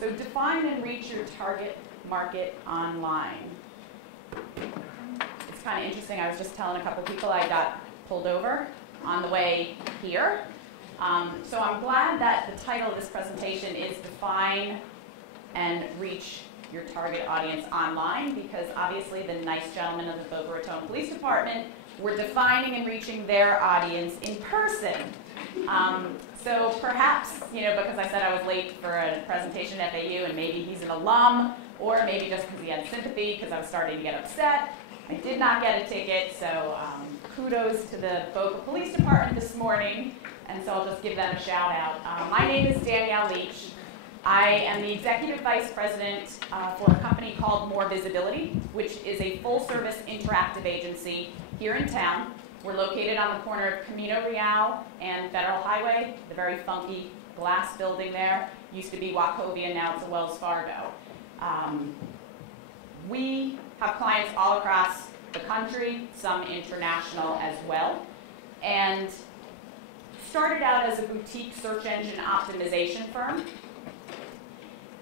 So define and reach your target market online. It's kind of interesting. I was just telling a couple people I got pulled over on the way here. So I'm glad that the title of this presentation is Define and Reach Your Target Audience Online, because obviously the nice gentlemen of the Boca Raton Police Department were defining and reaching their audience in person. So perhaps, because I said I was late for a presentation at FAU, and maybe he's an alum, or maybe just because he had sympathy because I was starting to get upset. I did not get a ticket, so kudos to the Boca Police Department this morning, and so I'll just give them a shout out. My name is Danielle Leitch. I am the Executive Vice President for a company called More Visibility, which is a full-service interactive agency here in town. We're located on the corner of Camino Real and Federal Highway, the very funky glass building there. Used to be Wachovia, now it's a Wells Fargo. We have clients all across the country, some international as well, and started out as a boutique search engine optimization firm,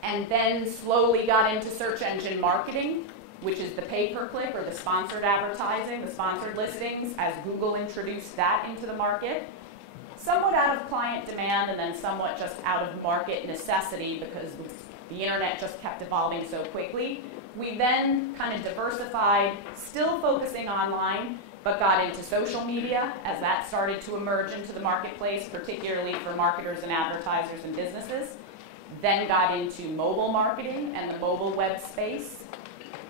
and then slowly got into search engine marketing, which is the pay-per-click or the sponsored advertising, the sponsored listings, as Google introduced that into the market. Somewhat out of client demand, and then somewhat just out of market necessity because the internet just kept evolving so quickly. We then kind of diversified, still focusing online, but got into social media as that started to emerge into the marketplace, particularly for marketers and advertisers and businesses. Then got into mobile marketing and the mobile web space,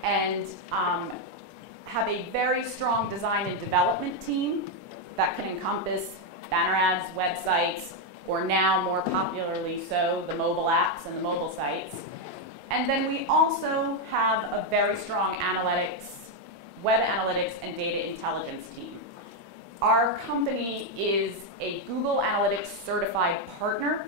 and have a very strong design and development team that can encompass banner ads, websites, or now more popularly so, the mobile apps and the mobile sites. And then we also have a very strong analytics, web analytics and data intelligence team. Our company is a Google Analytics certified partner.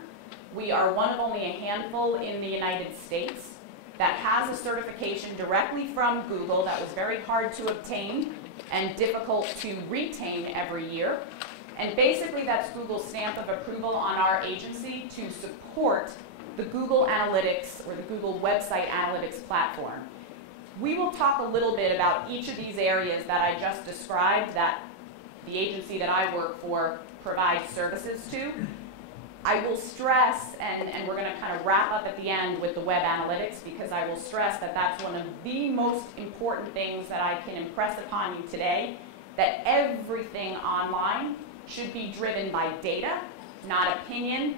We are one of only a handful in the United States that has a certification directly from Google that was very hard to obtain and difficult to retain every year. And basically that's Google's stamp of approval on our agency to support the Google Analytics or the Google Website Analytics platform. We will talk a little bit about each of these areas that I just described that the agency that I work for provides services to. I will stress, and we're going to kind of wrap up at the end with the web analytics, because I will stress that that's one of the most important things that I can impress upon you today, that everything online should be driven by data, not opinion,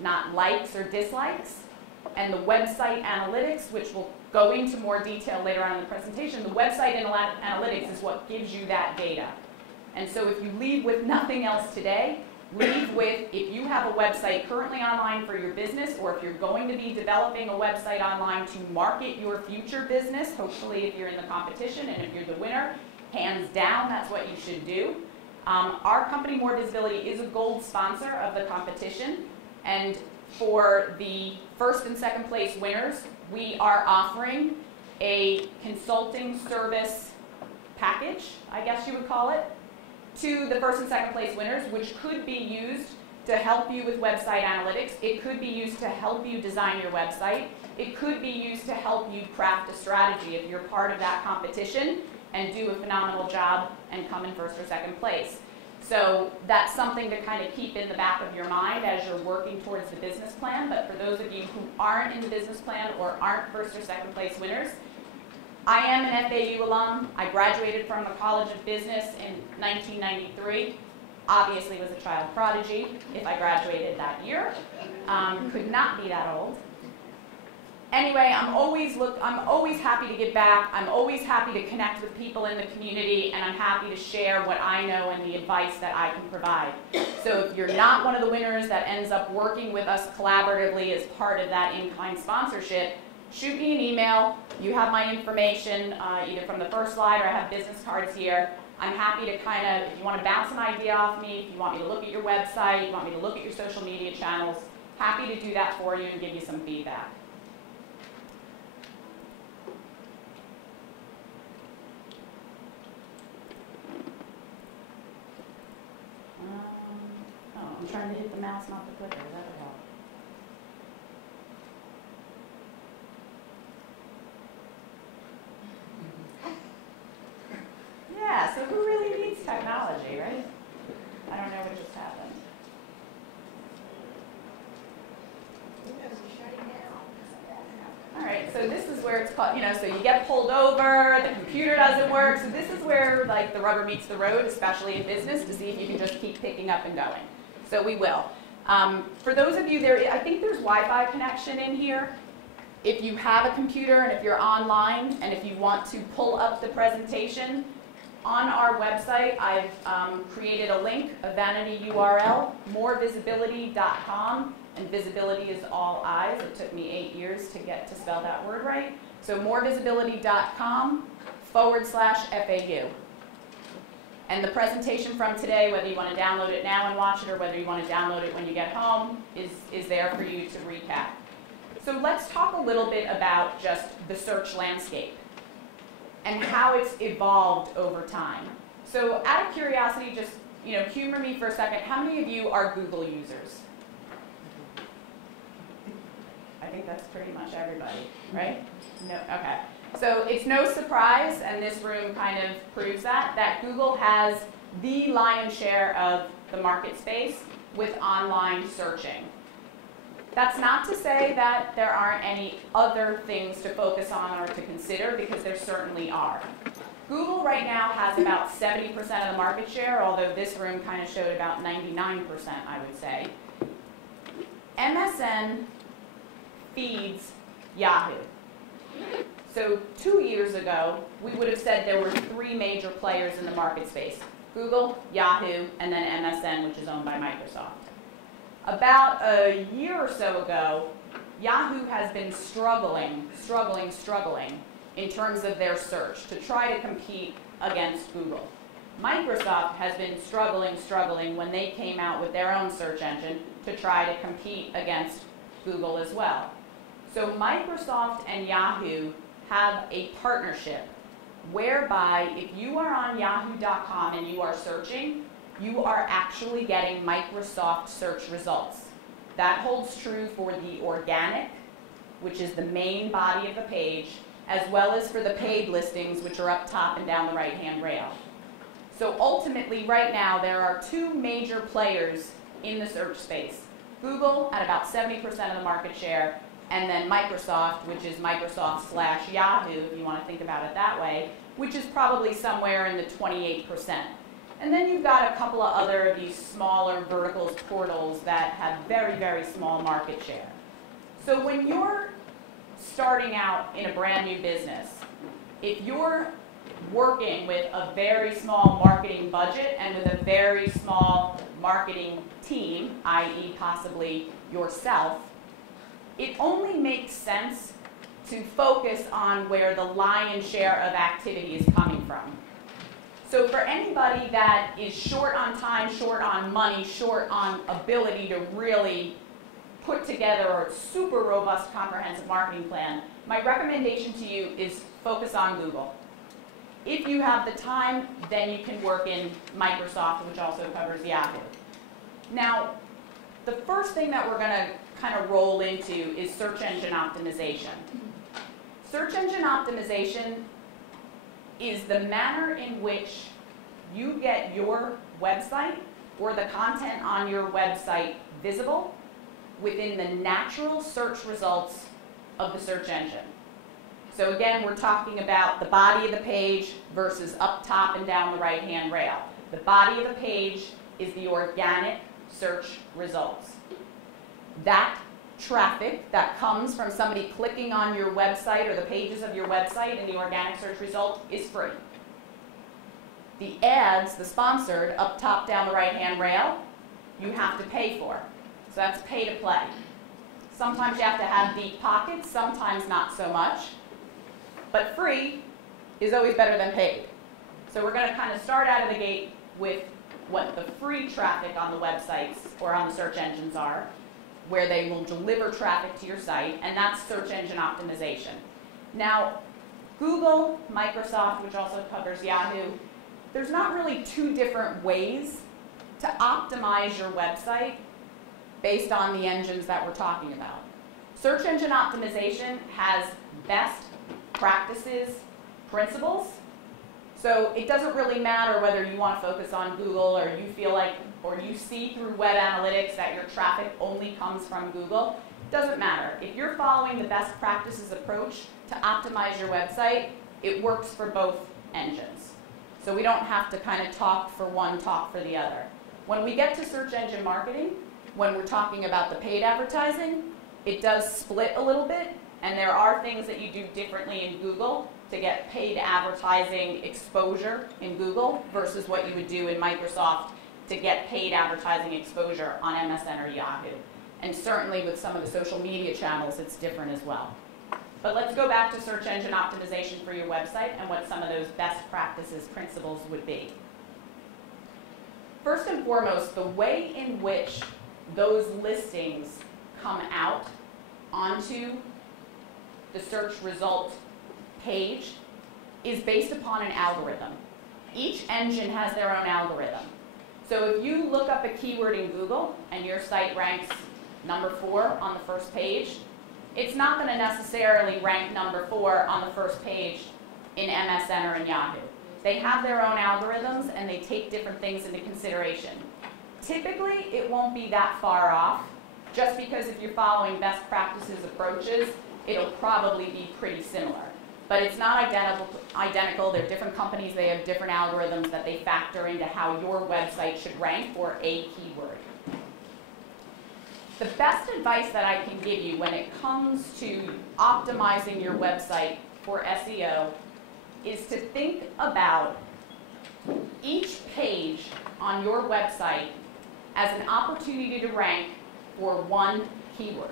not likes or dislikes. And the website analytics, which we'll go into more detail later on in the presentation, the website analytics is what gives you that data. And so if you leave with nothing else today, leave with, if you have a website currently online for your business, or if you're going to be developing a website online to market your future business, hopefully if you're in the competition and if you're the winner, hands down, that's what you should do. Our company, More Visibility, is a gold sponsor of the competition, and for the first and second place winners, we are offering a consulting service package, I guess you would call it, to the first and second place winners, which could be used to help you with website analytics. It could be used to help you design your website. It could be used to help you craft a strategy if you're part of that competition and do a phenomenal job and come in first or second place. So that's something to kind of keep in the back of your mind as you're working towards the business plan. But for those of you who aren't in the business plan or aren't first or second place winners, I am an FAU alum. I graduated from the College of Business in 1993. Obviously was a child prodigy if I graduated that year. Could not be that old. Anyway, I'm always happy to give back. I'm always happy to connect with people in the community, and I'm happy to share what I know and the advice that I can provide. So if you're not one of the winners that ends up working with us collaboratively as part of that in-kind sponsorship, shoot me an email. You have my information either from the first slide, or I have business cards here. I'm happy to kind of, if you want to bounce an idea off me, if you want me to look at your website, you want me to look at your social media channels, happy to do that for you and give you some feedback. I'm trying to hit the mouse, not the clicker. That'll help. called, so you get pulled over, the computer doesn't work. So this is where like the rubber meets the road, especially in business, to see if you can just keep picking up and going. So we will. For those of you there, I think there's Wi-Fi connection in here. If you have a computer and if you're online and if you want to pull up the presentation, on our website, I've created a link, a vanity URL, morevisibility.com, and visibility is all I's. It took me 8 years to get to spell that word right. So morevisibility.com/FAU. And the presentation from today, whether you want to download it now and watch it or whether you want to download it when you get home, is there for you to recap. So let's talk a little bit about just the search landscape and how it's evolved over time. So out of curiosity, just humor me for a second. How many of you are Google users? I think that's pretty much everybody, right? No, okay. So it's no surprise, and this room kind of proves that Google has the lion's share of the market space with online searching. That's not to say that there aren't any other things to focus on or to consider, because there certainly are. Google right now has about 70% of the market share, although this room kind of showed about 99%, I would say. MSN feeds Yahoo. So 2 years ago, we would have said there were 3 major players in the market space: Google, Yahoo, and then MSN, which is owned by Microsoft. About a year or so ago, Yahoo has been struggling in terms of their search to try to compete against Google. Microsoft has been struggling when they came out with their own search engine to try to compete against Google as well. So Microsoft and Yahoo have a partnership whereby if you are on yahoo.com and you are searching, you are actually getting Microsoft search results. That holds true for the organic, which is the main body of the page, as well as for the paid listings, which are up top and down the right-hand rail. So ultimately, right now, there are 2 major players in the search space. Google at about 70% of the market share, and then Microsoft, which is Microsoft/Yahoo, if you want to think about it that way, which is probably somewhere in the 28%. And then you've got a couple of other of these smaller verticals portals that have very, very small market share. So when you're starting out in a brand new business, if you're working with a very small marketing budget and with a very small marketing team, i.e. possibly yourself, it only makes sense to focus on where the lion's share of activity is coming from. So for anybody that is short on time, short on money, short on ability to really put together a super robust, comprehensive marketing plan, my recommendation to you is focus on Google. If you have the time, then you can work in Microsoft, which also covers Yahoo. Now, the first thing that we're going to kind of roll into is search engine optimization. Search engine optimization is the manner in which you get your website or the content on your website visible within the natural search results of the search engine. So again, we're talking about the body of the page versus up top and down the right-hand rail. The body of the page is the organic search results. That traffic that comes from somebody clicking on your website or the pages of your website in the organic search result is free. The ads, the sponsored, up top, down the right-hand rail, you have to pay for. So that's pay to play. Sometimes you have to have deep pockets, sometimes not so much. But free is always better than paid. So we're going to kind of start out of the gate with what the free traffic on the websites or on the search engines are, where they will deliver traffic to your site, and that's search engine optimization. Now, Google, Microsoft, which also covers Yahoo, there's not really 2 different ways to optimize your website based on the engines that we're talking about. Search engine optimization has best practices, principles. So it doesn't really matter whether you want to focus on Google or you feel like, or you see through web analytics that your traffic only comes from Google. It doesn't matter. If you're following the best practices approach to optimize your website, it works for both engines. So we don't have to kind of talk for one, talk for the other. When we get to search engine marketing, when we're talking about the paid advertising, it does split a little bit, and there are things that you do differently in Google to get paid advertising exposure in Google versus what you would do in Microsoft to get paid advertising exposure on MSN or Yahoo. And certainly with some of the social media channels, it's different as well. But let's go back to search engine optimization for your website and what some of those best practices principles would be. First and foremost, the way in which those listings come out onto the search result page is based upon an algorithm. Each engine has their own algorithm. So if you look up a keyword in Google and your site ranks number 4 on the first page, it's not going to necessarily rank number 4 on the first page in MSN or in Yahoo. They have their own algorithms and they take different things into consideration. Typically, it won't be that far off, just because if you're following best practices approaches, it'll probably be pretty similar. But it's not identical. They're different companies. They have different algorithms that they factor into how your website should rank for a keyword. The best advice that I can give you when it comes to optimizing your website for SEO is to think about each page on your website as an opportunity to rank for one keyword.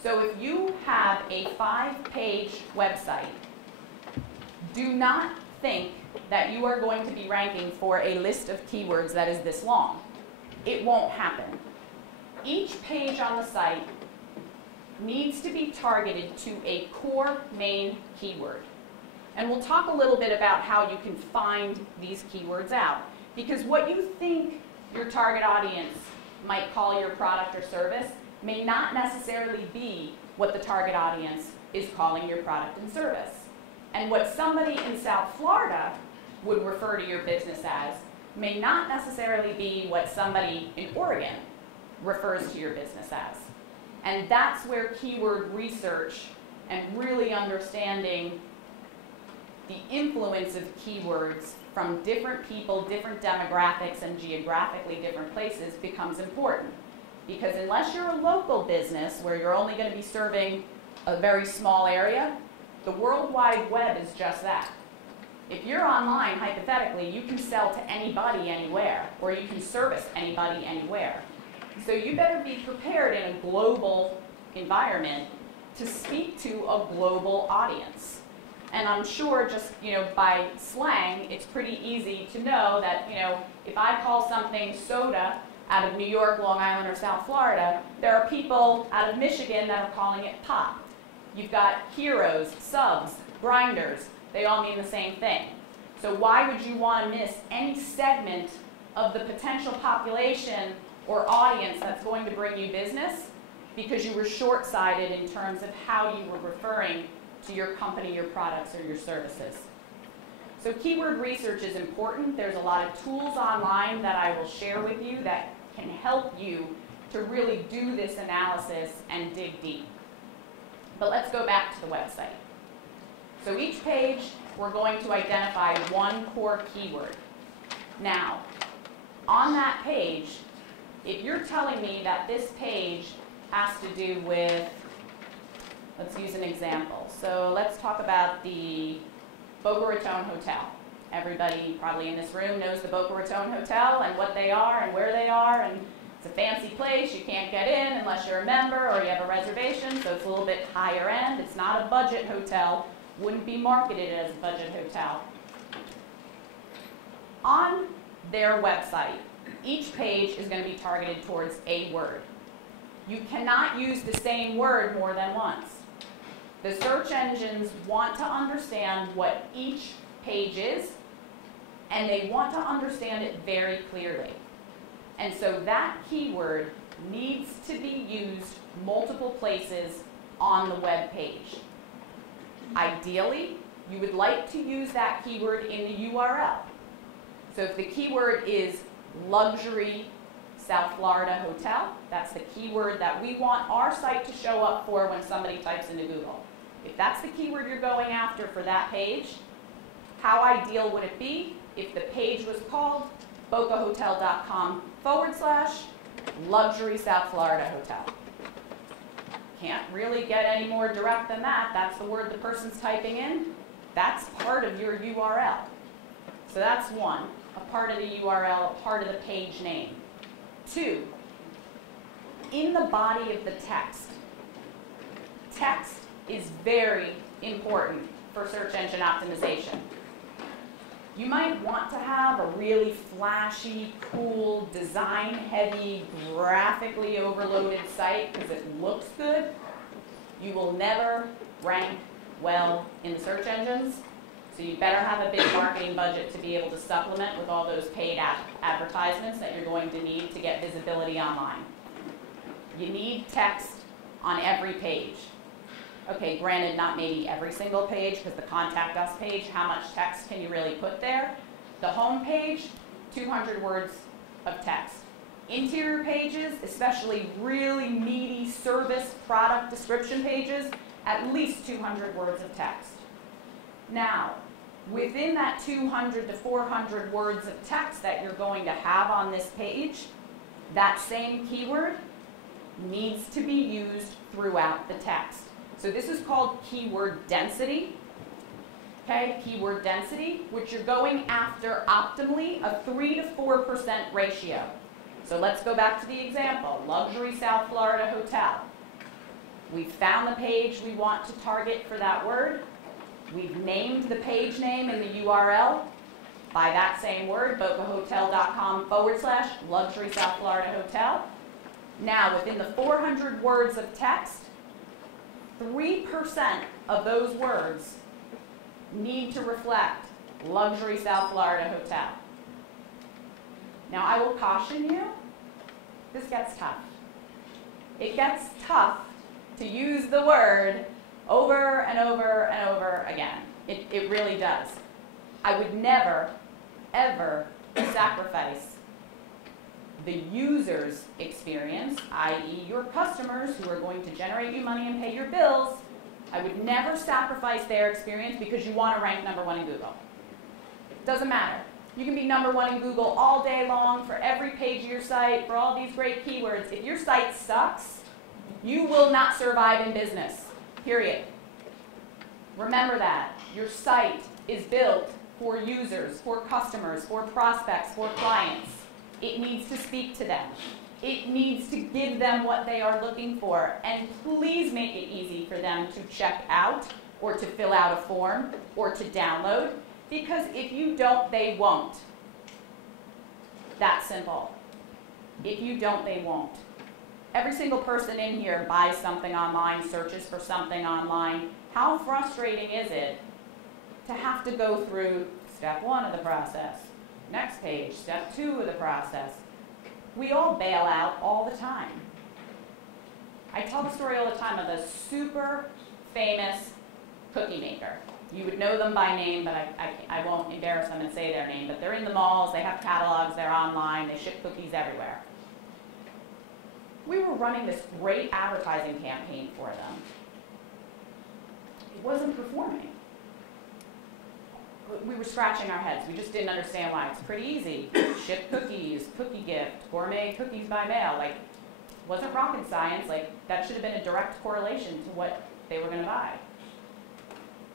So if you have a 5-page website, do not think that you are going to be ranking for a list of keywords that is this long. It won't happen. Each page on the site needs to be targeted to a core main keyword. And we'll talk a little bit about how you can find these keywords out. Because what you think your target audience might call your product or service may not necessarily be what the target audience is calling your product and service. And what somebody in South Florida would refer to your business as may not necessarily be what somebody in Oregon refers to your business as. And that's where keyword research and really understanding the influence of keywords from different people, different demographics, and geographically different places becomes important. Because unless you're a local business where you're only going to be serving a very small area, the World Wide Web is just that. If you're online, hypothetically, you can sell to anybody anywhere, or you can service anybody anywhere. So you better be prepared in a global environment to speak to a global audience. And I'm sure just, by slang, it's pretty easy to know that, if I call something soda out of New York, Long Island, or South Florida, there are people out of Michigan that are calling it pop. You've got heroes, subs, grinders. They all mean the same thing. So why would you want to miss any segment of the potential population or audience that's going to bring you business because you were short-sighted in terms of how you were referring to your company, your products, or your services? So keyword research is important. There's a lot of tools online that I will share with you that can help you to really do this analysis and dig deep. But let's go back to the website. So each page, we're going to identify one core keyword. Now, on that page, if you're telling me that this page has to do with, let's use an example. So let's talk about the Boca Raton Hotel. Everybody probably in this room knows the Boca Raton Hotel and what they are and where they are, and it's a fancy place. You can't get in unless you're a member or you have a reservation, so it's a little bit higher end. It's not a budget hotel. Wouldn't be marketed as a budget hotel. On their website, each page is going to be targeted towards a word. You cannot use the same word more than once. The search engines want to understand what each page is, and they want to understand it very clearly. And so that keyword needs to be used multiple places on the web page. Ideally, you would like to use that keyword in the URL. So if the keyword is luxury South Florida hotel. That's the keyword that we want our site to show up for when somebody types into Google. If that's the keyword you're going after for that page, how ideal would it be if the page was called bocahotel.com/luxury South Florida hotel? Can't really get any more direct than that. That's the word the person's typing in. That's part of your URL. So that's one, a part of the URL, a part of the page name. Two, in the body of the text. Text is very important for search engine optimization. You might want to have a really flashy, cool, design-heavy, graphically overloaded site because it looks good. You will never rank well in the search engines, so you better have a big marketing budget to be able to supplement with all those paid advertisements that you're going to need to get visibility online. You need text on every page. Okay, granted, not maybe every single page, because the Contact Us page, how much text can you really put there? The home page, 200 words of text. Interior pages, especially really meaty service product description pages, at least 200 words of text. Now, within that 200 to 400 words of text that you're going to have on this page, that same keyword needs to be used throughout the text. So this is called keyword density. Okay, keyword density, which you're going after optimally, a 3 to 4% ratio. So let's go back to the example, luxury South Florida hotel. We've found the page we want to target for that word. We've named the page name and the URL by that same word, bocahotel.com/luxury South Florida hotel. Now, within the 400 words of text, 3% of those words need to reflect luxury South Florida hotel. Now, I will caution you, this gets tough. It gets tough to use the word over and over and over again. It really does. I would never, ever sacrifice the user's experience, i.e. your customers who are going to generate you money and pay your bills. I would never sacrifice their experience because you want to rank #1 in Google. Doesn't matter. You can be #1 in Google all day long for every page of your site, for all these great keywords. If your site sucks, you will not survive in business, period. Remember that. Your site is built for users, for customers, for prospects, for clients. It needs to speak to them. It needs to give them what they are looking for. And please make it easy for them to check out or to fill out a form or to download, because if you don't, they won't. That simple. If you don't, they won't. Every single person in here buys something online, searches for something online. How frustrating is it to have to go through step 1 of the process, next page, step 2 of the process? We all bail out all the time. I tell the story all the time of a super famous cookie maker. You would know them by name, but I won't embarrass them and say their name. But they're in the malls, they have catalogs, they're online, they ship cookies everywhere. We were running this great advertising campaign for them. It wasn't performing. We were scratching our heads. We just didn't understand why. It's pretty easy. Ship cookies, cookie gift, gourmet cookies by mail. Like, wasn't rocket science. Like, that should have been a direct correlation to what they were going to buy.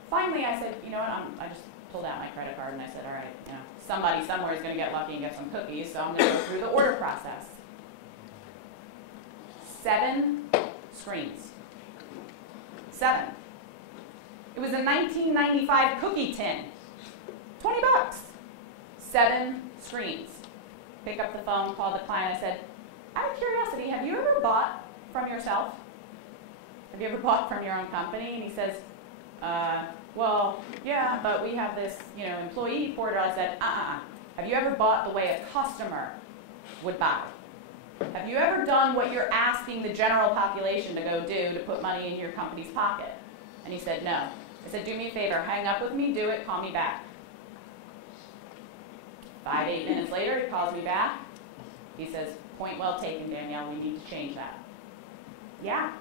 Finally, I said, you know what, I just pulled out my credit card and I said, all right, you know, somebody somewhere is going to get lucky and get some cookies, so I'm going to go through the order process. 7 screens. 7. It was a 1995 cookie tin. $20. 7 screens. Pick up the phone, call the client. I said, out of curiosity, have you ever bought from yourself? Have you ever bought from your own company? And he says, well, yeah, but we have this, employee portal. I said, Have you ever bought the way a customer would buy? Have you ever done what you're asking the general population to go do to put money in your company's pocket? And he said, no. I said, do me a favor, hang up with me, do it, call me back. 5, 8 minutes later, he calls me back. He says, Point well taken, Danielle. We need to change that. Yeah,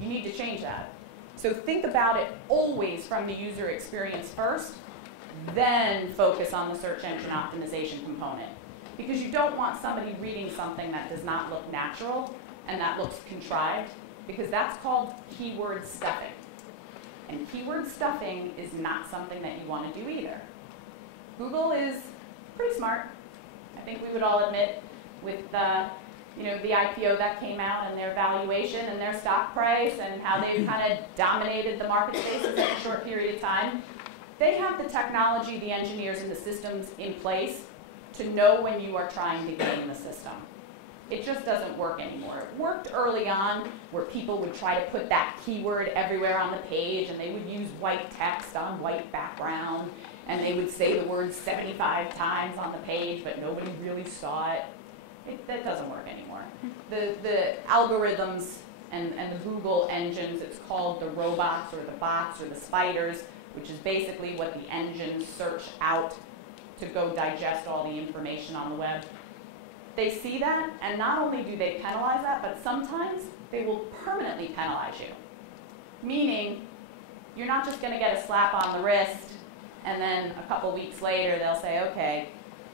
you need to change that. So think about it always from the user experience first, then focus on the search engine optimization component. Because you don't want somebody reading something that does not look natural and that looks contrived, because that's called keyword stuffing. And keyword stuffing is not something that you want to do either. Google is pretty smart. I think we would all admit with the IPO that came out and their valuation and their stock price and how they've kind of dominated the market space in such a short period of time. They have the technology, the engineers, and the systems in place to know when you are trying to game the system. It just doesn't work anymore. It worked early on where people would try to put that keyword everywhere on the page and they would use white text on white background and they would say the word 75 times on the page but nobody really saw it. That doesn't work anymore. The algorithms and the Google engines, it's called the robots or the bots or the spiders, which is basically what the engines search out to go digest all the information on the web. They see that, and not only do they penalize that, but sometimes they will permanently penalize you. Meaning, you're not just going to get a slap on the wrist, and then a couple weeks later they'll say, okay,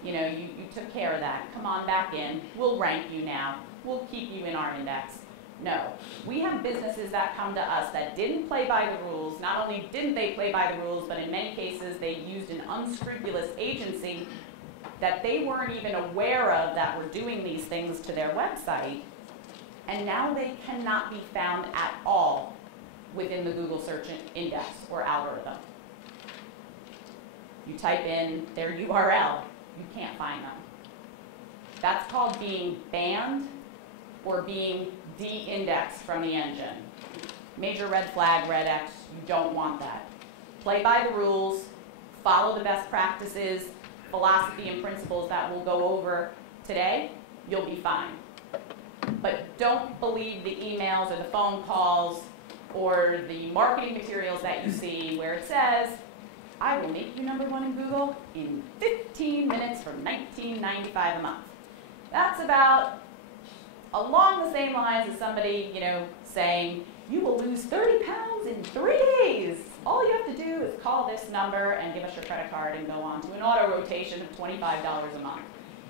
you took care of that. Come on back in. We'll rank you now. We'll keep you in our index. No. We have businesses that come to us that didn't play by the rules. Not only didn't they play by the rules, but in many cases they used an unscrupulous agency that they weren't even aware of that were doing these things to their website. And now they cannot be found at all within the Google search index or algorithm. You type in their URL. You can't find them. That's called being banned or being de-indexed from the engine. Major red flag, red X, you don't want that. Play by the rules, follow the best practices, philosophy and principles that we'll go over today, you'll be fine. But don't believe the emails or the phone calls or the marketing materials that you see where it says, I will make you #1 in Google in 15 minutes for $19.95 a month. That's about along the same lines as somebody, saying, you will lose 30 pounds in 3 days. All you have to do is call this number and give us your credit card and go on to an auto rotation of $25 a month.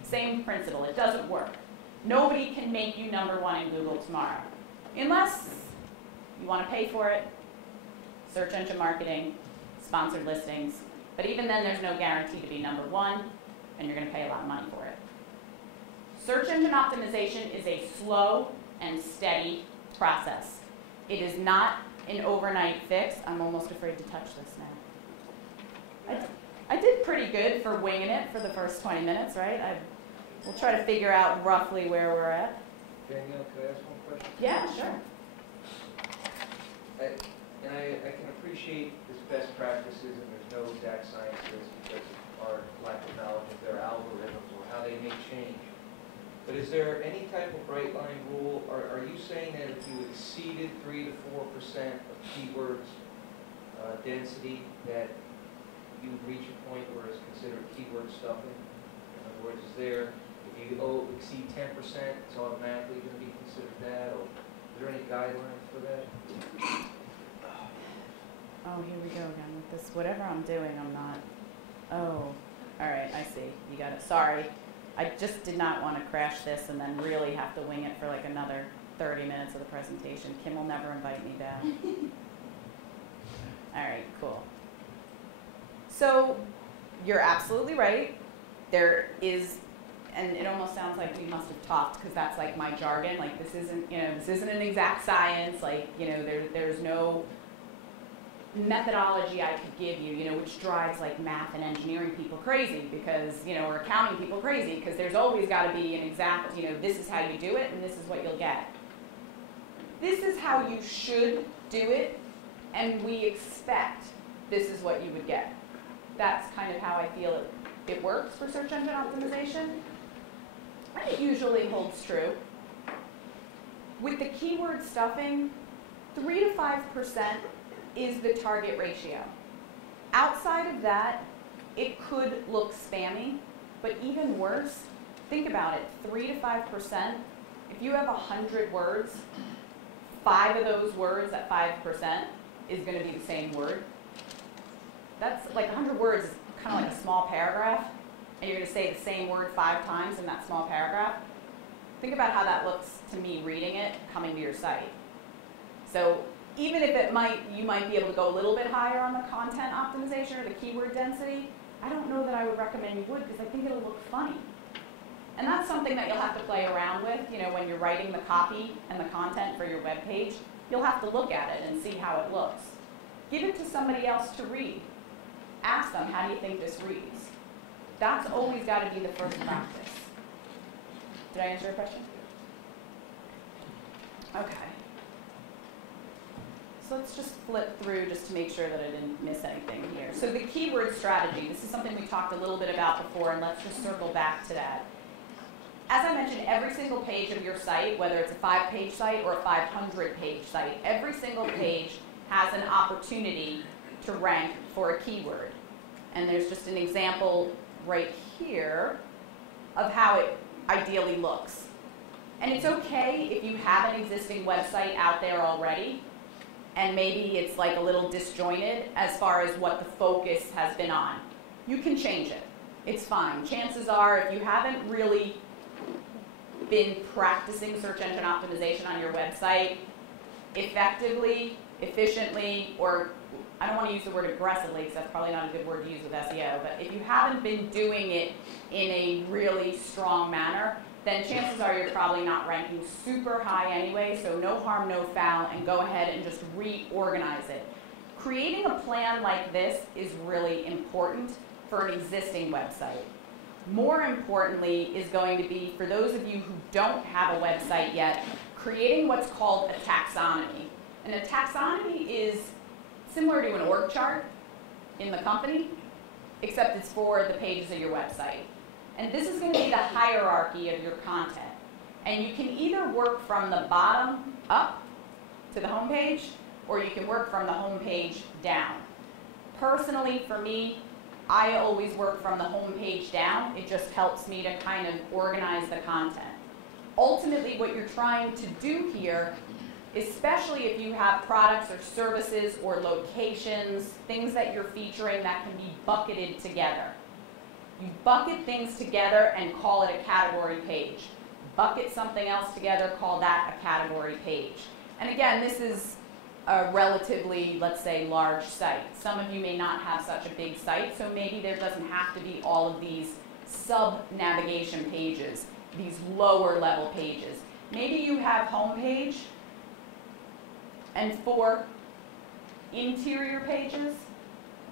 Same principle, it doesn't work. Nobody can make you #1 in Google tomorrow. Unless you want to pay for it, search engine marketing, sponsored listings, but even then there's no guarantee to be #1 and you're going to pay a lot of money for it. Search engine optimization is a slow and steady process. It is not an overnight fix. I'm almost afraid to touch this now. I did pretty good for winging it for the first 20 minutes, right? We'll try to figure out roughly where we're at. Danielle, could I ask one question? Yeah, sure. I can appreciate this best practices and there's no exact science to this because of our lack of knowledge of their algorithms or how they may change. But is there any type of bright line rule? Are you saying that if you exceeded 3 to 4% of keywords density that you reach a point where it's considered keyword stuffing? In other words, if you exceed 10%, it's automatically going to be considered that? Or is there any guidelines for that? Oh, here we go again with this. Whatever I'm doing, I'm not. Oh, all right, I see. You got it. Sorry. I just did not want to crash this and then really have to wing it for like another 30 minutes of the presentation. Kim will never invite me back. All right, cool. So you're absolutely right. There is, and it almost sounds like we must have talked because that's like my jargon. Like this isn't an exact science. Like, there's no methodology I could give you, which drives like math and engineering people crazy because, or accounting people crazy because there's always got to be an exact, this is how you do it and this is what you'll get. This is how you should do it and we expect this is what you would get. That's kind of how I feel it works for search engine optimization. And it usually holds true. With the keyword stuffing, 3 to 5% is the target ratio. Outside of that, it could look spammy, but even worse, think about it, 3 to 5% If you have 100 words, 5 of those words at 5% is going to be the same word. That's like 100 words is kind of like a small paragraph, and you're going to say the same word 5 times in that small paragraph. Think about how that looks to me reading it, coming to your site. So even if you might be able to go a little bit higher on the content optimization or the keyword density, I don't know that I would recommend you would, because I think it'll look funny. And that's something that you'll have to play around with, when you're writing the copy and the content for your web page. You'll have to look at it and see how it looks. Give it to somebody else to read. Ask them, how do you think this reads? That's always got to be the first practice. Did I answer your question? Okay. So let's just flip through just to make sure that I didn't miss anything here. So the keyword strategy, this is something we talked a little bit about before, and let's just circle back to that. As I mentioned, every single page of your site, whether it's a 5-page site or a 500-page site, every single page has an opportunity to rank for a keyword. And there's just an example right here of how it ideally looks. And it's okay if you have an existing website out there already, and maybe it's like a little disjointed as far as what the focus has been on. You can change it. It's fine. Chances are, if you haven't really been practicing search engine optimization on your website effectively, efficiently, or I don't want to use the word aggressively because that's probably not a good word to use with SEO, but if you haven't been doing it in a really strong manner, then chances are you're probably not ranking super high anyway, so no harm, no foul, and go ahead and just reorganize it. Creating a plan like this is really important for an existing website. More importantly is going to be, for those of you who don't have a website yet, creating what's called a taxonomy. And a taxonomy is similar to an org chart in the company, except it's for the pages of your website. And this is going to be the hierarchy of your content. And you can either work from the bottom up to the home page, or you can work from the home page down. Personally, for me, I always work from the home page down. It just helps me to kind of organize the content. Ultimately, what you're trying to do here, especially if you have products or services or locations, things that you're featuring that can be bucketed together. You bucket things together and call it a category page. Bucket something else together, call that a category page. And again, this is a relatively, let's say, large site. Some of you may not have such a big site, so maybe there doesn't have to be all of these sub-navigation pages, these lower level pages. Maybe you have homepage and 4 interior pages,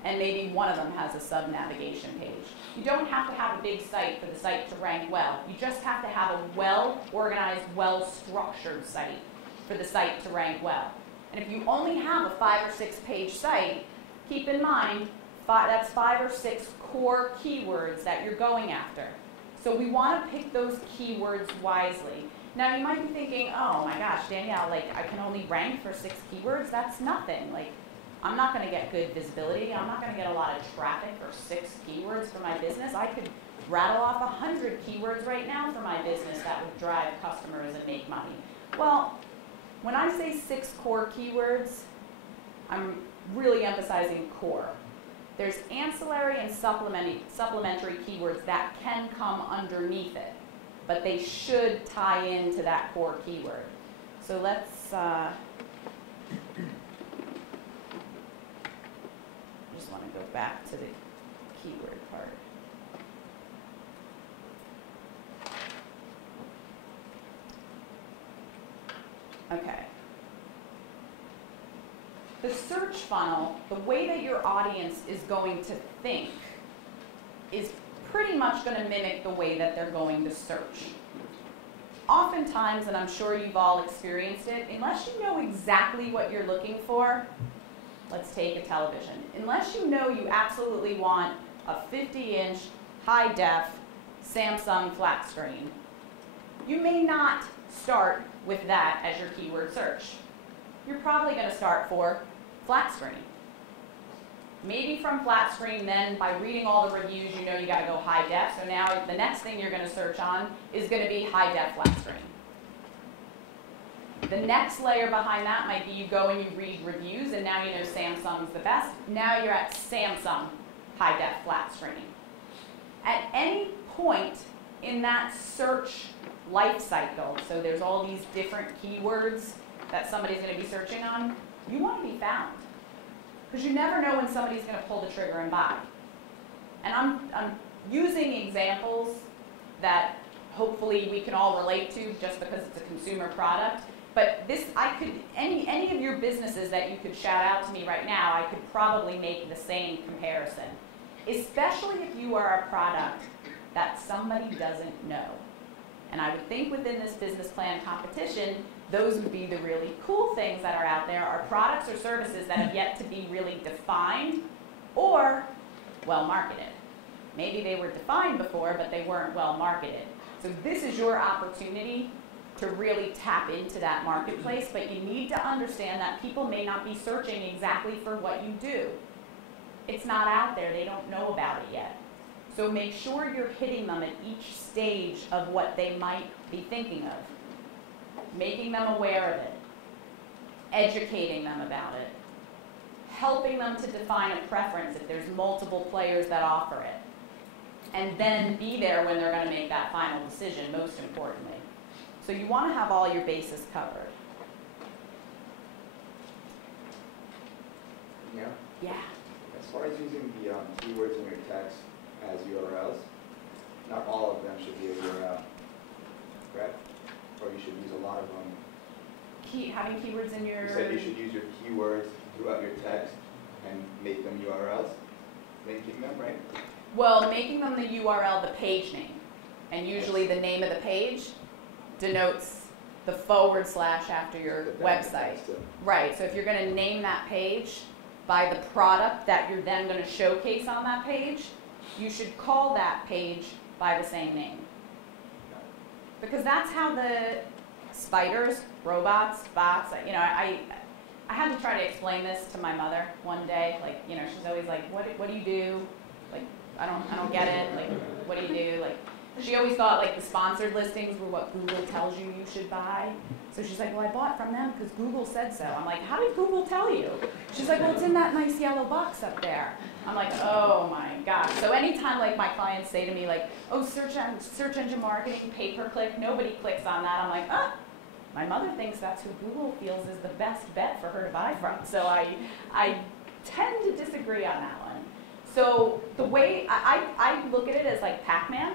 and maybe one of them has a sub-navigation page. You don't have to have a big site for the site to rank well. You just have to have a well-organized, well-structured site for the site to rank well. And if you only have a 5 or 6 page site, keep in mind that's 5 or 6 core keywords that you're going after. So we want to pick those keywords wisely. Now you might be thinking, oh my gosh, Danielle, like I can only rank for 6 keywords? That's nothing. Like, I'm not going to get good visibility. I'm not going to get a lot of traffic for 6 keywords for my business. I could rattle off 100 keywords right now for my business that would drive customers and make money. Well, when I say 6 core keywords, I'm really emphasizing core. There's ancillary and supplementary keywords that can come underneath it, but they should tie into that core keyword. So let's just want to go back to the keyword part. Okay. The search funnel, the way that your audience is going to think, is pretty much going to mimic the way that they're going to search. Oftentimes, and I'm sure you've all experienced it, unless you know exactly what you're looking for, let's take a television. Unless you know you absolutely want a 50-inch, high-def Samsung flat screen, you may not start with that as your keyword search. You're probably going to start for flat screen. Maybe from flat screen, then by reading all the reviews, you know you got to go high def. So now the next thing you're going to search on is going to be high def flat screen. The next layer behind that might be you go and you read reviews, and now you know Samsung's the best. Now you're at Samsung high-def flat screen. At any point in that search life cycle, so there's all these different keywords that somebody's going to be searching on, you want to be found. Because you never know when somebody's going to pull the trigger and buy. And I'm using examples that hopefully we can all relate to just because it's a consumer product. But this, any of your businesses that you could shout out to me right now, I could probably make the same comparison. Especially if you are a product that somebody doesn't know. And I would think within this business plan competition, those would be the really cool things that are out there, are products or services that have yet to be really defined or well marketed. Maybe they were defined before, but they weren't well marketed. So this is your opportunity to really tap into that marketplace, but you need to understand that people may not be searching exactly for what you do. It's not out there, they don't know about it yet. So make sure you're hitting them at each stage of what they might be thinking of. Making them aware of it, educating them about it, helping them to define a preference if there's multiple players that offer it, and then be there when they're going to make that final decision, most importantly. So you want to have all your bases covered. Yeah? Yeah. As far as using the keywords in your text as URLs, not all of them should be a URL, correct? Or you should use a lot of them. Having keywords in your... You said you should use your keywords throughout your text and make them URLs, linking them, right? Well, making them the URL, the page name. And usually the name of the page denotes the / after your website. Right, so if you're going to name that page by the product that you're then going to showcase on that page, you should call that page by the same name. Because that's how the spiders, robots, bots, you know, I had to try to explain this to my mother one day. Like, you know, she's always like, what do you do? Like, I don't get it. Like, what do you do? Like, she always thought like the sponsored listings were what Google tells you you should buy. So she's like, well, I bought from them because Google said so. I'm like, how did Google tell you? She's like, well, it's in that nice yellow box up there. I'm like, oh my gosh. So anytime like my clients say to me like, oh, search engine marketing, pay-per-click, nobody clicks on that. I'm like, ah, my mother thinks that's who Google feels is the best bet for her to buy from. So I tend to disagree on that one. So the way I look at it as like Pac-Man.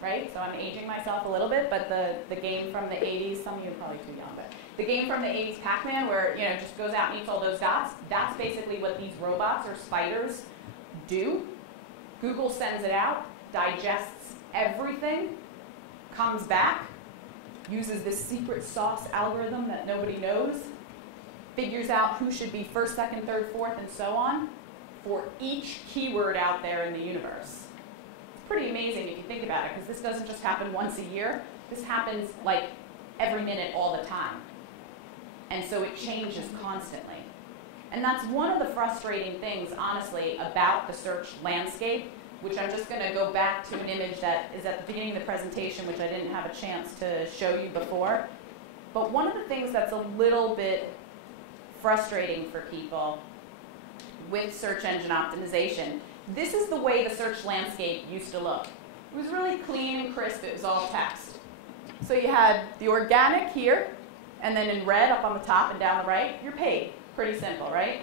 Right? So I'm aging myself a little bit, but the game from the 80s, some of you are probably too young, but the game from the 80s, Pac-Man, where, you know, just goes out and eats all those dots, that's basically what these robots or spiders do. Google sends it out, digests everything, comes back, uses this secret sauce algorithm that nobody knows, figures out who should be first, second, third, fourth, and so on for each keyword out there in the universe. Pretty amazing if you think about it, because this doesn't just happen once a year. This happens like every minute all the time. And so it changes constantly. And that's one of the frustrating things, honestly, about the search landscape, which I'm just going to go back to an image that is at the beginning of the presentation, which I didn't have a chance to show you before. But one of the things that's a little bit frustrating for people with search engine optimization, this is the way the search landscape used to look. It was really clean and crisp. It was all text. So you had the organic here, and then in red up on the top and down the right, you're paid. Pretty simple, right?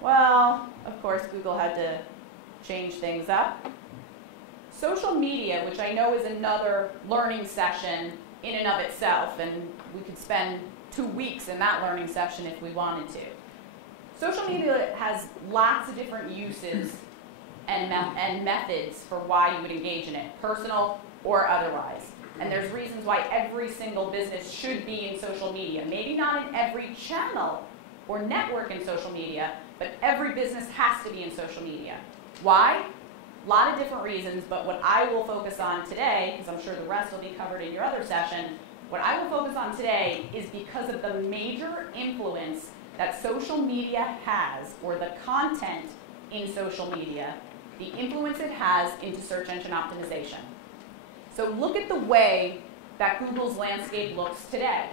Well, of course, Google had to change things up. Social media, which I know is another learning session in and of itself, and we could spend 2 weeks in that learning session if we wanted to. Social media has lots of different uses and methods for why you would engage in it, personal or otherwise. And there's reasons why every single business should be in social media. Maybe not in every channel or network in social media, but every business has to be in social media. Why? A lot of different reasons, but what I will focus on today, because I'm sure the rest will be covered in your other session, what I will focus on today is because of the major influence that social media has, or the content in social media, the influence it has into search engine optimization. So look at the way that Google's landscape looks today.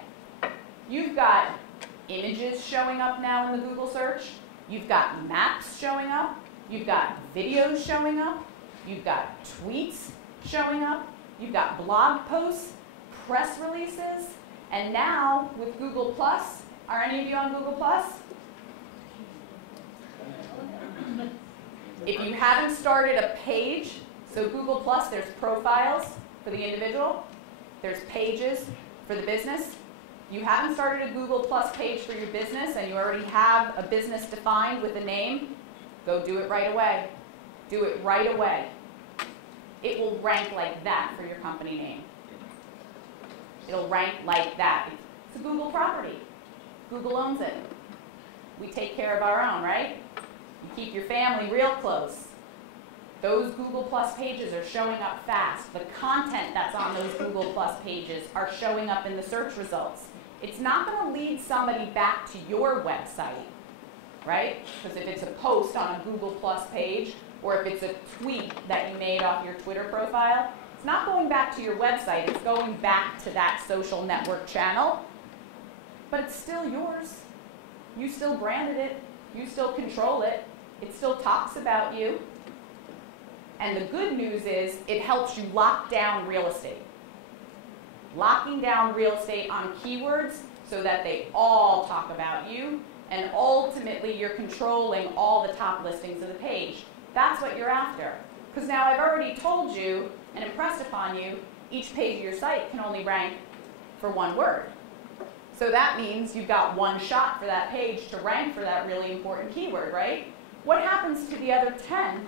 You've got images showing up now in the Google search. You've got maps showing up. You've got videos showing up. You've got tweets showing up. You've got blog posts, press releases, and now with Google+, are any of you on Google+? If you haven't started a page, so Google+, there's profiles for the individual, there's pages for the business. You haven't started a Google+ page for your business and you already have a business defined with a name, go do it right away. Do it right away. It will rank like that for your company name. It'll rank like that. It's a Google property. Google owns it. We take care of our own, right? You keep your family real close. Those Google Plus pages are showing up fast. The content that's on those Google Plus pages are showing up in the search results. It's not going to lead somebody back to your website, right? Because if it's a post on a Google Plus page, or if it's a tweet that you made off your Twitter profile, it's not going back to your website. It's going back to that social network channel, but it's still yours. You still branded it. You still control it. It still talks about you. And the good news is it helps you lock down real estate. Locking down real estate on keywords so that they all talk about you, and ultimately you're controlling all the top listings of the page. That's what you're after. Because now I've already told you and impressed upon you, each page of your site can only rank for one word. So that means you've got one shot for that page to rank for that really important keyword, right? What happens to the other 10?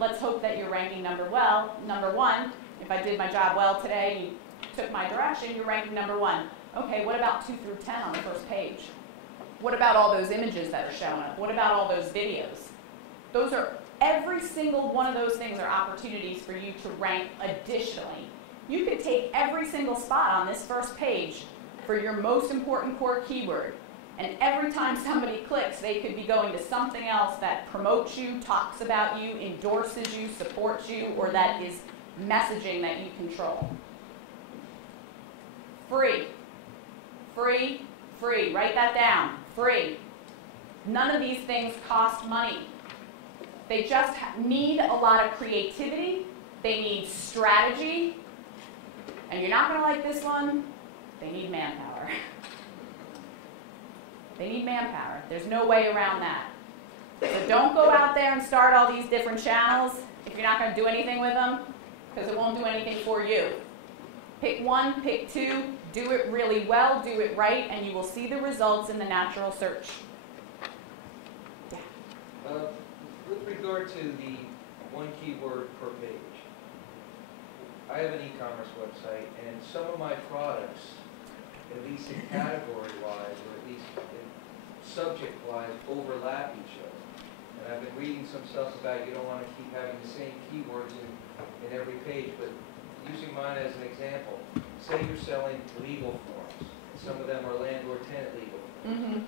Let's hope that you're ranking number one. If I did my job well today and you took my direction, you're ranking number 1. Okay, what about 2 through 10 on the first page? What about all those images that are showing up? What about all those videos? Those are, every single one of those things are opportunities for you to rank additionally. You could take every single spot on this first page for your most important core keyword, and every time somebody clicks, they could be going to something else that promotes you, talks about you, endorses you, supports you, or that is messaging that you control. Free. Free, free. Write that down. Free. None of these things cost money. They just need a lot of creativity. They need strategy. And you're not going to like this one. They need manpower. They need manpower. There's no way around that. So don't go out there and start all these different channels if you're not going to do anything with them, because it won't do anything for you. Pick one, pick two, do it really well, do it right, and you will see the results in the natural search. Yeah. With regard to the one keyword per page, I have an e-commerce website, and some of my products, at least in category-wise, or at least in subject-wise, overlap each other. And I've been reading some stuff about you don't want to keep having the same keywords in every page, but using mine as an example, say you're selling legal forms. Some of them are landlord-tenant legal forms.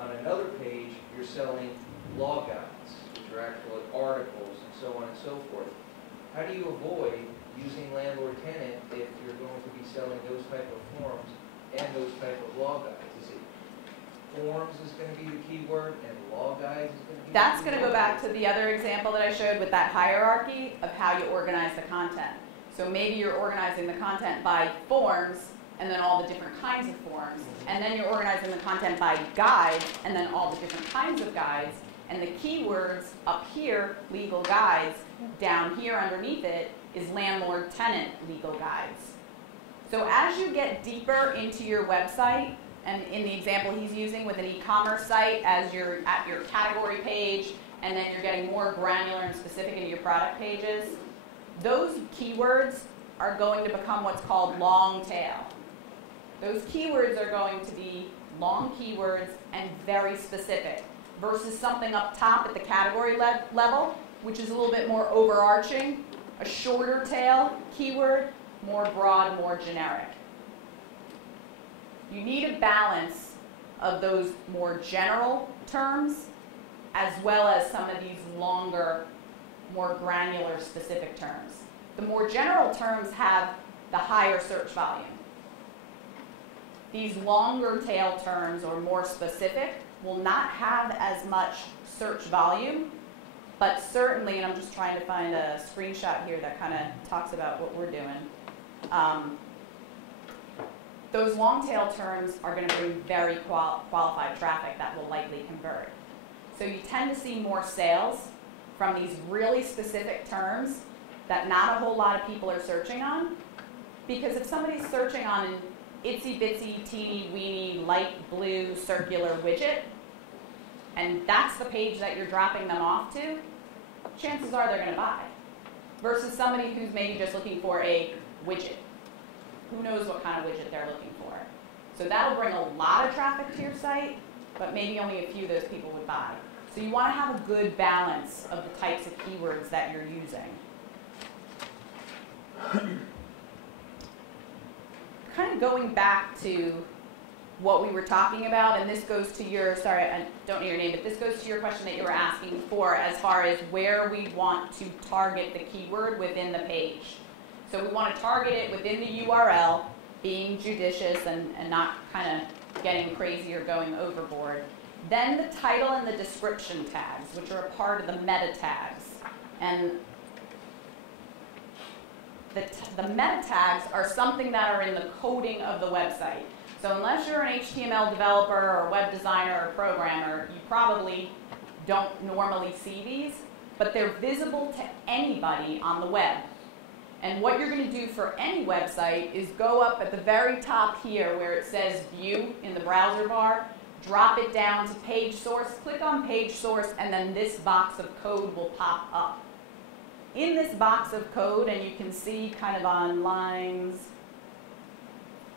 On another page, you're selling law guides, which are actual articles and so on and so forth. How do you avoid using landlord-tenant if you're going to be selling those type of forms and those type of law guides? Is it forms is going to be the keyword and law guides is going to be That's going to go back to the other example that I showed with that hierarchy of how you organize the content. So maybe you're organizing the content by forms and then all the different kinds of forms. And then you're organizing the content by guides and then all the different kinds of guides. And the keywords up here, legal guides, down here underneath it is landlord-tenant legal guides. So as you get deeper into your website, and in the example he's using with an e-commerce site, as you're at your category page, and then you're getting more granular and specific into your product pages, those keywords are going to become what's called long tail. Those keywords are going to be long keywords and very specific versus something up top at the category level, which is a little bit more overarching, a shorter tail keyword, more broad, more generic. You need a balance of those more general terms as well as some of these longer, more granular specific terms. The more general terms have the higher search volume. These longer tail terms or more specific will not have as much search volume, but certainly, and I'm just trying to find a screenshot here that kind of talks about what we're doing. Those long tail terms are going to bring very qualified traffic that will likely convert. So you tend to see more sales from these really specific terms that not a whole lot of people are searching on. Because if somebody's searching on an itsy bitsy teeny weeny light blue circular widget, and that's the page that you're dropping them off to, chances are they're going to buy. Versus somebody who's maybe just looking for a widget. Who knows what kind of widget they're looking for. So that'll bring a lot of traffic to your site, but maybe only a few of those people would buy. So you want to have a good balance of the types of keywords that you're using. Kind of going back to what we were talking about, and this goes to your, sorry, I don't know your name, but this goes to your question that you were asking before as far as where we want to target the keyword within the page. So we want to target it within the URL, being judicious and not kind of getting crazy or going overboard. Then the title and the description tags, which are a part of the meta tags. And the meta tags are something that are in the coding of the website. So unless you're an HTML developer or web designer or programmer, you probably don't normally see these, but they're visible to anybody on the web. And what you're going to do for any website is go up at the very top here where it says View in the browser bar, drop it down to Page Source, click on Page Source, and then this box of code will pop up. In this box of code, and you can see kind of on lines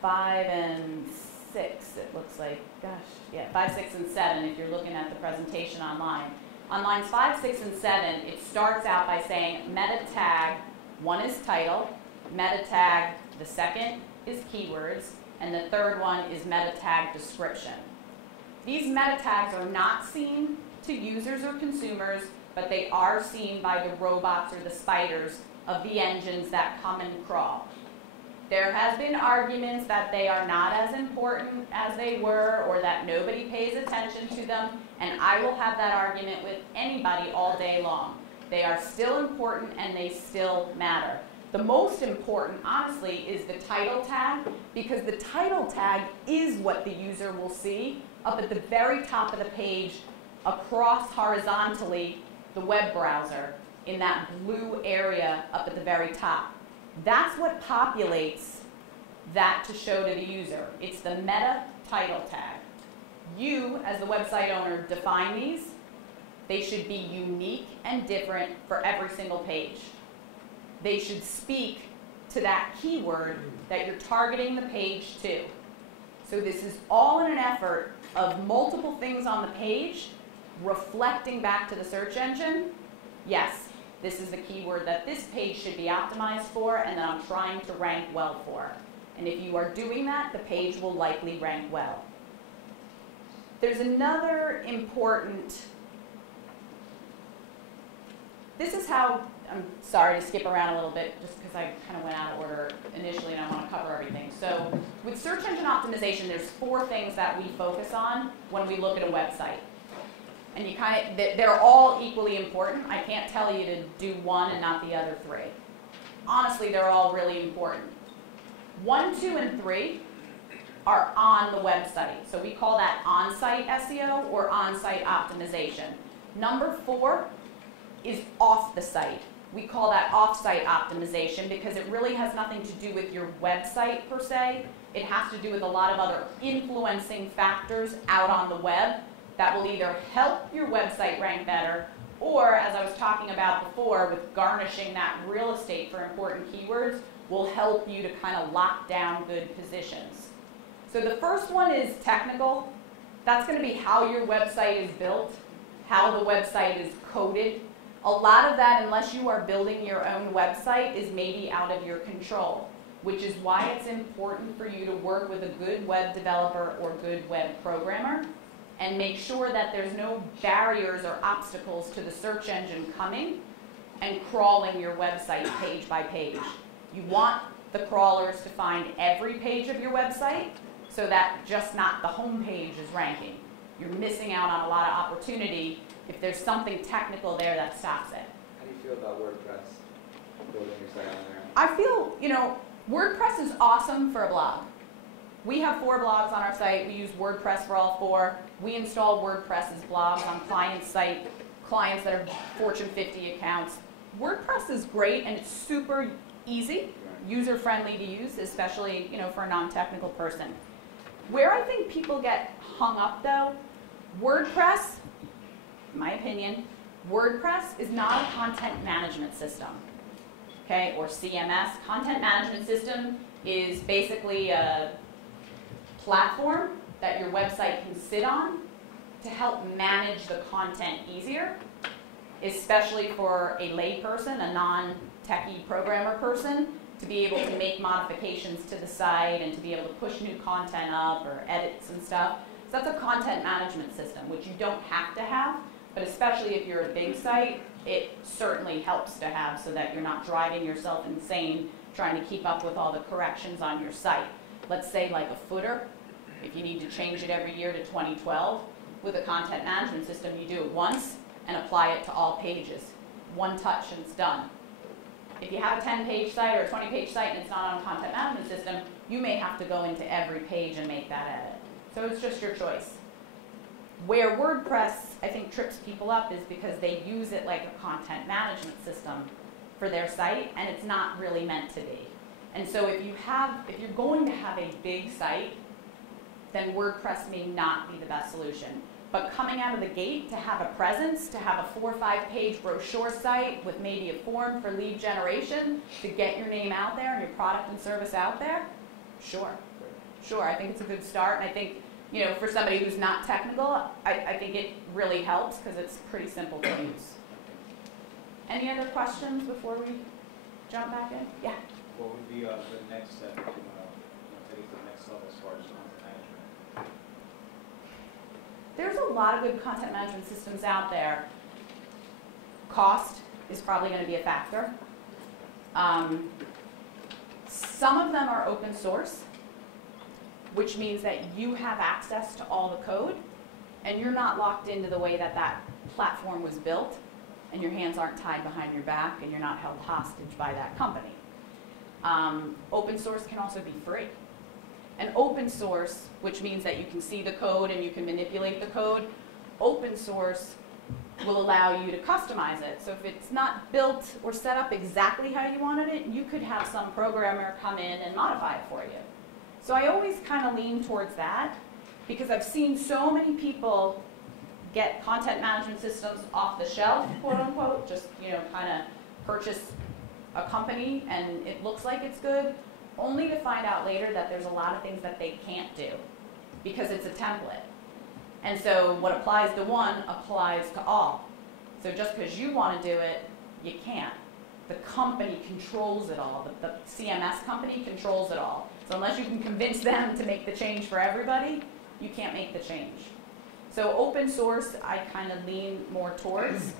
5 and 6, it looks like, gosh, yeah, 5, 6, and 7 if you're looking at the presentation online. On lines 5, 6, and 7, it starts out by saying meta tag, one is title, meta tag, the second is keywords, and the third one is meta tag description. These meta tags are not seen to users or consumers, but they are seen by the robots or the spiders of the engines that come and crawl. There has been arguments that they are not as important as they were or that nobody pays attention to them, and I will have that argument with anybody all day long. They are still important and they still matter. The most important, honestly, is the title tag, because the title tag is what the user will see up at the very top of the page across horizontally the web browser in that blue area up at the very top. That's what populates that to show to the user. It's the meta title tag. You, as the website owner, define these. They should be unique and different for every single page. They should speak to that keyword that you're targeting the page to. So this is all in an effort of multiple things on the page reflecting back to the search engine. Yes, this is the keyword that this page should be optimized for and that I'm trying to rank well for. And if you are doing that, the page will likely rank well. There's another important, this is how, I'm sorry to skip around a little bit just because I kind of went out of order initially and I want to cover everything. So with search engine optimization, there's 4 things that we focus on when we look at a website. And you they're all equally important. I can't tell you to do one and not the other 3. Honestly, they're all really important. 1, 2, and 3 are on the website. So we call that on-site SEO or on-site optimization. Number 4 is off the site. We call that off-site optimization because it really has nothing to do with your website per se. It has to do with a lot of other influencing factors out on the web that will either help your website rank better or, as I was talking about before, with garnishing that real estate for important keywords, will help you to kind of lock down good positions. So the first one is technical. That's going to be how your website is built, how the website is coded. A lot of that, unless you are building your own website, is maybe out of your control, which is why it's important for you to work with a good web developer or good web programmer and make sure that there's no barriers or obstacles to the search engine coming and crawling your website page by page. You want the crawlers to find every page of your website so that just not the home page is ranking. You're missing out on a lot of opportunity if there's something technical there that stops it. How do you feel about WordPress, building your site on there? I feel, WordPress is awesome for a blog. We have 4 blogs on our site. We use WordPress for all 4. We install WordPress as blogs on client site, clients that are Fortune 50 accounts. WordPress is great and it's super easy, user-friendly to use, especially for a non-technical person. Where I think people get hung up though, WordPress, in my opinion, WordPress is not a content management system, okay, or CMS. Content management system is basically a platform that your website can sit on to help manage the content easier, especially for a lay person, a non-techie programmer person, to be able to make modifications to the site and to be able to push new content up or edits and stuff. So that's a content management system, which you don't have to have, but especially if you're a big site, it certainly helps to have so that you're not driving yourself insane trying to keep up with all the corrections on your site. Let's say like a footer, if you need to change it every year to 2012, with a content management system, you do it once and apply it to all pages. One touch and it's done. If you have a 10-page site or a 20-page site and it's not on a content management system, you may have to go into every page and make that edit. So it's just your choice. Where WordPress, I think, trips people up is because they use it like a content management system for their site, and it's not really meant to be. And so if you're going to have a big site, then WordPress may not be the best solution. But coming out of the gate, to have a presence, to have a 4 or 5 page brochure site with maybe a form for lead generation to get your name out there and your product and service out there, sure. Sure, I think it's a good start. And I think, for somebody who's not technical, I think it really helps because it's pretty simple to use. Any other questions before we jump back in? Yeah? What would be the next step to take it to the next level as far as content management? There's a lot of good content management systems out there. Cost is probably going to be a factor. Some of them are open source, which means that you have access to all the code, and you're not locked into the way that that platform was built, and your hands aren't tied behind your back, and you're not held hostage by that company. Open source can also be free. And open source, which means that you can see the code and you can manipulate the code, open source will allow you to customize it. So if it's not built or set up exactly how you wanted it, you could have some programmer come in and modify it for you. So I always kind of lean towards that because I've seen so many people get content management systems off the shelf, quote unquote, just kind of purchase a company and it looks like it's good, only to find out later that there's a lot of things that they can't do because it's a template. And so what applies to one applies to all. So just because you want to do it, you can't. The company controls it all. The CMS company controls it all. So unless you can convince them to make the change for everybody, you can't make the change. So open source, I kind of lean more towards.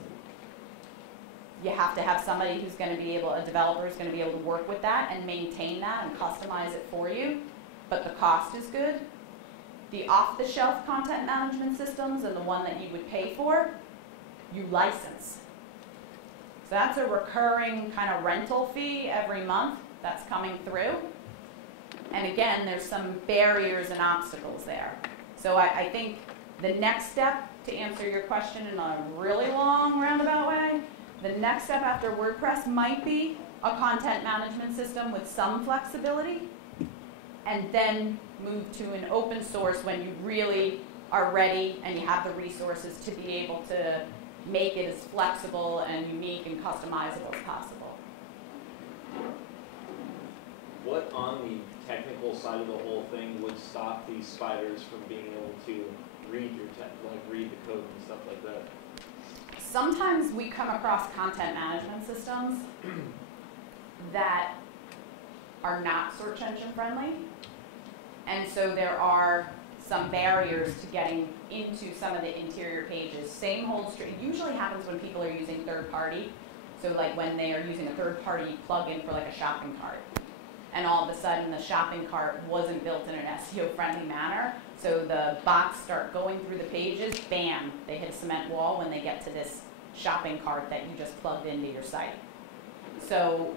You have to have somebody who's going to be able, a developer who's going to be able to work with that and maintain that and customize it for you, but the cost is good. The off-the-shelf content management systems and the one that you would pay for, you license. So that's a recurring kind of rental fee every month that's coming through. And again, there's some barriers and obstacles there. So I think the next step, to answer your question in a really long roundabout way, the next step after WordPress might be a content management system with some flexibility, and then move to an open source when you really are ready and you have the resources to be able to make it as flexible and unique and customizable as possible. What on the technical side of the whole thing would stop these spiders from being able to read your read the code and stuff like that? Sometimes we come across content management systems that are not search engine friendly. And so there are some barriers to getting into some of the interior pages. Same holds true. It usually happens when people are using third party. So like when they are using a third party plugin for like a shopping cart. and all of a sudden the shopping cart wasn't built in an SEO-friendly manner. So the bots start going through the pages, bam, they hit a cement wall when they get to this shopping cart that you just plugged into your site. So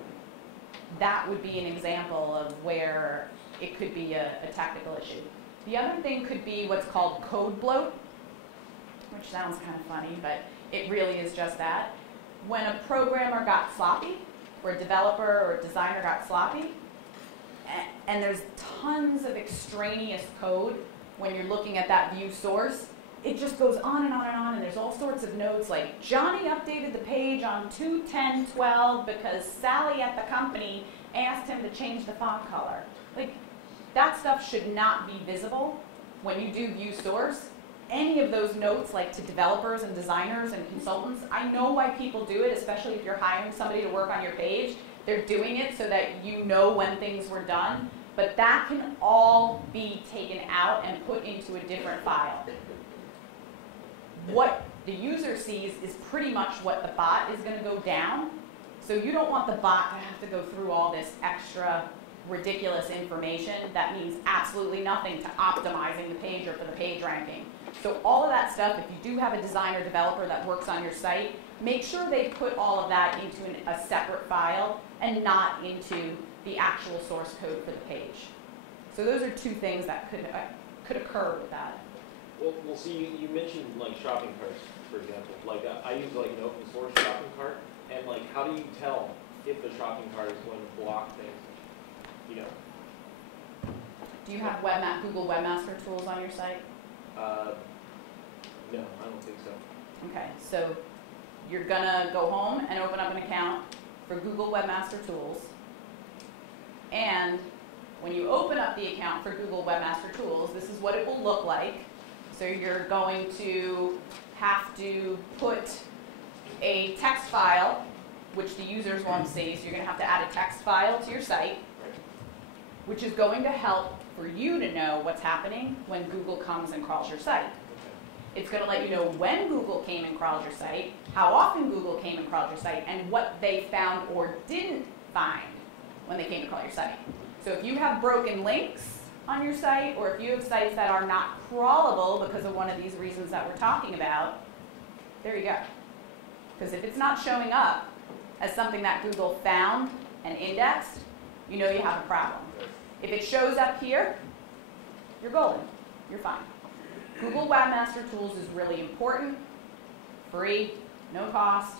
that would be an example of where it could be a technical issue. The other thing could be what's called code bloat, which sounds kind of funny, but it really is just that. When a programmer got sloppy, or a developer or a designer got sloppy, and there's tons of extraneous code when you're looking at that view source, it just goes on and on and on, and there's all sorts of notes like, Johnny updated the page on 2/10/12 because Sally at the company asked him to change the font color. Like, that stuff should not be visible when you do view source. Any of those notes, like to developers and designers and consultants, I know why people do it, especially if you're hiring somebody to work on your page. They're doing it so that you know when things were done, but that can all be taken out and put into a different file. What the user sees is pretty much what the bot is going to go down, so you don't want the bot to have to go through all this extra ridiculous information that means absolutely nothing to optimizing the page or for the page ranking. So all of that stuff, if you do have a designer developer that works on your site, make sure they put all of that into a separate file and not into the actual source code for the page. So those are two things that could occur with that. Well, see, you mentioned like shopping carts, for example. Like I use like an open source shopping cart, and like how do you tell if the shopping cart is going to block things? You know. Do you have Google Webmaster Tools on your site? No, I don't think so. Okay, so you're gonna go home and open up an account for Google Webmaster Tools. And when you open up the account for Google Webmaster Tools, this is what it will look like. So you're going to have to put a text file, which the users won't see, so you're going to have to add a text file to your site, which is going to help for you to know what's happening when Google comes and crawls your site. It's going to let you know when Google came and crawled your site, how often Google came and crawled your site, and what they found or didn't find when they came to crawl your site. So if you have broken links on your site, or if you have sites that are not crawlable because of one of these reasons that we're talking about, there you go. Because if it's not showing up as something that Google found and indexed, you know you have a problem. If it shows up here, you're golden. You're fine. Google Webmaster Tools is really important, free, no cost.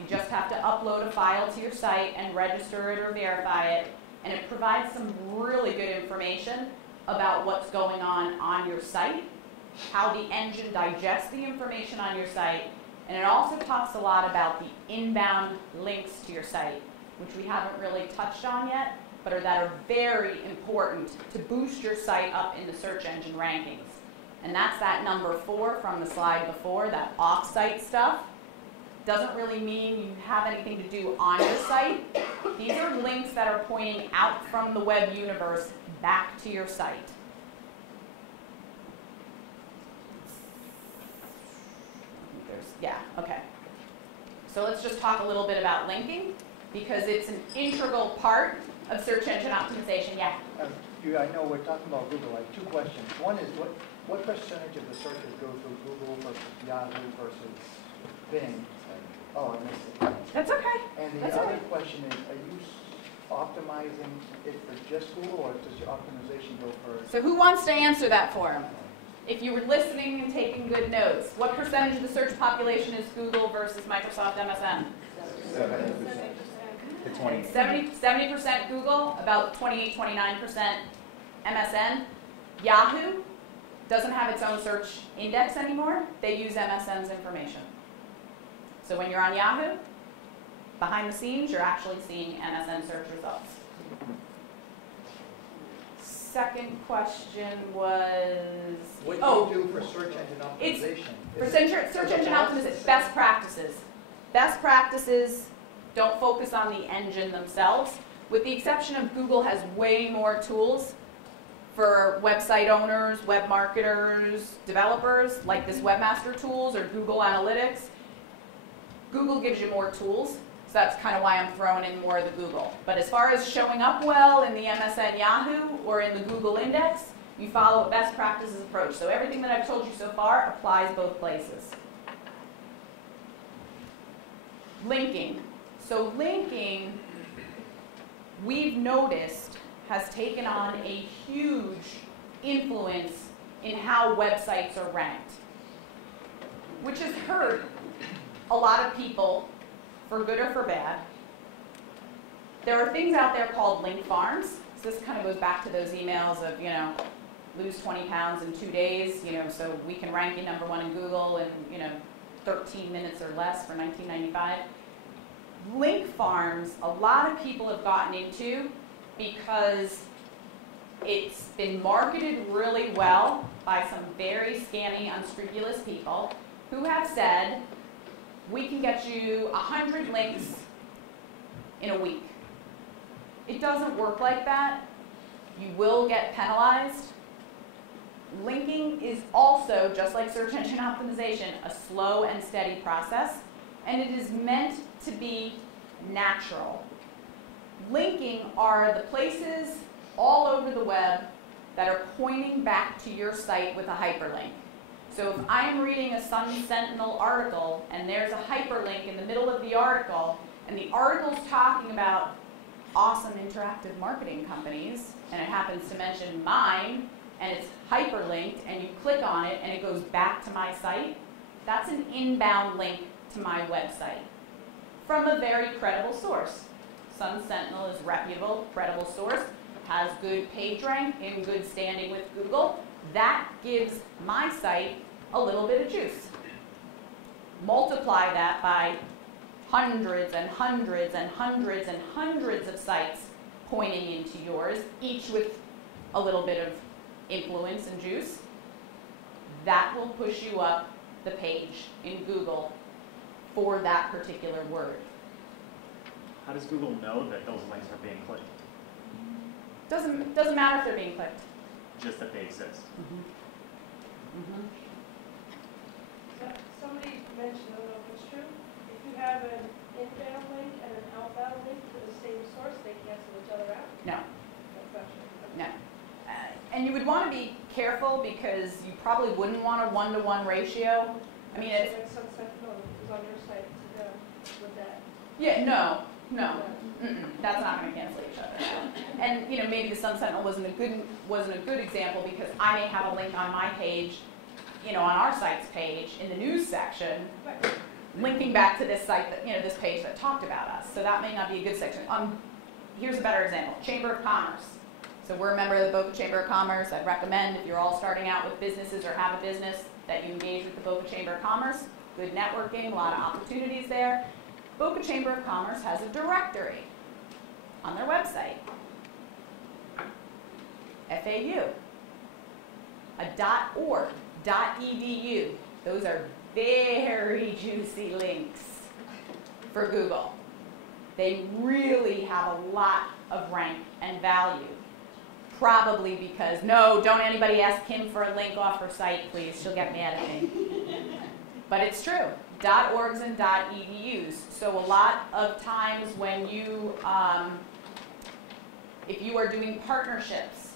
You just have to upload a file to your site and register it or verify it, and it provides some really good information about what's going on your site, how the engine digests the information on your site, and it also talks a lot about the inbound links to your site, which we haven't really touched on yet, but that are very important to boost your site up in the search engine rankings. And that's that number 4 from the slide before, that off-site stuff. Doesn't really mean you have anything to do on your site. These are links that are pointing out from the web universe back to your site. Yeah, okay. So let's just talk a little bit about linking, because it's an integral part of search engine optimization. Yeah? I know we're talking about Google. I have 2 questions. One is, what percentage of the searches go through Google versus Yahoo versus Bing? Oh, I missed it. That's okay. And the That's other okay. question is, are you optimizing it for just Google, or does your optimization go for... So who wants to answer that for him? If you were listening and taking good notes, what percentage of the search population is Google versus Microsoft MSN? 70% Google, about 28, 29% MSN. Yahoo doesn't have its own search index anymore. They use MSN's information. So when you're on Yahoo, behind the scenes, you're actually seeing MSN search results. Second question was... What do you do for search engine optimization? For search engine optimization, best practices. Best practices don't focus on the engine themselves. With the exception of Google has way more tools for website owners, web marketers, developers, like this Webmaster Tools or Google Analytics. Google gives you more tools. So that's kind of why I'm throwing in more of the Google. But as far as showing up well in the MSN Yahoo or in the Google index, you follow a best practices approach. So everything that I've told you so far applies both places. Linking. So linking, we've noticed, has taken on a huge influence in how websites are ranked, which has hurt a lot of people, for good or for bad. There are things out there called link farms. So this kind of goes back to those emails of, lose 20 pounds in 2 days, so we can rank you #1 in Google in, 13 minutes or less for $19.95. Link farms, a lot of people have gotten into because it's been marketed really well by some very scammy, unscrupulous people who have said, we can get you 100 links in a week. It doesn't work like that. You will get penalized. Linking is also, just like search engine optimization, a slow and steady process, and it is meant to be natural. Linking are the places all over the web that are pointing back to your site with a hyperlink. So if I'm reading a Sun Sentinel article and there's a hyperlink in the middle of the article, and the article's talking about awesome interactive marketing companies, and it happens to mention mine, and it's hyperlinked, and you click on it and it goes back to my site, that's an inbound link to my website from a very credible source. Sun Sentinel is reputable, credible source, has good page rank, in good standing with Google. That gives my site a little bit of juice. Multiply that by hundreds and hundreds and hundreds and hundreds of sites pointing into yours, each with a little bit of influence and juice. That will push you up the page in Google for that particular word. How does Google know that those links are being clicked? Doesn't matter if they're being clicked. Just that they exist. Somebody mentioned, I don't know if it's true, if you have an inbound link and an outbound link to the same source, they cancel each other out? No. That's not true. No. And you would want to be careful because you probably wouldn't want a 1-to-1 ratio. I mean, it's... So like some Sentinel is on your site to go with that. Yeah, no. That's not going to cancel each other. And maybe the Sun Sentinel wasn't a good example because I may have a link on my page, on our site's page in the news section, linking back to this site that this page that talked about us. So that may not be a good section. Here's a better example: Chamber of Commerce. So we're a member of the Boca Chamber of Commerce. I'd recommend if you're all starting out with businesses or have a business that you engage with the Boca Chamber of Commerce. Good networking, a lot of opportunities there. Boca Chamber of Commerce has a directory on their website. FAU, a .org, .edu. Those are very juicy links for Google. They really have a lot of rank and value. Probably because, no, don't anybody ask Kim for a link off her site, please. She'll get mad at me. But it's true. .orgs and .edus. So a lot of times when you, if you are doing partnerships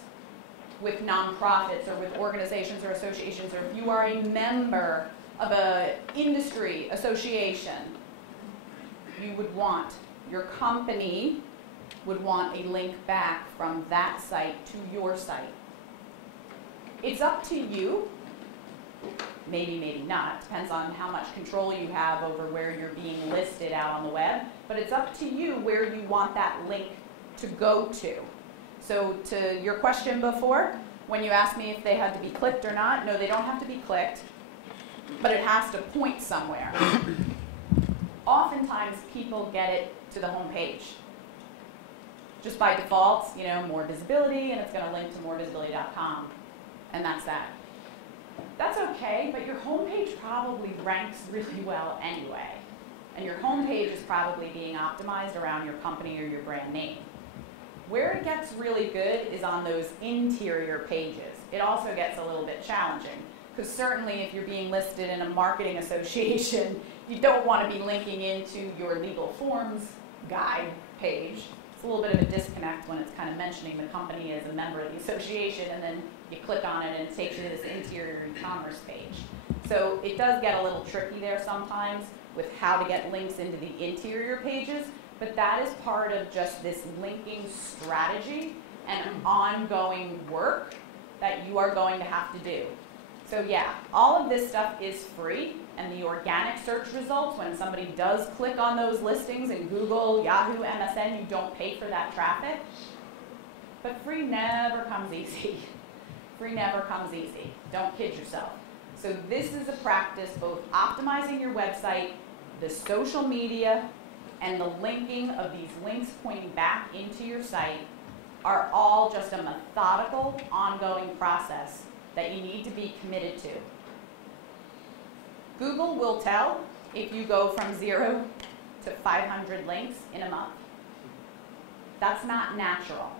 with nonprofits or with organizations or associations, or if you are a member of an industry association, you would want, your company would want a link back from that site to your site. It's up to you. Maybe, maybe not. Depends on how much control you have over where you're being listed out on the web. But it's up to you where you want that link to go to. So to your question before, when you asked me if they had to be clicked or not, no, they don't have to be clicked, but it has to point somewhere. Oftentimes, people get it to the home page. Just by default, more visibility, and it's going to link to morevisibility.com, and that's that. That's okay, but your homepage probably ranks really well anyway. And your homepage is probably being optimized around your company or your brand name. Where it gets really good is on those interior pages. It also gets a little bit challenging Because certainly if you're being listed in a marketing association, you don't want to be linking into your legal forms guide page. It's a little bit of a disconnect when it's kind of mentioning the company as a member of the association, and then you click on it and it takes you to this interior e-commerce page. So it does get a little tricky there sometimes with how to get links into the interior pages, but that is part of just this linking strategy and ongoing work that you are going to have to do. So yeah, all of this stuff is free, and the organic search results, when somebody does click on those listings in Google, Yahoo, MSN, you don't pay for that traffic. But free never comes easy. Free never comes easy. Don't kid yourself. So this is a practice, both optimizing your website, the social media, and the linking of these links pointing back into your site are all just a methodical, ongoing process that you need to be committed to. Google will tell if you go from 0 to 500 links in a month. That's not natural.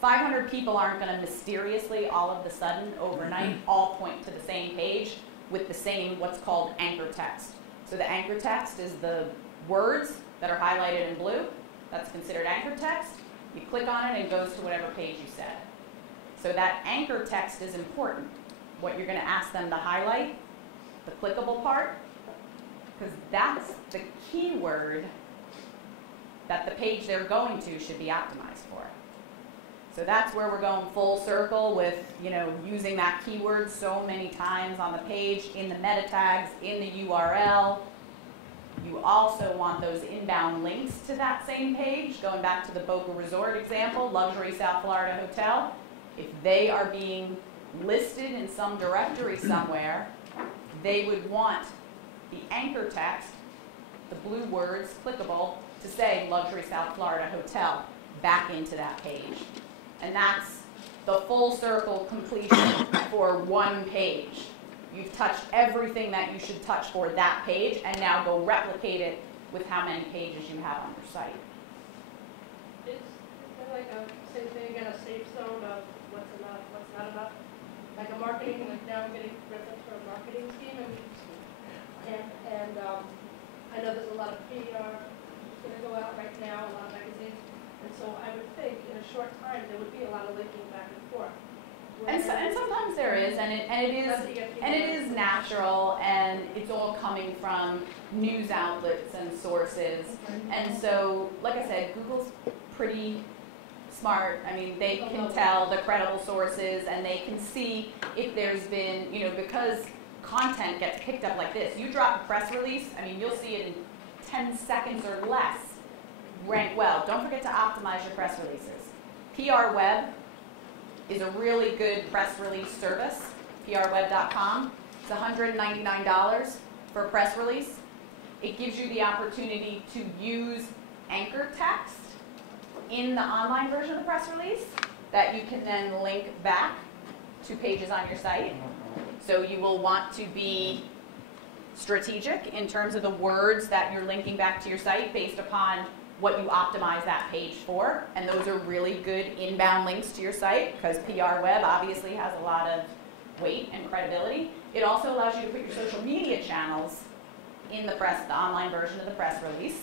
500 people aren't going to mysteriously, all of a sudden, overnight, all point to the same page with the same what's called anchor text. So the anchor text is the words that are highlighted in blue. That's considered anchor text. You click on it and it goes to whatever page you said. So that anchor text is important. What you're going to ask them to highlight, the clickable part, because that's the keyword that the page they're going to should be optimized for. So that's where we're going full circle with, using that keyword so many times on the page, in the meta tags, in the URL. You also want those inbound links to that same page. Going back to the Boca Resort example, luxury South Florida hotel. If they are being listed in some directory somewhere, they would want the anchor text, the blue words, clickable, to say luxury South Florida hotel back into that page. And that's the full circle completion for one page. You've touched everything that you should touch for that page, and now go replicate it with how many pages you have on your site. Is there like a, same thing again, a safe zone of what's enough, what's not enough? Like a marketing, like now I'm getting reference for a marketing scheme, and I know there's a lot of PR going to go out right now, a lot of magazines, and so I would think in a short time there would be a lot of linking back and forth. And sometimes there is, and it is natural, and it's all coming from news outlets and sources. And so, like I said, Google's pretty smart. I mean, they can tell the credible sources, and they can see if there's been, because content gets picked up like this. You drop a press release, I mean, you'll see it in 10 seconds or less rank well. Don't forget to optimize your press releases. PR Web is a really good press release service, prweb.com. It's $199 for a press release. It gives you the opportunity to use anchor text in the online version of the press release that you can then link back to pages on your site. So you will want to be strategic in terms of the words that you're linking back to your site based upon what you optimize that page for, and those are really good inbound links to your site because PR Web obviously has a lot of weight and credibility. It also allows you to put your social media channels in the online version of the press release,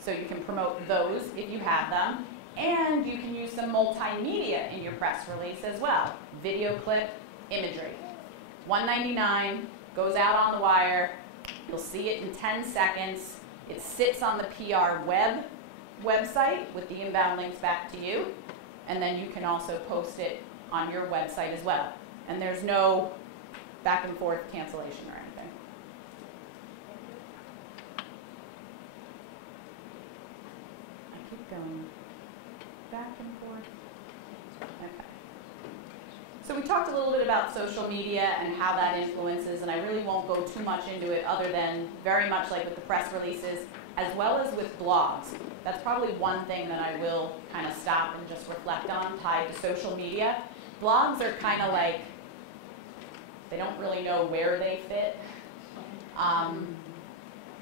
so you can promote those if you have them, and you can use some multimedia in your press release as well. Video clip, imagery. $199, goes out on the wire, you'll see it in 10 seconds. It sits on the PR Web website with the inbound links back to you, and then you can also post it on your website as well. And there's no back and forth cancellation or anything. I keep going back and forth. Okay. So we talked a little bit about social media and how that influences, and I really won't go too much into it other than very much like with the press releases, as well as with blogs. That's probably one thing that I will kind of stop and just reflect on tied to social media. Blogs are kind of like, they don't really know where they fit.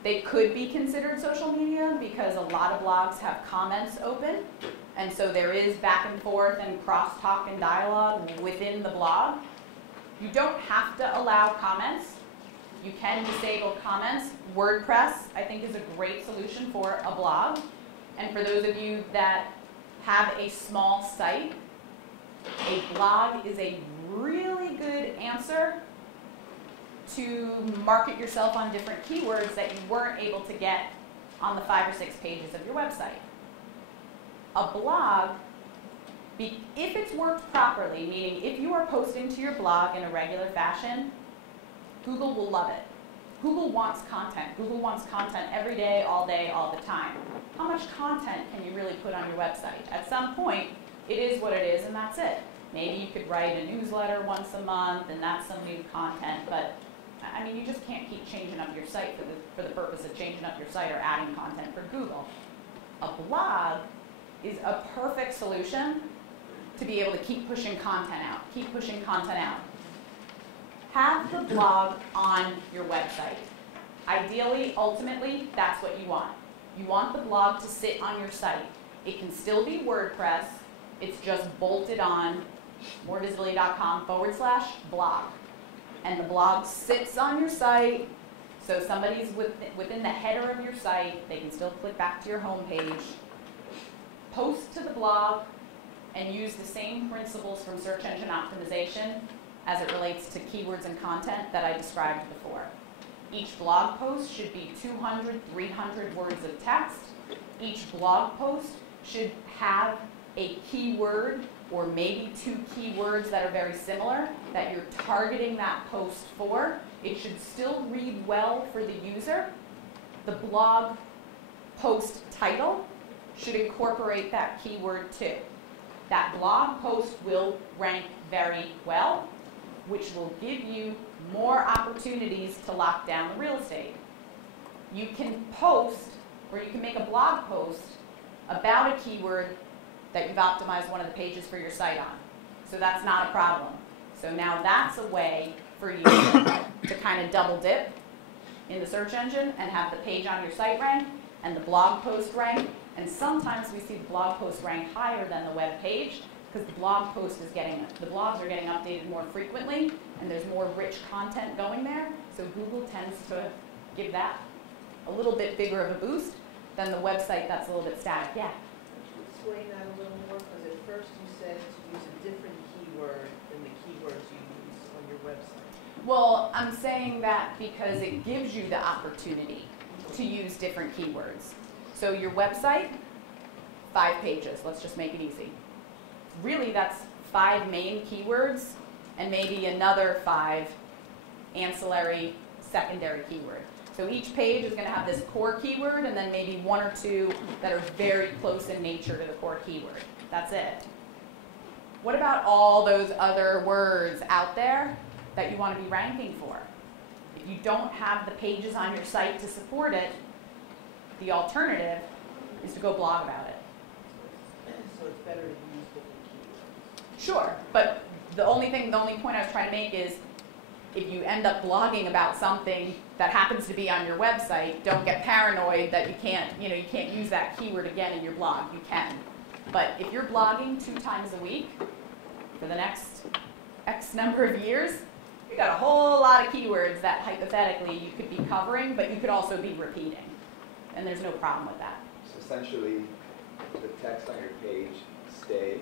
They could be considered social media because a lot of blogs have comments open. And so there is back and forth and crosstalk and dialogue within the blog. You don't have to allow comments. You can disable comments. WordPress, I think, is a great solution for a blog. And for those of you that have a small site, a blog is a really good answer to market yourself on different keywords that you weren't able to get on the 5 or 6 pages of your website. A blog, if it's worked properly, meaning if you are posting to your blog in a regular fashion, Google will love it. Google wants content. Google wants content every day, all the time. How much content can you really put on your website? At some point, it is what it is, and that's it. Maybe you could write a newsletter once a month, and that's some new content, but I mean, you just can't keep changing up your site for the purpose of changing up your site or adding content for Google. A blog is a perfect solution to be able to keep pushing content out, keep pushing content out. Have the blog on your website. Ideally, ultimately, that's what you want. You want the blog to sit on your site. It can still be WordPress. It's just bolted on morevisibly.com/blog. And the blog sits on your site, so somebody's within the header of your site. They can still click back to your home page. Post to the blog and use the same principles from search engine optimization as it relates to keywords and content that I described before. Each blog post should be 200, 300 words of text. Each blog post should have a keyword or maybe 2 keywords that are very similar that you're targeting that post for. It should still read well for the user. The blog post title should incorporate that keyword too. That blog post will rank very well, which will give you more opportunities to lock down the real estate. You can post, or you can make a blog post about a keyword that you've optimized one of the pages for your site on. So that's not a problem. So now that's a way for you to kind of double dip in the search engine and have the page on your site rank and the blog post rank. And sometimes we see the blog post rank higher than the web page because the blogs are getting updated more frequently and there's more rich content going there. So Google tends to give that a little bit bigger of a boost than the website that's a little bit static. Yeah? Explain that a little more, because at first you said to use a different keyword than the keywords you use on your website. Well, I'm saying that because it gives you the opportunity to use different keywords. So your website, 5 pages, let's just make it easy. Really, that's 5 main keywords and maybe another 5 ancillary secondary keywords. So each page is going to have this core keyword and then maybe 1 or 2 that are very close in nature to the core keyword. That's it. What about all those other words out there that you want to be ranking for? If you don't have the pages on your site to support it, the alternative is to go blog about it. So it's better to use different keywords. Sure, but the only point I was trying to make is if you end up blogging about something that happens to be on your website, don't get paranoid that you can't use that keyword again in your blog. You can. But if you're blogging 2 times a week for the next X number of years, you got a whole lot of keywords that hypothetically you could be covering, but you could also be repeating. And there's no problem with that. So essentially, the text on your page stay,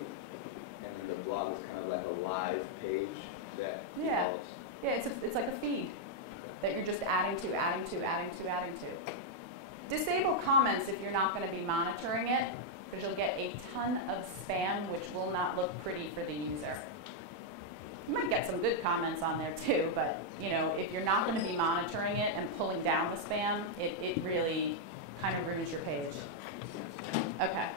and then the blog is kind of like a live page that develops. Yeah, it's like a feed that you're just adding to. Disable comments if you're not going to be monitoring it, because you'll get a ton of spam, which will not look pretty for the user. You might get some good comments on there too, but if you're not going to be monitoring it and pulling down the spam, it really kind of ruins your page. Okay.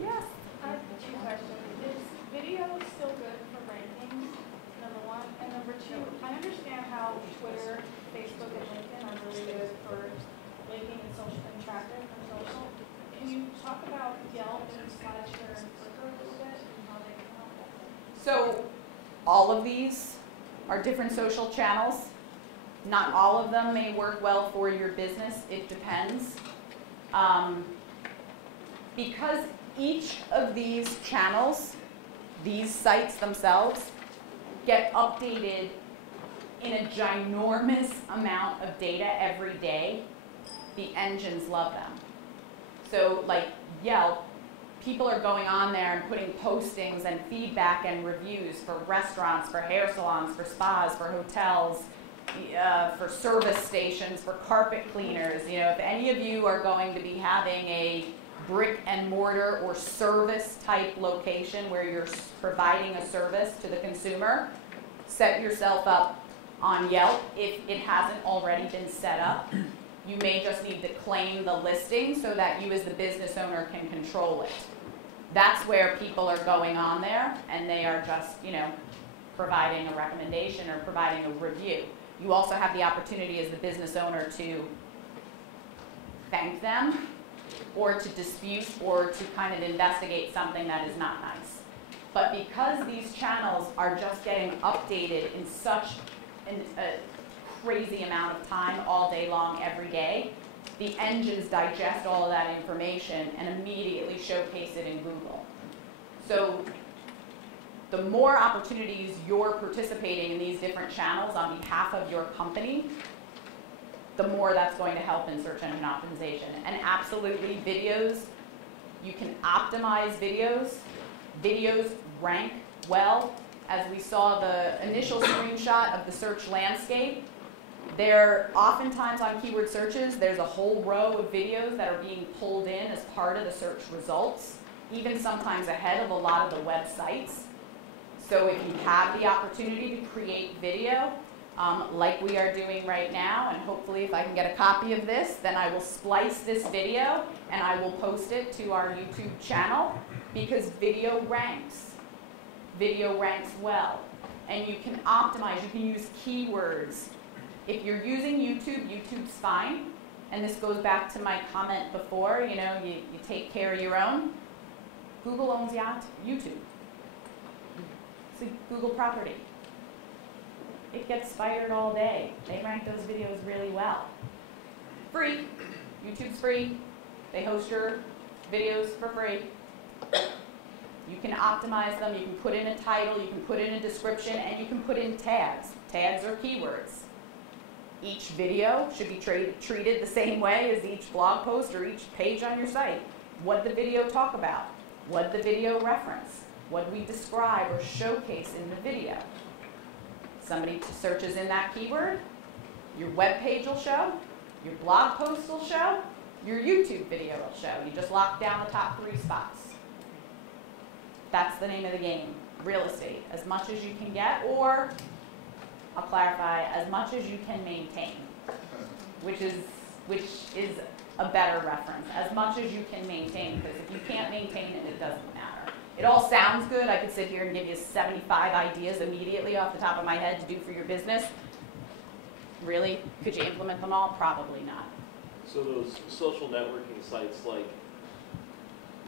Yes? I have 2 questions. Is video still good for rankings, number 1? And number 2, I understand how Twitter, Facebook, and LinkedIn are really good for linking and social and traffic from social. Can you talk about Yelp and SlideShare and Flickr a little bit and how they can help? So all of these are different social channels. Not all of them may work well for your business. It depends. Because each of these channels, these sites themselves, get updated in a ginormous amount of data every day, the engines love them. So like Yelp, people are going on there and putting postings and feedback and reviews for restaurants, for hair salons, for spas, for hotels, for service stations, for carpet cleaners. You know, if any of you are going to be having a brick and mortar or service type location where you're providing a service to the consumer, set yourself up on Yelp if it hasn't already been set up. You may just need to claim the listing so that you as the business owner can control it. That's where people are going on there and they are just, you know, providing a recommendation or providing a review. You also have the opportunity as the business owner to thank them or to dispute or to kind of investigate something that is not nice. But because these channels are just getting updated in such a crazy amount of time all day long, every day, the engines digest all of that information and immediately showcase it in Google. So the more opportunities you're participating in these different channels on behalf of your company, the more that's going to help in search engine optimization. And absolutely, videos, you can optimize videos. Videos rank well. As we saw the initial screenshot of the search landscape, there oftentimes on keyword searches, there's a whole row of videos that are being pulled in as part of the search results, even sometimes ahead of a lot of the websites. So if you have the opportunity to create video, like we are doing right now, and hopefully if I can get a copy of this, then I will splice this video and I will post it to our YouTube channel, because video ranks. Video ranks well. And you can optimize, you can use keywords. If you're using YouTube, YouTube's fine. And this goes back to my comment before, you know, you take care of your own. Google owns YouTube. It's a Google property. It gets spidered all day. They rank those videos really well. Free. YouTube's free. They host your videos for free. You can optimize them, you can put in a title, you can put in a description, and you can put in tags. Tags are keywords. Each video should be treated the same way as each blog post or each page on your site. What did the video talk about? What did the video reference? What did we describe or showcase in the video? Somebody searches in that keyword, your web page will show, your blog post will show, your YouTube video will show. You just lock down the top 3 spots. That's the name of the game. Real estate, as much as you can get, or I'll clarify, as much as you can maintain, which is a better reference. As much as you can maintain, because if you can't maintain it, it doesn't matter. It all sounds good. I could sit here and give you 75 ideas immediately off the top of my head to do for your business. Really? Could you implement them all? Probably not. So those social networking sites, like,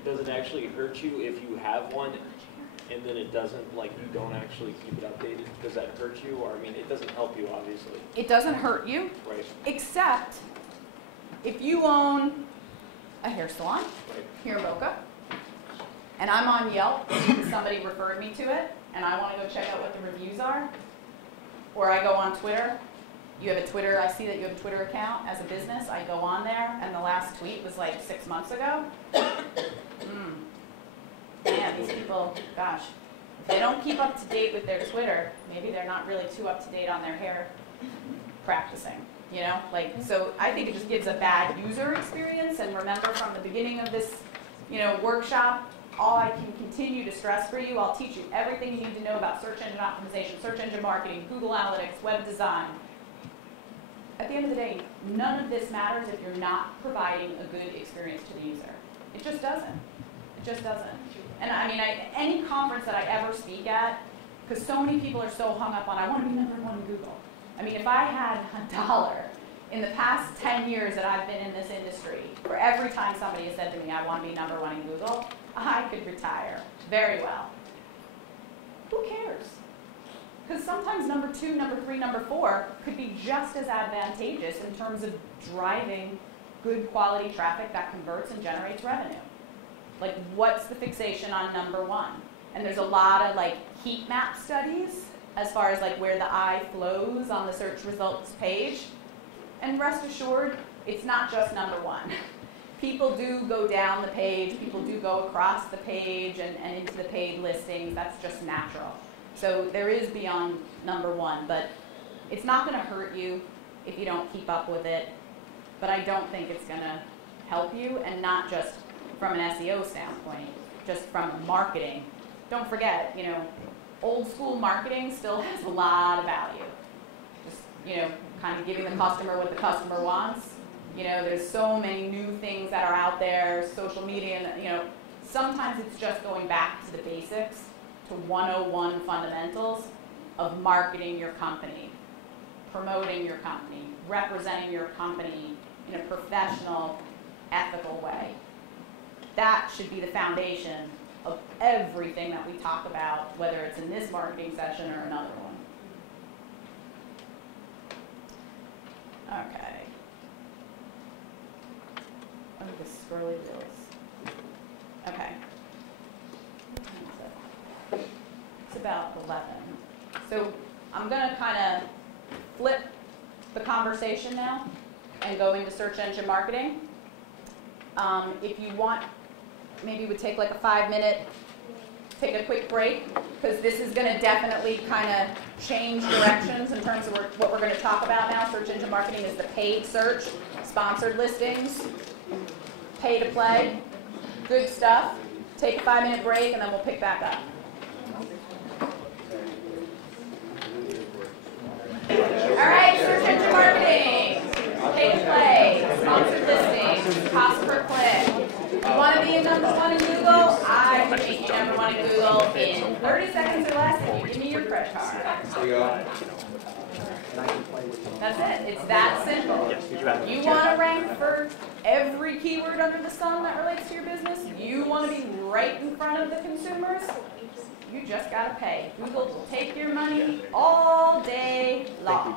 does it actually hurt you if you have one and then it doesn't, like, you don't actually keep it updated? Does that hurt you? Or, I mean, it doesn't help you, obviously. It doesn't hurt you, Right. except if you own a hair salon Right. here in Boca, and I'm on Yelp because somebody referred me to it, and I want to go check out what the reviews are, or I go on Twitter. You have a Twitter, I see that you have a Twitter account as a business. I go on there, and the last tweet was like 6 months ago. Man, these people, gosh, if they don't keep up to date with their Twitter, maybe they're not really too up to date on their hair practicing, you know? Like, so I think it just gives a bad user experience. And remember, from the beginning of this, you know, workshop, all I can continue to stress for you, I'll teach you everything you need to know about search engine optimization, search engine marketing, Google Analytics, web design. At the end of the day, none of this matters if you're not providing a good experience to the user. It just doesn't. It just doesn't. And I mean, any conference that I ever speak at, because so many people are so hung up on, I want to be #1 in Google. I mean, if I had $1 in the past 10 years that I've been in this industry, for every time somebody has said to me, I want to be #1 in Google, I could retire very well. Who cares? Because sometimes #2, #3, #4 could be just as advantageous in terms of driving good quality traffic that converts and generates revenue. Like, what's the fixation on #1? And there's a lot of like heat map studies as far as like where the eye flows on the search results page. And rest assured, it's not just number one. People do go down the page, people do go across the page and into the paid listings. That's just natural. So there is beyond number one, but it's not going to hurt you if you don't keep up with it. But I don't think it's going to help you, and not just from an SEO standpoint, just from marketing. Don't forget, you know, old school marketing still has a lot of value. Just, you know, kind of giving the customer what the customer wants. You know, there's so many new things that are out there, social media, and, you know, sometimes it's just going back to the basics, to 101 fundamentals of marketing your company, promoting your company, representing your company in a professional, ethical way. That should be the foundation of everything that we talk about, whether it's in this marketing session or another one. Okay. Oh, the scrolly wheels. Okay. It's about 11. So I'm going to kind of flip the conversation now and go into search engine marketing. If you want, maybe we'd take like a 5-minute, take a quick break, because this is going to definitely kind of change directions in terms of what we're going to talk about now. Search engine marketing is the paid search, sponsored listings, pay to play, good stuff. Take a 5-minute break and then we'll pick back up. All right, search engine marketing, pay to play, sponsored listings, cost per click. You want to be a number one in Google? I can make you number one in Google in 30 seconds or less if you give me your credit card. There you go. That's it. It's that simple. You want to rank for every keyword under the sun that relates to your business? You want to be right in front of the consumers? You just got to pay. Google will take your money all day long,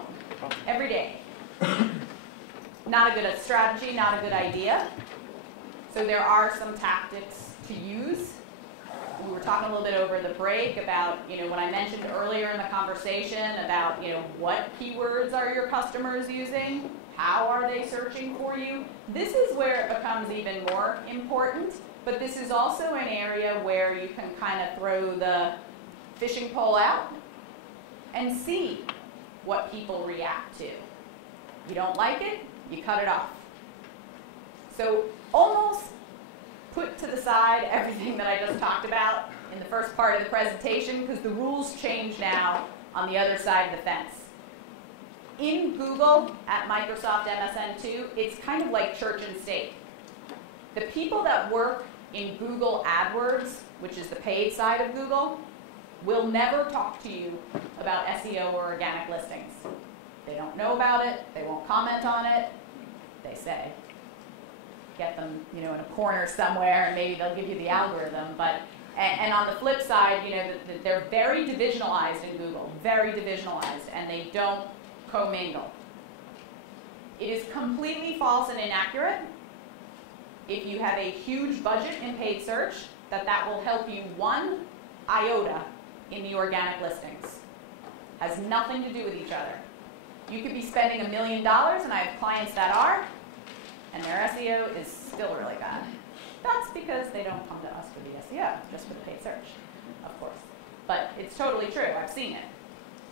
every day. Not a good strategy, not a good idea. So there are some tactics to use. We were talking a little bit over the break about, you know, when I mentioned earlier in the conversation about, you know, what keywords are your customers using? How are they searching for you? This is where it becomes even more important, but this is also an area where you can kind of throw the fishing pole out and see what people react to. You don't like it, you cut it off. So almost put to the side everything that I just talked about in the first part of the presentation, because the rules change now on the other side of the fence. In Google, at Microsoft MSN2, it's kind of like church and state. The people that work in Google AdWords, which is the paid side of Google, will never talk to you about SEO or organic listings. They don't know about it, they won't comment on it, they say. Get them, you know, in a corner somewhere, and maybe they'll give you the algorithm. But and on the flip side, you know, they're very divisionalized in Google, very divisionalized, and they don't commingle. It is completely false and inaccurate if you have a huge budget in paid search that will help you 1 iota in the organic listings. Has nothing to do with each other. You could be spending $1 million, and I have clients that are, and their SEO is still really bad. That's because they don't come to us for the SEO, just for the paid search, of course. But it's totally true. I've seen it,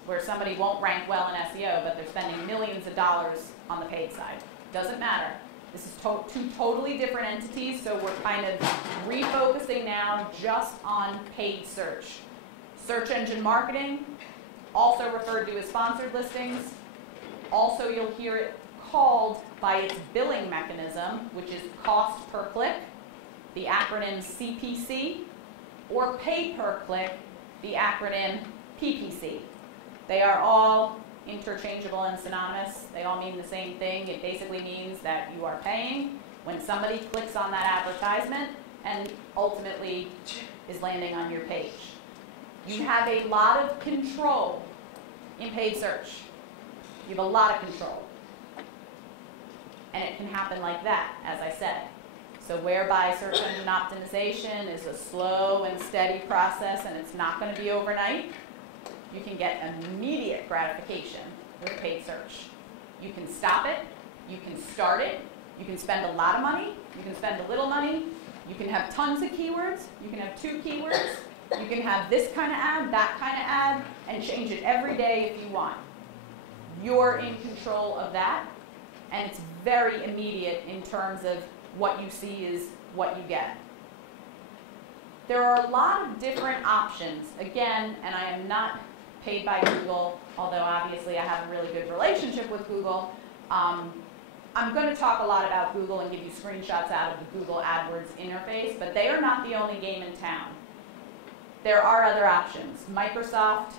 where somebody won't rank well in SEO, but they're spending millions of dollars on the paid side. Doesn't matter. This is two totally different entities, so we're kind of refocusing now just on paid search. Search engine marketing, also referred to as sponsored listings. Also, you'll hear it called by its billing mechanism, which is cost per click, the acronym CPC, or pay per click, the acronym PPC. They are all interchangeable and synonymous. They all mean the same thing. It basically means that you are paying when somebody clicks on that advertisement and ultimately is landing on your page. You have a lot of control in paid search. You have a lot of control. And it can happen like that, as I said. So whereby search engine optimization is a slow and steady process, and it's not going to be overnight. you can get immediate gratification with paid search. You can stop it, you can start it, you can spend a lot of money, you can spend a little money, you can have tons of keywords, you can have 2 keywords, you can have this kind of ad, that kind of ad, and change it every day if you want. You're in control of that, and it's very immediate in terms of what you see is what you get. There are a lot of different options. Again, and I am not paid by Google, although obviously I have a really good relationship with Google. I'm going to talk a lot about Google and give you screenshots out of the Google AdWords interface, but they are not the only game in town. There are other options. Microsoft,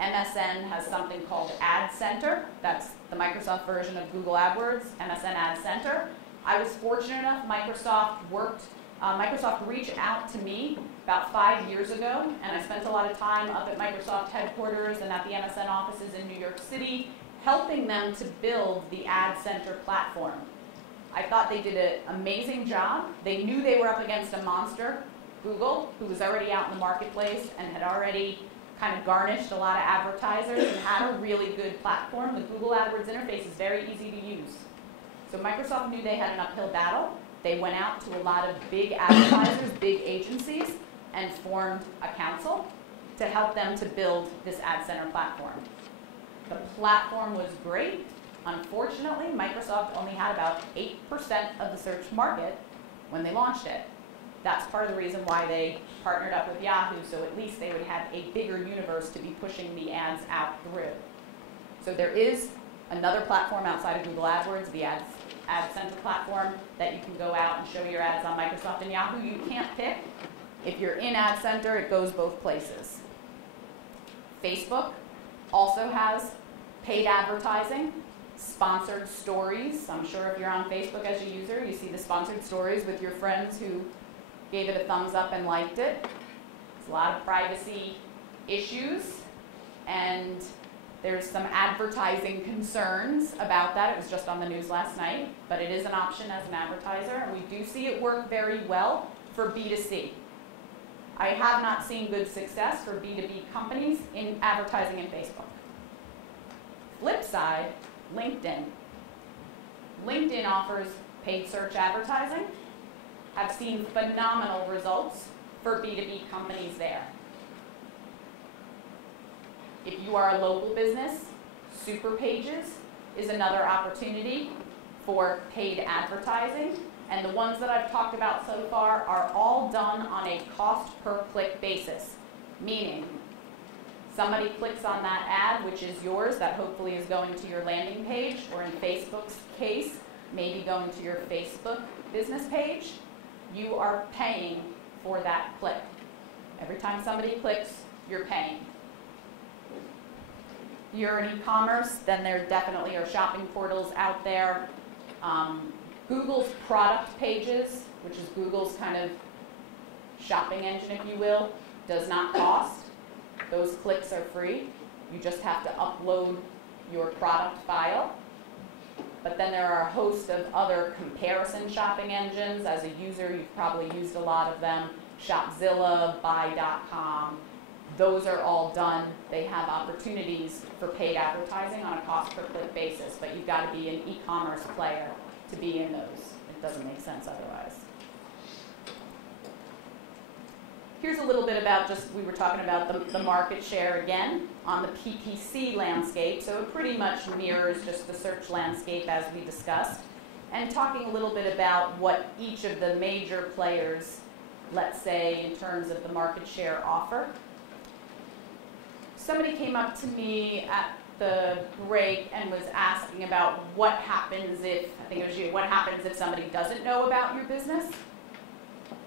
MSN has something called Ad Center. That's the Microsoft version of Google AdWords, MSN Ad Center. I was fortunate enough, Microsoft reached out to me about 5 years ago, and I spent a lot of time up at Microsoft headquarters and at the MSN offices in New York City, helping them to build the Ad Center platform. I thought they did an amazing job. They knew they were up against a monster, Google, who was already out in the marketplace and had already kind of garnished a lot of advertisers and had a really good platform. The Google AdWords interface is very easy to use. So Microsoft knew they had an uphill battle. They went out to a lot of big advertisers, big agencies, and formed a council to help them to build this Ad Center platform. The platform was great. Unfortunately, Microsoft only had about 8% of the search market when they launched it. That's part of the reason why they partnered up with Yahoo, so at least they would have a bigger universe to be pushing the ads out through. So there is another platform outside of Google AdWords, the Ad Center platform, that you can go out and show your ads on Microsoft and Yahoo. You can't pick. If you're in Ad Center, it goes both places. Facebook also has paid advertising, sponsored stories. I'm sure if you're on Facebook as a user, you see the sponsored stories with your friends who gave it a thumbs up and liked it. There's a lot of privacy issues, and there's some advertising concerns about that. It was just on the news last night, but it is an option as an advertiser, and we do see it work very well for B2C. I have not seen good success for B2B companies in advertising in Facebook. Flip side, LinkedIn. LinkedIn offers paid search advertising. I've seen phenomenal results for B2B companies there. If you are a local business, Super Pages is another opportunity for paid advertising. And the ones that I've talked about so far are all done on a cost per click basis. Meaning, somebody clicks on that ad, which is yours, that hopefully is going to your landing page, or in Facebook's case, maybe going to your Facebook business page. You are paying for that click. Every time somebody clicks, you're paying. You're in e-commerce, then there definitely are shopping portals out there. Google's product pages, which is Google's kind of shopping engine, if you will, does not cost. Those clicks are free. You just have to upload your product file. But then there are a host of other comparison shopping engines. As a user, you've probably used a lot of them. Shopzilla, Buy.com. Those are all done. They have opportunities for paid advertising on a cost per click basis, but you've got to be an e-commerce player to be in those. It doesn't make sense otherwise. Here's a little bit about just, we were talking about the market share again on the PPC landscape. So it pretty much mirrors just the search landscape as we discussed. And talking a little bit about what each of the major players, let's say in terms of the market share, offer. Somebody came up to me at the break and was asking about what happens if, I think it was you, what happens if somebody doesn't know about your business?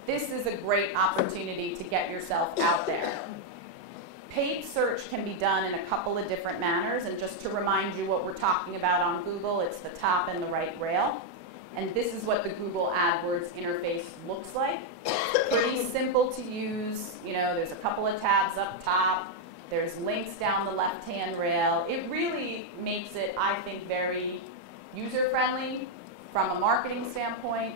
This is a great opportunity to get yourself out there. Paid search can be done in a couple of different manners, and just to remind you what we're talking about on Google, it's the top and the right rail. And this is what the Google AdWords interface looks like. Pretty simple to use. You know, there's a couple of tabs up top. There's links down the left-hand rail. It really makes it, I think, very user-friendly from a marketing standpoint.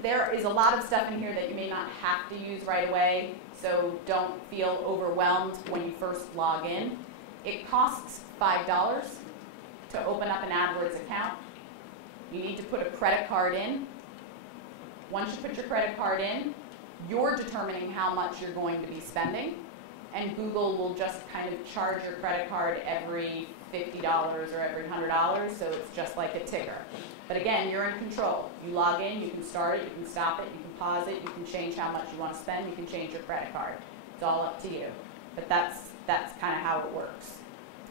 There is a lot of stuff in here that you may not have to use right away. so don't feel overwhelmed when you first log in. It costs $5 to open up an AdWords account. You need to put a credit card in. Once you put your credit card in, you're determining how much you're going to be spending, and Google will just kind of charge your credit card every $50 or every $100, so it's just like a ticker. But again, you're in control. You log in, you can start it, you can stop it, you can pause it, you can change how much you want to spend, you can change your credit card. It's all up to you. But that's kind of how it works.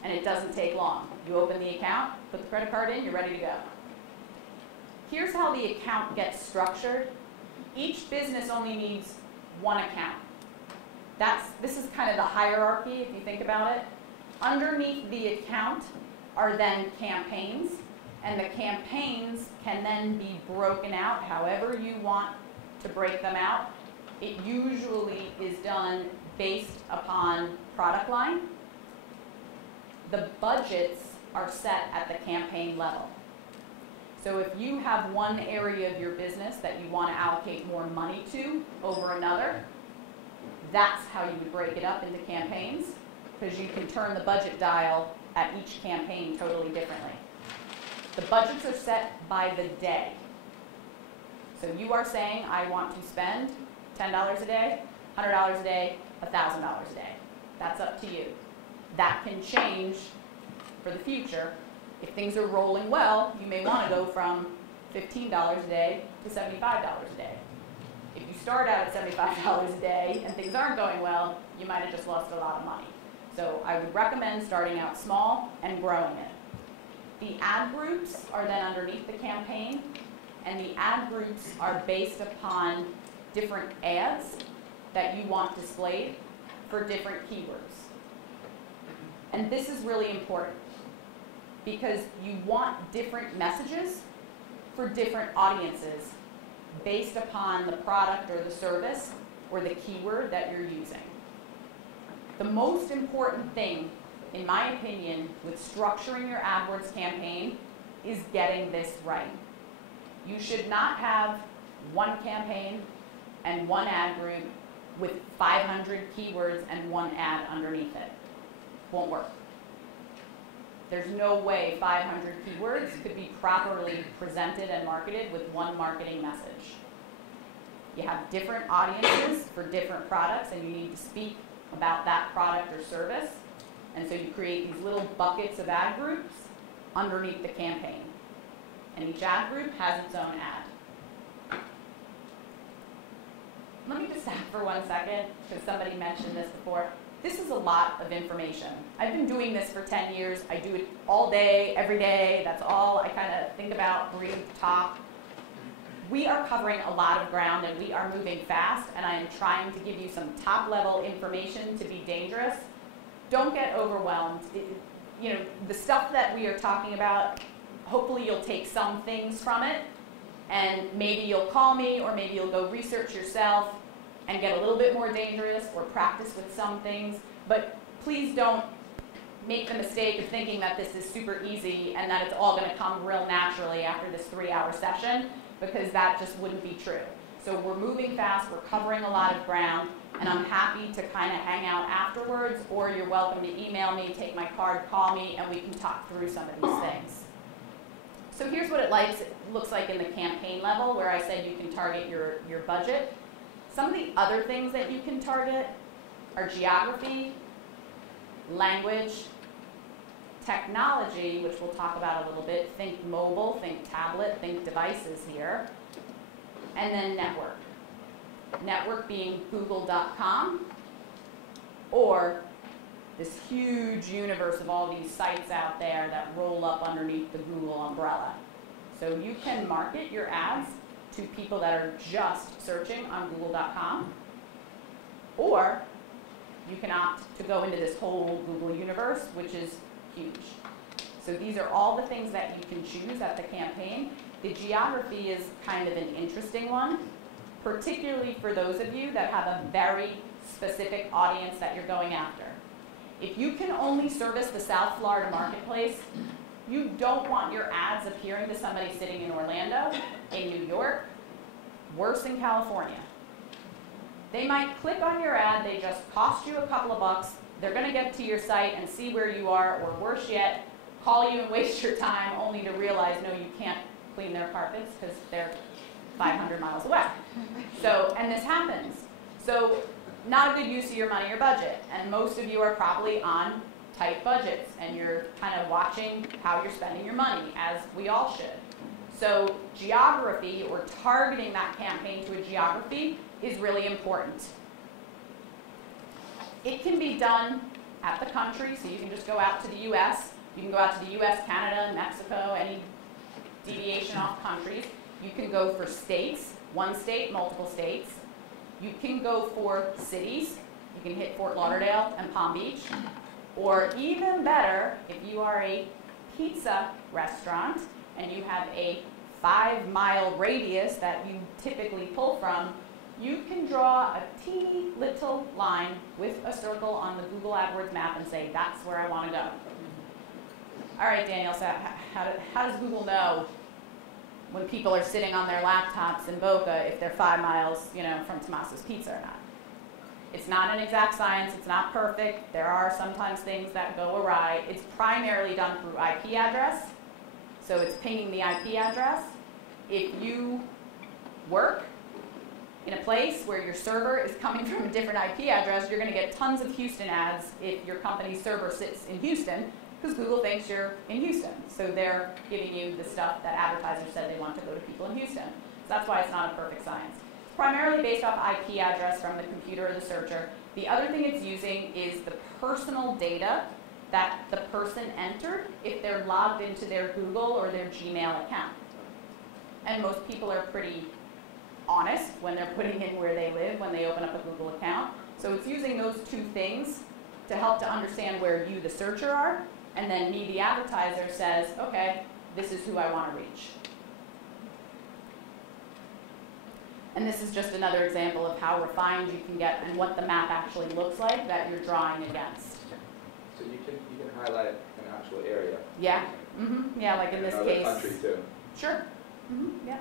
And it doesn't take long. You open the account, put the credit card in, you're ready to go. Here's how the account gets structured. Each business only needs one account. This is kind of the hierarchy, if you think about it. Underneath the account are then campaigns, and the campaigns can then be broken out however you want to break them out. It usually is done based upon product line. The budgets are set at the campaign level. So if you have one area of your business that you want to allocate more money to over another, that's how you would break it up into campaigns, because you can turn the budget dial at each campaign totally differently. The budgets are set by the day. So you are saying, I want to spend $10 a day, $100 a day, $1,000 a day. That's up to you. That can change for the future. If things are rolling well, you may want to go from $15 a day to $75 a day. If you start out at $75 a day and things aren't going well, you might have just lost a lot of money. So I would recommend starting out small and growing it. The ad groups are then underneath the campaign, and the ad groups are based upon different ads that you want displayed for different keywords. And this is really important because you want different messages for different audiences based upon the product or the service or the keyword that you're using. The most important thing, in my opinion, with structuring your AdWords campaign is getting this right. You should not have one campaign and one ad group with 500 keywords and one ad underneath it. Won't work. There's no way 500 keywords could be properly presented and marketed with one marketing message. You have different audiences for different products, and you need to speak about that product or service. And so you create these little buckets of ad groups underneath the campaign. And each ad group has its own ad. Let me just stop for 1 second, because somebody mentioned this before. This is a lot of information. I've been doing this for 10 years. I do it all day, every day. That's all I kind of think about, breathe, talk. We are covering a lot of ground, and we are moving fast, and I am trying to give you some top-level information to be dangerous. Don't get overwhelmed. The stuff that we are talking about, hopefully you'll take some things from it, and maybe you'll call me, or maybe you'll go research yourself and get a little bit more dangerous or practice with some things. But please don't make the mistake of thinking that this is super easy and that it's all going to come real naturally after this 3-hour session, because that just wouldn't be true. So we're moving fast, we're covering a lot of ground, and I'm happy to kind of hang out afterwards, or you're welcome to email me, take my card, call me, and we can talk through some of these things. So here's what it looks like in the campaign level, where I said you can target your budget. Some of the other things that you can target are geography, language, technology, which we'll talk about a little bit. Think mobile, think tablet, think devices here. And then network. Network being google.com, or this huge universe of all these sites out there that roll up underneath the Google umbrella. So you can market your ads to people that are just searching on google.com, or you can opt to go into this whole Google universe, which is huge. So these are all the things that you can choose at the campaign. The geography is kind of an interesting one, particularly for those of you that have a very specific audience that you're going after. If you can only service the South Florida marketplace, you don't want your ads appearing to somebody sitting in Orlando, in New York, worse in California. They might click on your ad, they just cost you a couple of bucks, they're gonna get to your site and see where you are, or worse yet, call you and waste your time only to realize, no, you can't clean their carpets because they're 500 miles away. So, and this happens. So, not a good use of your money or budget. And most of you are probably on tight budgets and you're kind of watching how you're spending your money, as we all should. So, geography, or targeting that campaign to a geography, is really important. It can be done at the country, so you can just go out to the US. You can go out to the US, Canada, Mexico, any deviation off countries. You can go for states, one state, multiple states. You can go for cities. You can hit Fort Lauderdale and Palm Beach. Or even better, if you are a pizza restaurant and you have a 5-mile radius that you typically pull from, you can draw a teeny little line with a circle on the Google AdWords map and say, that's where I want to go. All right, Danielle, so how does Google know when people are sitting on their laptops in Boca if they're 5 miles, from Tommaso's Pizza or not? It's not an exact science. It's not perfect. There are sometimes things that go awry. It's primarily done through IP address. So it's pinging the IP address. If you work in a place where your server is coming from a different IP address, you're going to get tons of Houston ads if your company's server sits in Houston, because Google thinks you're in Houston. So they're giving you the stuff that advertisers said they want to go to people in Houston. So that's why it's not a perfect science. It's primarily based off IP address from the computer or the searcher. The other thing it's using is the personal data that the person entered if they're logged into their Google or their Gmail account. And most people are pretty honest when they're putting in where they live when they open up a Google account. So it's using those two things to help to understand where you, the searcher, are. And then me, the advertiser, says, okay, this is who I want to reach. And this is just another example of how refined you can get and what the map actually looks like that you're drawing against. So you can highlight an actual area. Yeah. Yeah, like in this case. Another country too. Sure. Yeah.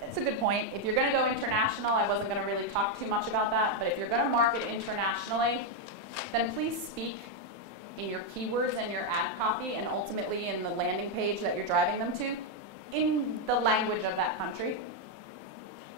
That's a good point. If you're going to go international, I wasn't going to really talk too much about that, but if you're going to market internationally, then please speak in your keywords and your ad copy, and ultimately in the landing page that you're driving them to, in the language of that country,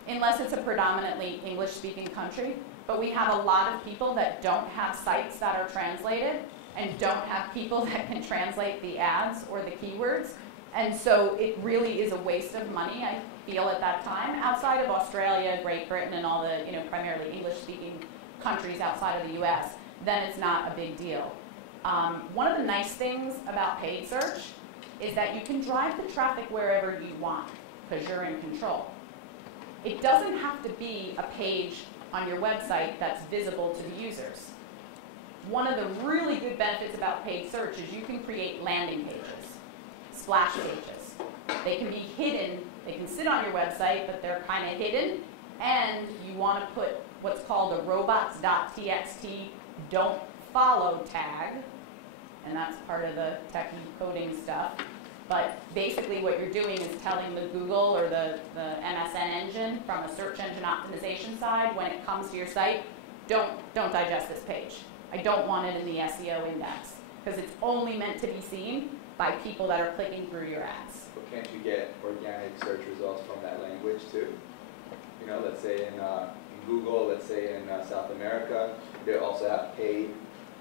unless it's a predominantly English-speaking country. But we have a lot of people that don't have sites that are translated and don't have people that can translate the ads or the keywords. And so it really is a waste of money, I feel, at that time. Outside of Australia, Great Britain, and all the primarily English-speaking countries outside of the US, then it's not a big deal. One of the nice things about paid search is that you can drive the traffic wherever you want because you're in control. It doesn't have to be a page on your website that's visible to the users. One of the really good benefits about paid search is you can create landing pages, splash pages. They can be hidden. They can sit on your website, but they're kind of hidden. And you want to put what's called a robots.txt don't follow tag. And that's part of the techie coding stuff. But basically what you're doing is telling the Google or the MSN engine from a search engine optimization side, when it comes to your site, don't digest this page. I don't want it in the SEO index because it's only meant to be seen by people that are clicking through your ads. But can't you get organic search results from that language too? Let's say in Google, let's say in South America, they also have paid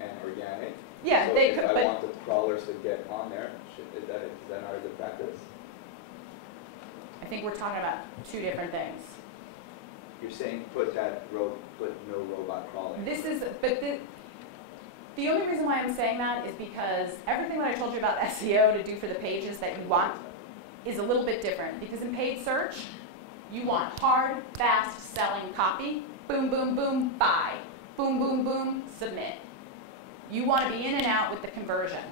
and organic. Yeah, so they if could. I But want the crawlers to get on there, is that not a good practice? I think we're talking about two different things. You're saying put no robot crawling. This is, but the only reason why I'm saying that is because everything that I told you about SEO to do for the pages that you want is a little bit different. Because in paid search, you want hard, fast selling copy. Boom, boom, boom, buy. Boom, boom, boom, submit. You want to be in and out with the conversion.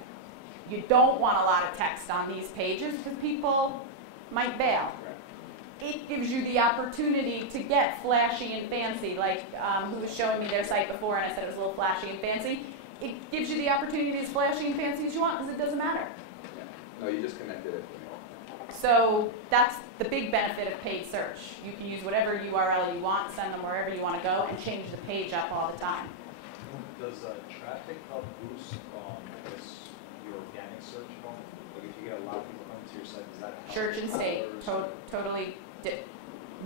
You don't want a lot of text on these pages because people might bail. It gives you the opportunity to get flashy and fancy, like who was showing me their site before and I said it was a little flashy and fancy. It gives you the opportunity to be as flashy and fancy as you want because it doesn't matter. Yeah. No, you just connected it. So that's the big benefit of paid search. You can use whatever URL you want, send them wherever you want to go, and change the page up all the time. Does traffic help boost, I guess, your organic search volume? Like if you get a lot of people coming to your site, does that help? Church and state, others? totally.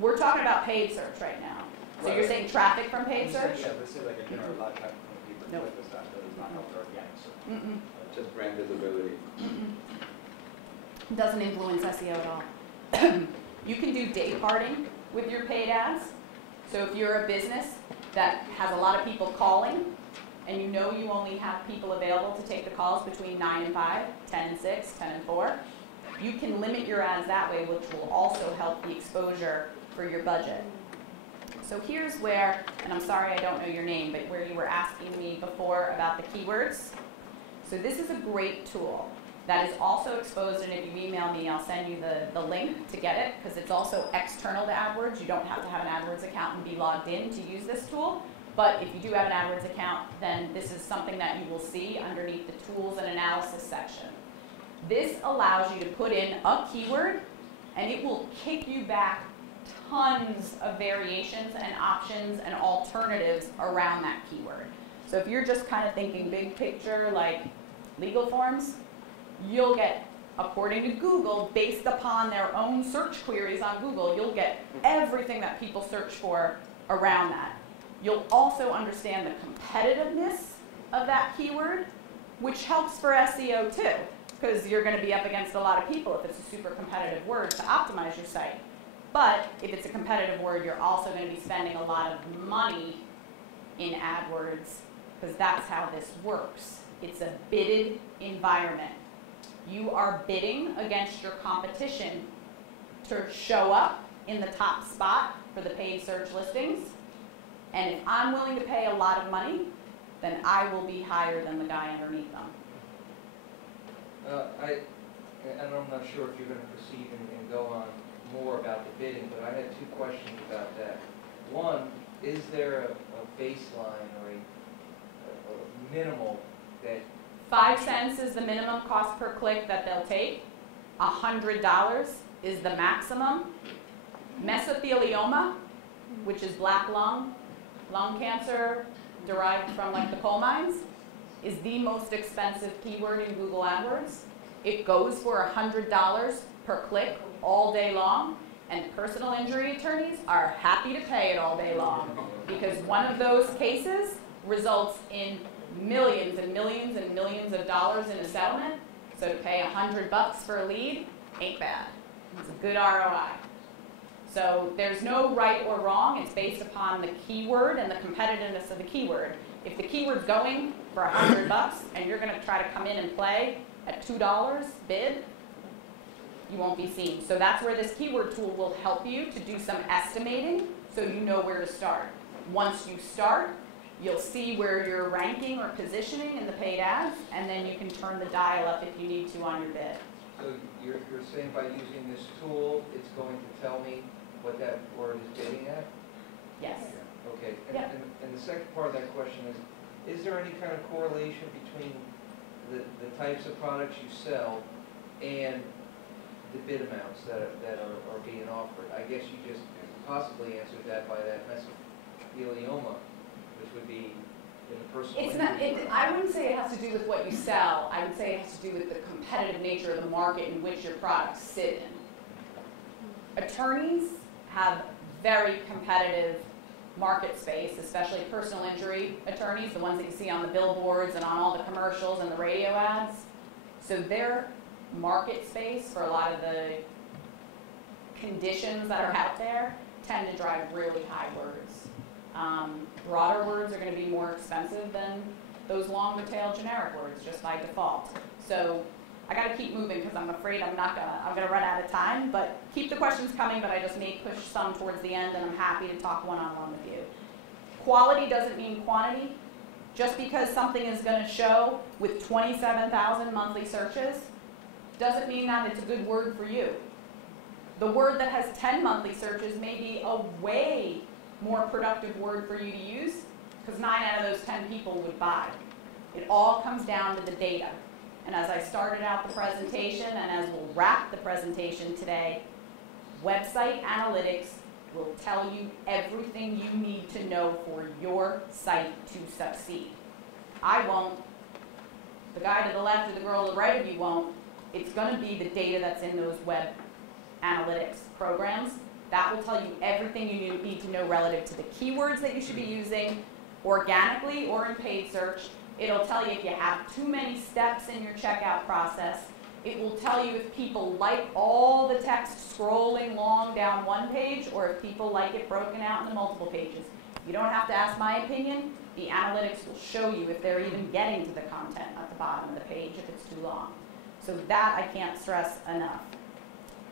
We're talking about paid search right now. So you're saying traffic from paid search? Yeah, let's say like a general, a lot of traffic coming to people, Nope. does that does not help the organic search? Mm-mm. Just brand visibility. Mm-mm. Doesn't influence SEO at all. You can do day parting with your paid ads. So if you're a business that has a lot of people calling, and you know you only have people available to take the calls between 9 and 5, 10 and 6, 10 and 4, you can limit your ads that way, which will also help the exposure for your budget. So here's where, and I'm sorry I don't know your name, but where you were asking me before about the keywords. So this is a great tool that is also exposed, and if you email me, I'll send you the link to get it, because it's also external to AdWords. You don't have to have an AdWords account and be logged in to use this tool. But if you do have an AdWords account, then this is something that you will see underneath the tools and analysis section. This allows you to put in a keyword, and it will kick you back tons of variations and options and alternatives around that keyword. So if you're just kind of thinking big picture, like legal forms, you'll get, according to Google, based upon their own search queries on Google, you'll get everything that people search for around that. You'll also understand the competitiveness of that keyword, which helps for SEO too, because you're going to be up against a lot of people if it's a super competitive word to optimize your site. But if it's a competitive word, you're also going to be spending a lot of money in AdWords, because that's how this works. It's a bidded environment. You are bidding against your competition to show up in the top spot for the paid search listings. And if I'm willing to pay a lot of money, then I will be higher than the guy underneath them. And I'm not sure if you're going to proceed and go on more about the bidding, but I had two questions about that. One, is there a baseline or a minimal that 5 cents is the minimum cost per click that they'll take. $100 is the maximum. Mesothelioma, which is black lung cancer derived from like the coal mines, is the most expensive keyword in Google AdWords. It goes for $100 per click all day long, and personal injury attorneys are happy to pay it all day long, because one of those cases results in millions and millions and millions of dollars in a settlement. So to pay $100 for a lead ain't bad. It's a good ROI. So there's no right or wrong. It's based upon the keyword and the competitiveness of the keyword. If the keyword's going for $100 and you're going to try to come in and play at $2 bid, you won't be seen. So that's where this keyword tool will help you to do some estimating so you know where to start. Once you start, you'll see where you're ranking or positioning in the paid ads, and then you can turn the dial up if you need to on your bid. So you're saying by using this tool, it's going to tell me what that word is bidding at? Yes. Okay. Yeah. And the second part of that question is there any kind of correlation between the types of products you sell and the bid amounts that are being offered? I guess you just possibly answered that by that mesothelioma, which would be in the personal It's not. injury. I wouldn't say it has to do with what you sell. I would say it has to do with the competitive nature of the market in which your products sit in. Attorneys have very competitive market space, especially personal injury attorneys, the ones that you see on the billboards and on all the commercials and the radio ads. So their market space for a lot of the conditions that are out there tend to drive really high words. Broader words are going to be more expensive than those longer tail generic words just by default. So I got to keep moving because I'm afraid I'm going to run out of time, but keep the questions coming, but I just may push some towards the end, and I'm happy to talk one-on-one with you. Quality doesn't mean quantity. Just because something is going to show with 27,000 monthly searches doesn't mean that it's a good word for you. The word that has 10 monthly searches may be a way more productive word for you to use, because 9 out of those 10 people would buy. It all comes down to the data. and as I started out the presentation, and as we'll wrap the presentation today, website analytics will tell you everything you need to know for your site to succeed. I won't. The guy to the left or the girl to the right of you won't. It's going to be the data that's in those web analytics programs. That will tell you everything you need to know relative to the keywords that you should be using, organically or in paid search. It'll tell you if you have too many steps in your checkout process. It will tell you if people like all the text scrolling long down one page or if people like it broken out into multiple pages. You don't have to ask my opinion. The analytics will show you if they're even getting to the content at the bottom of the page if it's too long. So that I can't stress enough.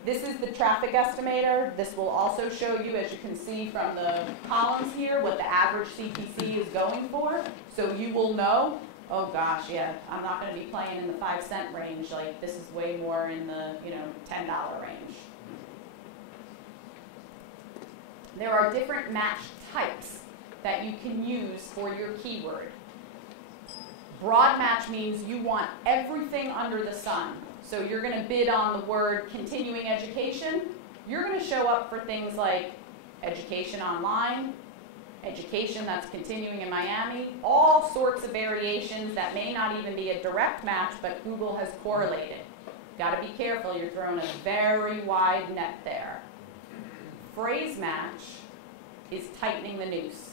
This is the traffic estimator. This will also show you, as you can see from the columns here, what the average CPC is going for. So you will know, oh gosh, yeah, I'm not going to be playing in the 5-cent range. Like, this is way more in the, $10 range. There are different match types that you can use for your keyword. Broad match means you want everything under the sun. So you're going to bid on the word continuing education. You're going to show up for things like education online, education that's continuing in Miami, all sorts of variations that may not even be a direct match, but Google has correlated. Got to be careful, you're throwing a very wide net there. Phrase match is tightening the noose.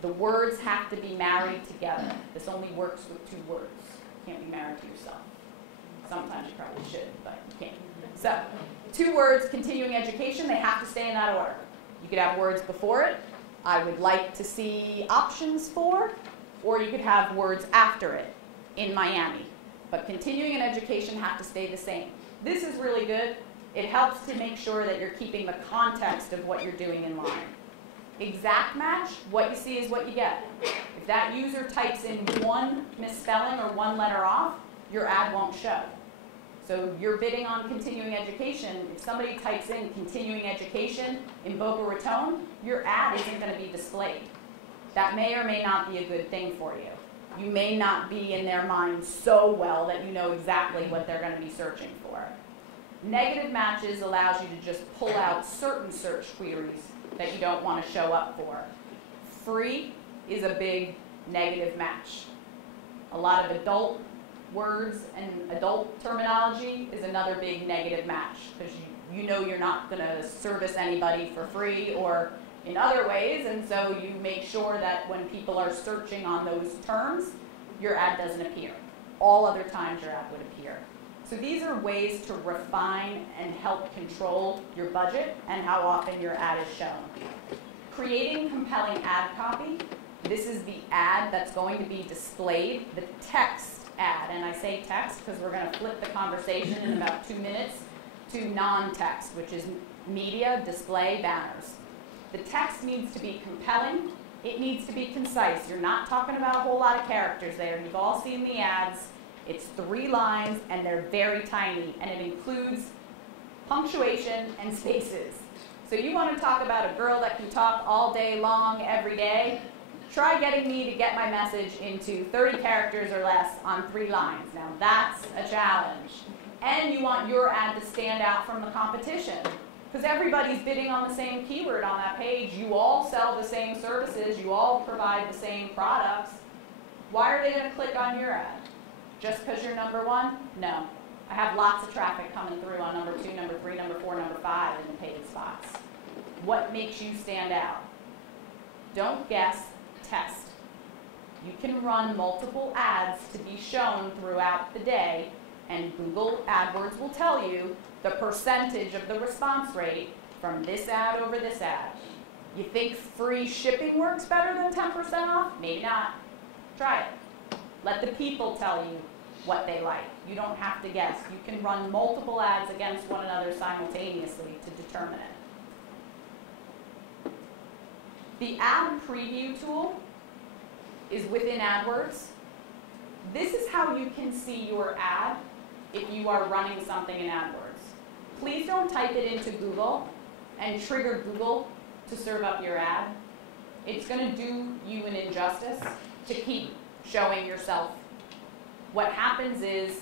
The words have to be married together. This only works with 2 words. You can't be married to yourself. Sometimes you probably should, but you can't. So, 2 words, continuing education, they have to stay in that order. You could have words before it, I would like to see options for, or you could have words after it, in Miami. But continuing and education have to stay the same. This is really good. It helps to make sure that you're keeping the context of what you're doing in line. Exact match, what you see is what you get. If that user types in 1 misspelling or 1 letter off, your ad won't show. So you're bidding on continuing education. If somebody types in continuing education in Boca Raton, your ad isn't going to be displayed. That may or may not be a good thing for you. You may not be in their mind so well that you know exactly what they're going to be searching for. Negative matches allows you to just pull out certain search queries that you don't want to show up for. Free is a big negative match. A lot of adult words and adult terminology is another big negative match because you know you're not going to service anybody for free or in other ways, and so you make sure that when people are searching on those terms, your ad doesn't appear. All other times your ad would appear. So these are ways to refine and help control your budget and how often your ad is shown. Creating compelling ad copy. This is the ad that's going to be displayed, the text ad. And I say text because we're going to flip the conversation in about 2 minutes to non-text, which is media, display, banners. The text needs to be compelling. It needs to be concise. You're not talking about a whole lot of characters there. You've all seen the ads. It's 3 lines, and they're very tiny, and it includes punctuation and spaces. So you want to talk about a girl that can talk all day long, every day? Try getting me to get my message into 30 characters or less on 3 lines. Now that's a challenge. And you want your ad to stand out from the competition, because everybody's bidding on the same keyword on that page. You all sell the same services. You all provide the same products. Why are they going to click on your ad? Just because you're number 1? No. I have lots of traffic coming through on number 2, number 3, number 4, number 5 in the paid spots. What makes you stand out? Don't guess, test. You can run multiple ads to be shown throughout the day, and Google AdWords will tell you the percentage of the response rate from this ad over this ad. You think free shipping works better than 10% off? Maybe not. Try it. Let the people tell you what they like. You don't have to guess. You can run multiple ads against one another simultaneously to determine it. The ad preview tool is within AdWords. This is how you can see your ad if you are running something in AdWords. Please don't type it into Google and trigger Google to serve up your ad. It's going to do you an injustice to keep showing yourself what happens is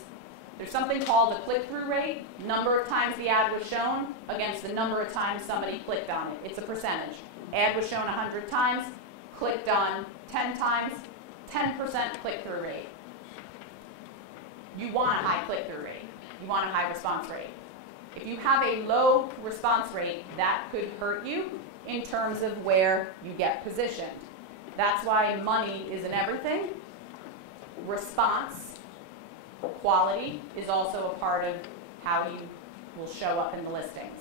there's something called a click-through rate, number of times the ad was shown against the number of times somebody clicked on it. It's a percentage. Ad was shown 100 times, clicked on 10 times, 10% click-through rate. You want a high click-through rate. You want a high response rate. If you have a low response rate, that could hurt you in terms of where you get positioned. That's why money isn't everything. Response, quality is also a part of how you will show up in the listings.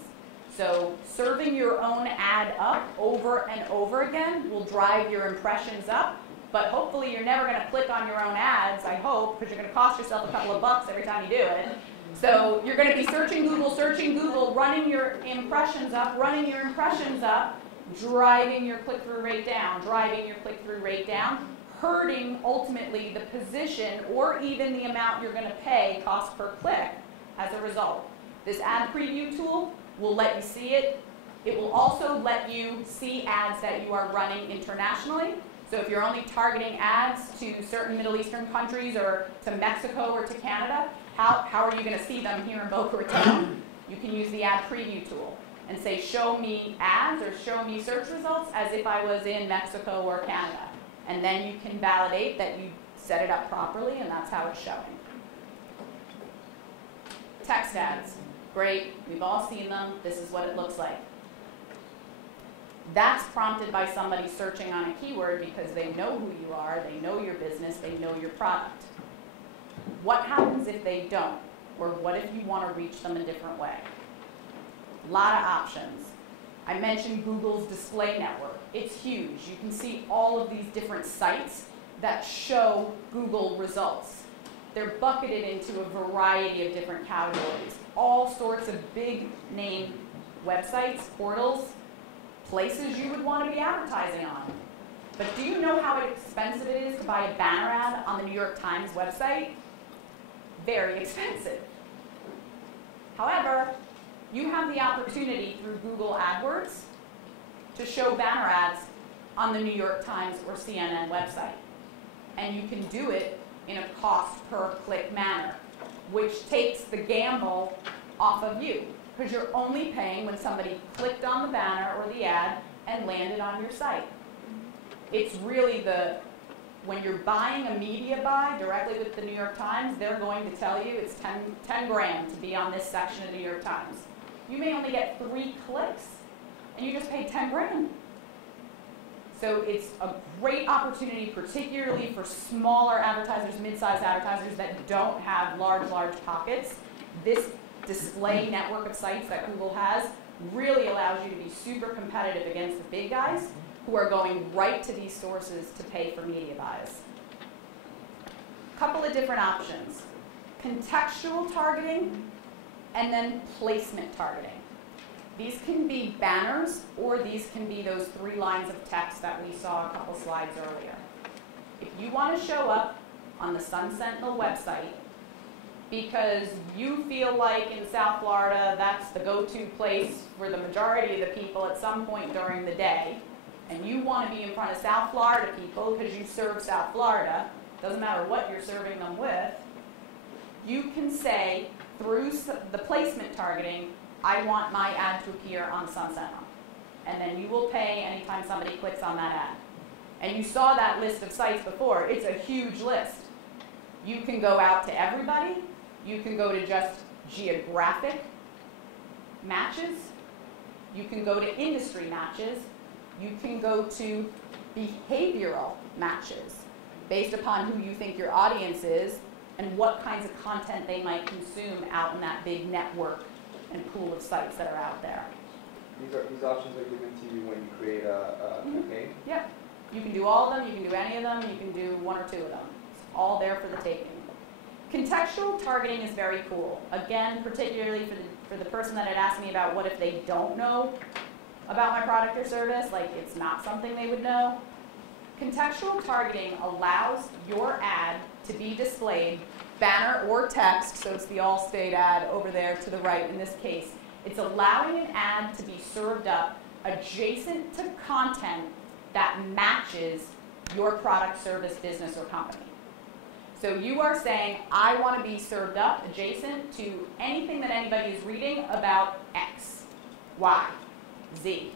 So serving your own ad up over and over again will drive your impressions up, but hopefully you're never going to click on your own ads, I hope, because you're going to cost yourself a couple of bucks every time you do it. So you're going to be searching Google, running your impressions up, driving your click-through rate down, hurting ultimately the position or even the amount you're going to pay cost per click as a result. This ad preview tool will let you see it. It will also let you see ads that you are running internationally. So if you're only targeting ads to certain Middle Eastern countries or to Mexico or to Canada, how are you going to see them here in Boca Raton? You can use the ad preview tool and say, show me ads or show me search results as if I was in Mexico or Canada. And then you can validate that you set it up properly, and that's how it's showing. Text ads. Great. We've all seen them. This is what it looks like. That's prompted by somebody searching on a keyword because they know who you are, they know your business, they know your product. What happens if they don't? Or what if you want to reach them a different way? A lot of options. I mentioned Google's display network. It's huge. You can see all of these different sites that show Google results. They're bucketed into a variety of different categories. All sorts of big name websites, portals, places you would want to be advertising on. But do you know how expensive it is to buy a banner ad on the New York Times website? Very expensive. However, you have the opportunity through Google AdWords to show banner ads on the New York Times or CNN website. And you can do it in a cost per click manner, which takes the gamble off of you, because you're only paying when somebody clicked on the banner or the ad and landed on your site. It's really when you're buying a media buy directly with the New York Times, they're going to tell you it's 10 grand to be on this section of the New York Times. You may only get 3 clicks, and you just paid 10 grand. So it's a great opportunity, particularly for smaller advertisers, mid-sized advertisers that don't have large pockets. This display network of sites that Google has really allows you to be super competitive against the big guys who are going right to these sources to pay for media buys. Couple of different options. Contextual targeting and then placement targeting. These can be banners or these can be those 3 lines of text that we saw a couple slides earlier. If you want to show up on the Sun Sentinel website because you feel like in South Florida that's the go-to place for the majority of the people at some point during the day, and you want to be in front of South Florida people because you serve South Florida, doesn't matter what you're serving them with, you can say through the placement targeting, I want my ad to appear on Sun Sentinel. And then you will pay anytime somebody clicks on that ad. And you saw that list of sites before. It's a huge list. You can go out to everybody. You can go to just geographic matches. You can go to industry matches. You can go to behavioral matches based upon who you think your audience is and what kinds of content they might consume out in that big network and pool of sites that are out there. These options are given to you when you create a campaign? Yeah. You can do all of them, you can do any of them, you can do 1 or 2 of them. It's all there for the taking. Contextual targeting is very cool. Again, particularly for the person that had asked me about what if they don't know about my product or service, like it's not something they would know. Contextual targeting allows your ad to be displayed, banner or text, so it's the Allstate ad over there to the right in this case. It's allowing an ad to be served up adjacent to content that matches your product, service, business, or company. So you are saying, I want to be served up adjacent to anything that anybody is reading about X, Y, Z.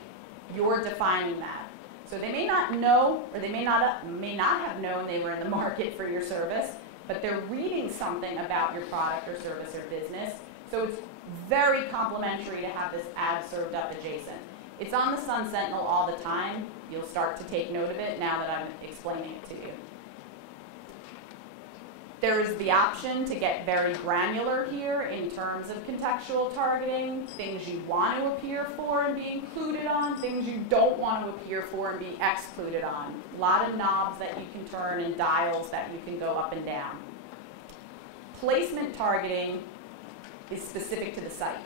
You're defining that. So they may not know, or they may not have known they were in the market for your service, but they're reading something about your product or service or business. So it's very complimentary to have this ad served up adjacent. It's on the Sun Sentinel all the time. You'll start to take note of it now that I'm explaining it to you. There is the option to get very granular here in terms of contextual targeting, things you want to appear for and be included on, things you don't want to appear for and be excluded on. A lot of knobs that you can turn and dials that you can go up and down. Placement targeting is specific to the site.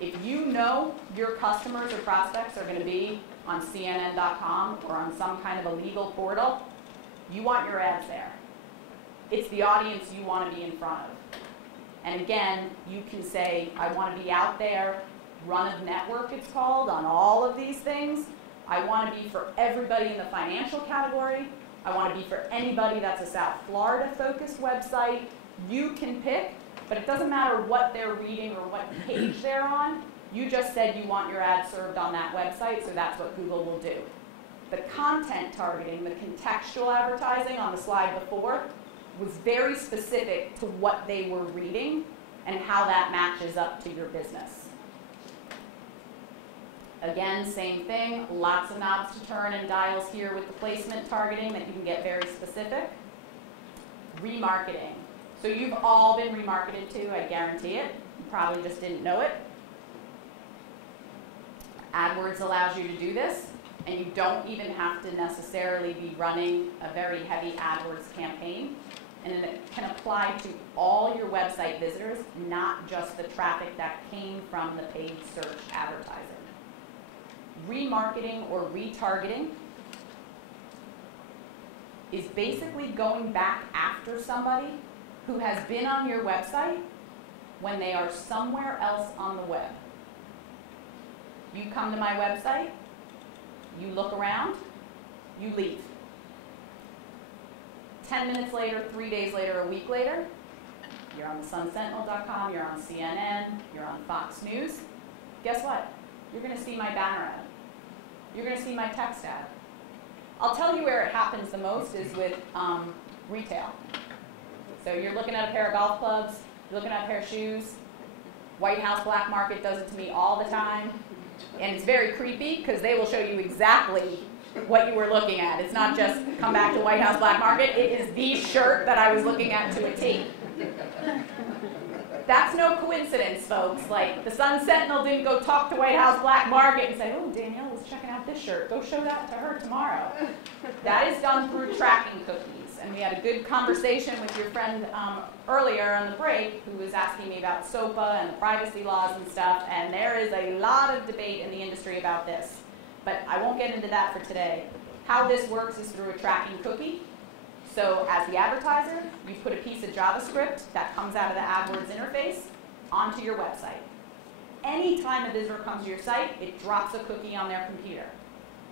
If you know your customers or prospects are going to be on CNN.com or on some kind of a legal portal, you want your ads there. It's the audience you want to be in front of. And again, you can say, I want to be out there, run of network it's called, on all of these things. I want to be for everybody in the financial category. I want to be for anybody that's a South Florida focused website. You can pick, but it doesn't matter what they're reading or what page they're on. You just said you want your ad served on that website, so that's what Google will do. The content targeting, the contextual advertising on the slide before, was very specific to what they were reading and how that matches up to your business. Again, same thing, lots of knobs to turn and dials here with the placement targeting that you can get very specific. Remarketing. So you've all been remarketed to, I guarantee it. You probably just didn't know it. AdWords allows you to do this, and you don't even have to necessarily be running a very heavy AdWords campaign. And it can apply to all your website visitors, not just the traffic that came from the paid search advertising. Remarketing or retargeting is basically going back after somebody who has been on your website when they are somewhere else on the web. You come to my website, you look around, you leave. 10 minutes later, 3 days later, a week later, you're on the sunsentinel.com, you're on CNN, you're on Fox News. Guess what? You're going to see my banner ad. You're going to see my text ad. I'll tell you where it happens the most is with retail. So you're looking at a pair of golf clubs, you're looking at a pair of shoes. White House Black Market does it to me all the time. And it's very creepy because they will show you exactly what you were looking at. It's not just come back to White House Black Market. It is the shirt that I was looking at to a T. That's no coincidence, folks. Like, the Sun Sentinel didn't go talk to White House Black Market and say, oh, Danielle was checking out this shirt. Go show that to her tomorrow. That is done through tracking cookies. And we had a good conversation with your friend earlier on the break who was asking me about SOPA and the privacy laws and stuff. And there is a lot of debate in the industry about this. But I won't get into that for today. How this works is through a tracking cookie. So as the advertiser, you put a piece of JavaScript that comes out of the AdWords interface onto your website. Anytime a visitor comes to your site, it drops a cookie on their computer.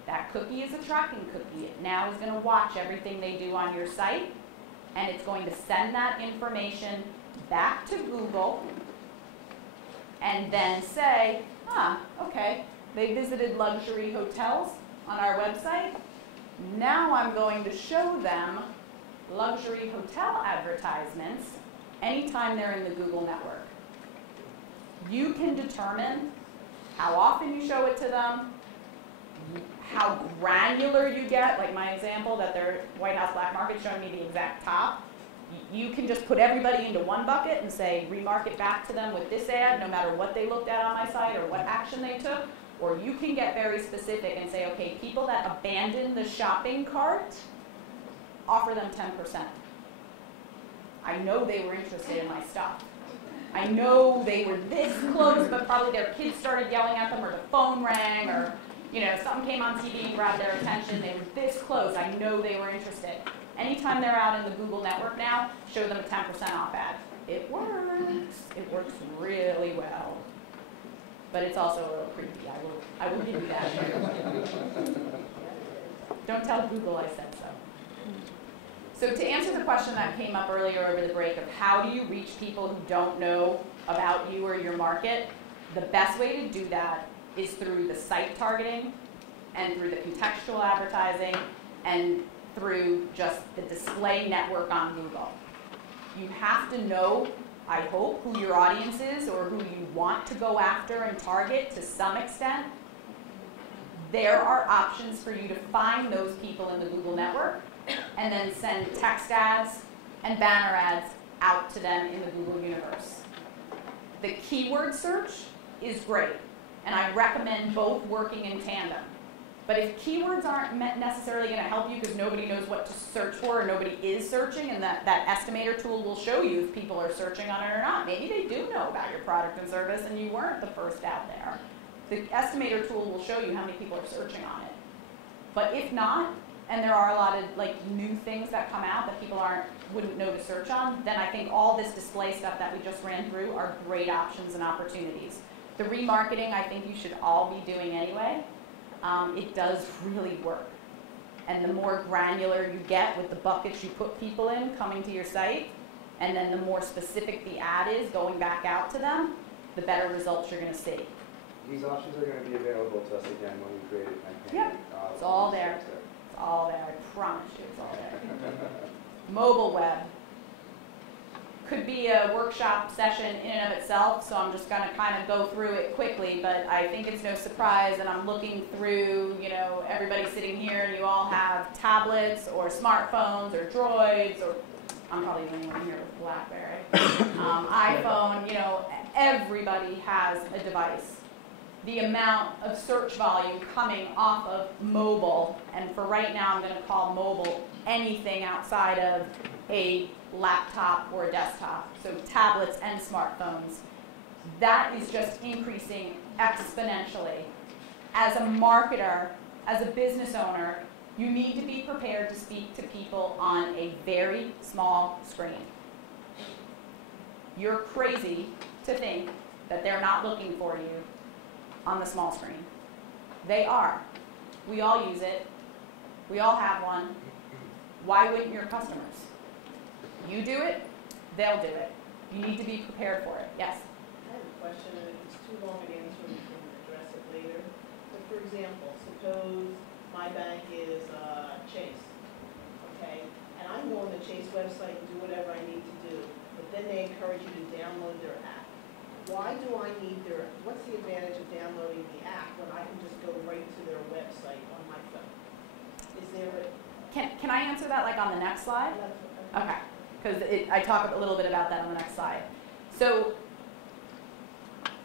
That cookie is a tracking cookie. It now is going to watch everything they do on your site, and it's going to send that information back to Google and then say, okay, they visited luxury hotels on our website. Now I'm going to show them luxury hotel advertisements anytime they're in the Google network. You can determine how often you show it to them, how granular you get, like my example that their White House Black Market showing me the exact top. You can just put everybody into one bucket and say, remarket back to them with this ad, no matter what they looked at on my site or what action they took. Or you can get very specific and say, okay, people that abandon the shopping cart, offer them 10%. I know they were interested in my stuff. I know they were this close, but probably their kids started yelling at them, or the phone rang, or something came on TV and grabbed their attention. They were this close. I know they were interested. Anytime they're out in the Google network now, show them a 10% off ad. It works. It works really well. But it's also a little creepy. I will give you that. Don't tell Google I said so. So to answer the question that came up earlier over the break of how do you reach people who don't know about you or your market, the best way to do that is through the site targeting and through the contextual advertising and through just the display network on Google. You have to know, I hope, who your audience is or who you want to go after and target to some extent. There are options for you to find those people in the Google network and then send text ads and banner ads out to them in the Google universe. The keyword search is great, and I recommend both working in tandem. But if keywords aren't necessarily going to help you because nobody knows what to search for or nobody is searching, and that estimator tool will show you if people are searching on it or not. Maybe they do know about your product and service and you weren't the first out there. The estimator tool will show you how many people are searching on it. But if not, and there are a lot of new things that come out that people wouldn't know to search on, then I think all this display stuff that we just ran through are great options and opportunities. The remarketing, I think you should all be doing anyway. It does really work. And the more granular you get with the buckets you put people in coming to your site, and then the more specific the ad is going back out to them, the better results you're going to see. These options are going to be available to us again when we create a campaign. Yep, it's all there. It's all there, I promise you, it's all there. Mobile web. Could be a workshop session in and of itself, so I'm just going to kind of go through it quickly, but I think it's no surprise that I'm looking through, everybody sitting here and you all have tablets or smartphones or Droids, or I'm probably the only one here with BlackBerry, iPhone, everybody has a device. The amount of search volume coming off of mobile, and for right now I'm going to call mobile anything outside of a laptop or a desktop, so tablets and smartphones, that is just increasing exponentially. As a marketer, as a business owner, you need to be prepared to speak to people on a very small screen. You're crazy to think that they're not looking for you on the small screen. They are. We all use it. We all have one. Why wouldn't your customers? You do it, they'll do it. You need to be prepared for it. Yes? I have a question, and if it's too long an answer, we can address it later. So for example, suppose my bank is Chase, okay? And I go on the Chase website and do whatever I need to do, but then they encourage you to download their app. Why do I need what's the advantage of downloading the app when I can just go right to their website on my phone? Is there a... Can I answer that on the next slide? Okay. Because I talk a little bit about that on the next slide. So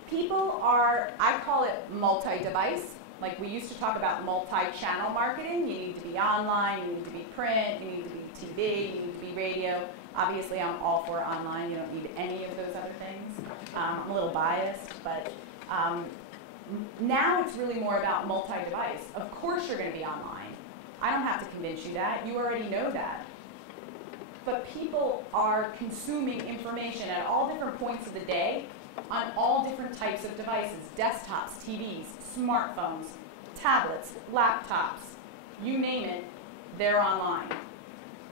people are, I call it multi-device. Like we used to talk about multi-channel marketing. You need to be online, you need to be print, you need to be TV, you need to be radio. Obviously, I'm all for online. You don't need any of those other things. I'm a little biased, but now it's really more about multi-device. Of course you're going to be online. I don't have to convince you that. You already know that. But people are consuming information at all different points of the day on all different types of devices, desktops, TVs, smartphones, tablets, laptops, you name it, they're online.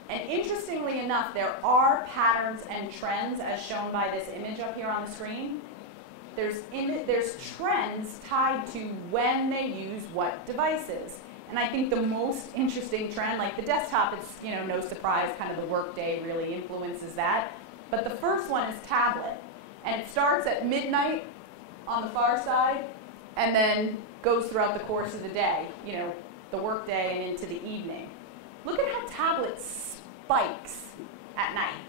And interestingly enough, there are patterns and trends as shown by this image up here on the screen. There's trends tied to when they use what devices. And I think the most interesting trend, like the desktop, it's no surprise, kind of the workday really influences that. But the first one is tablet. And it starts at midnight on the far side and then goes throughout the course of the day, the workday and into the evening. Look at how tablet spikes at night.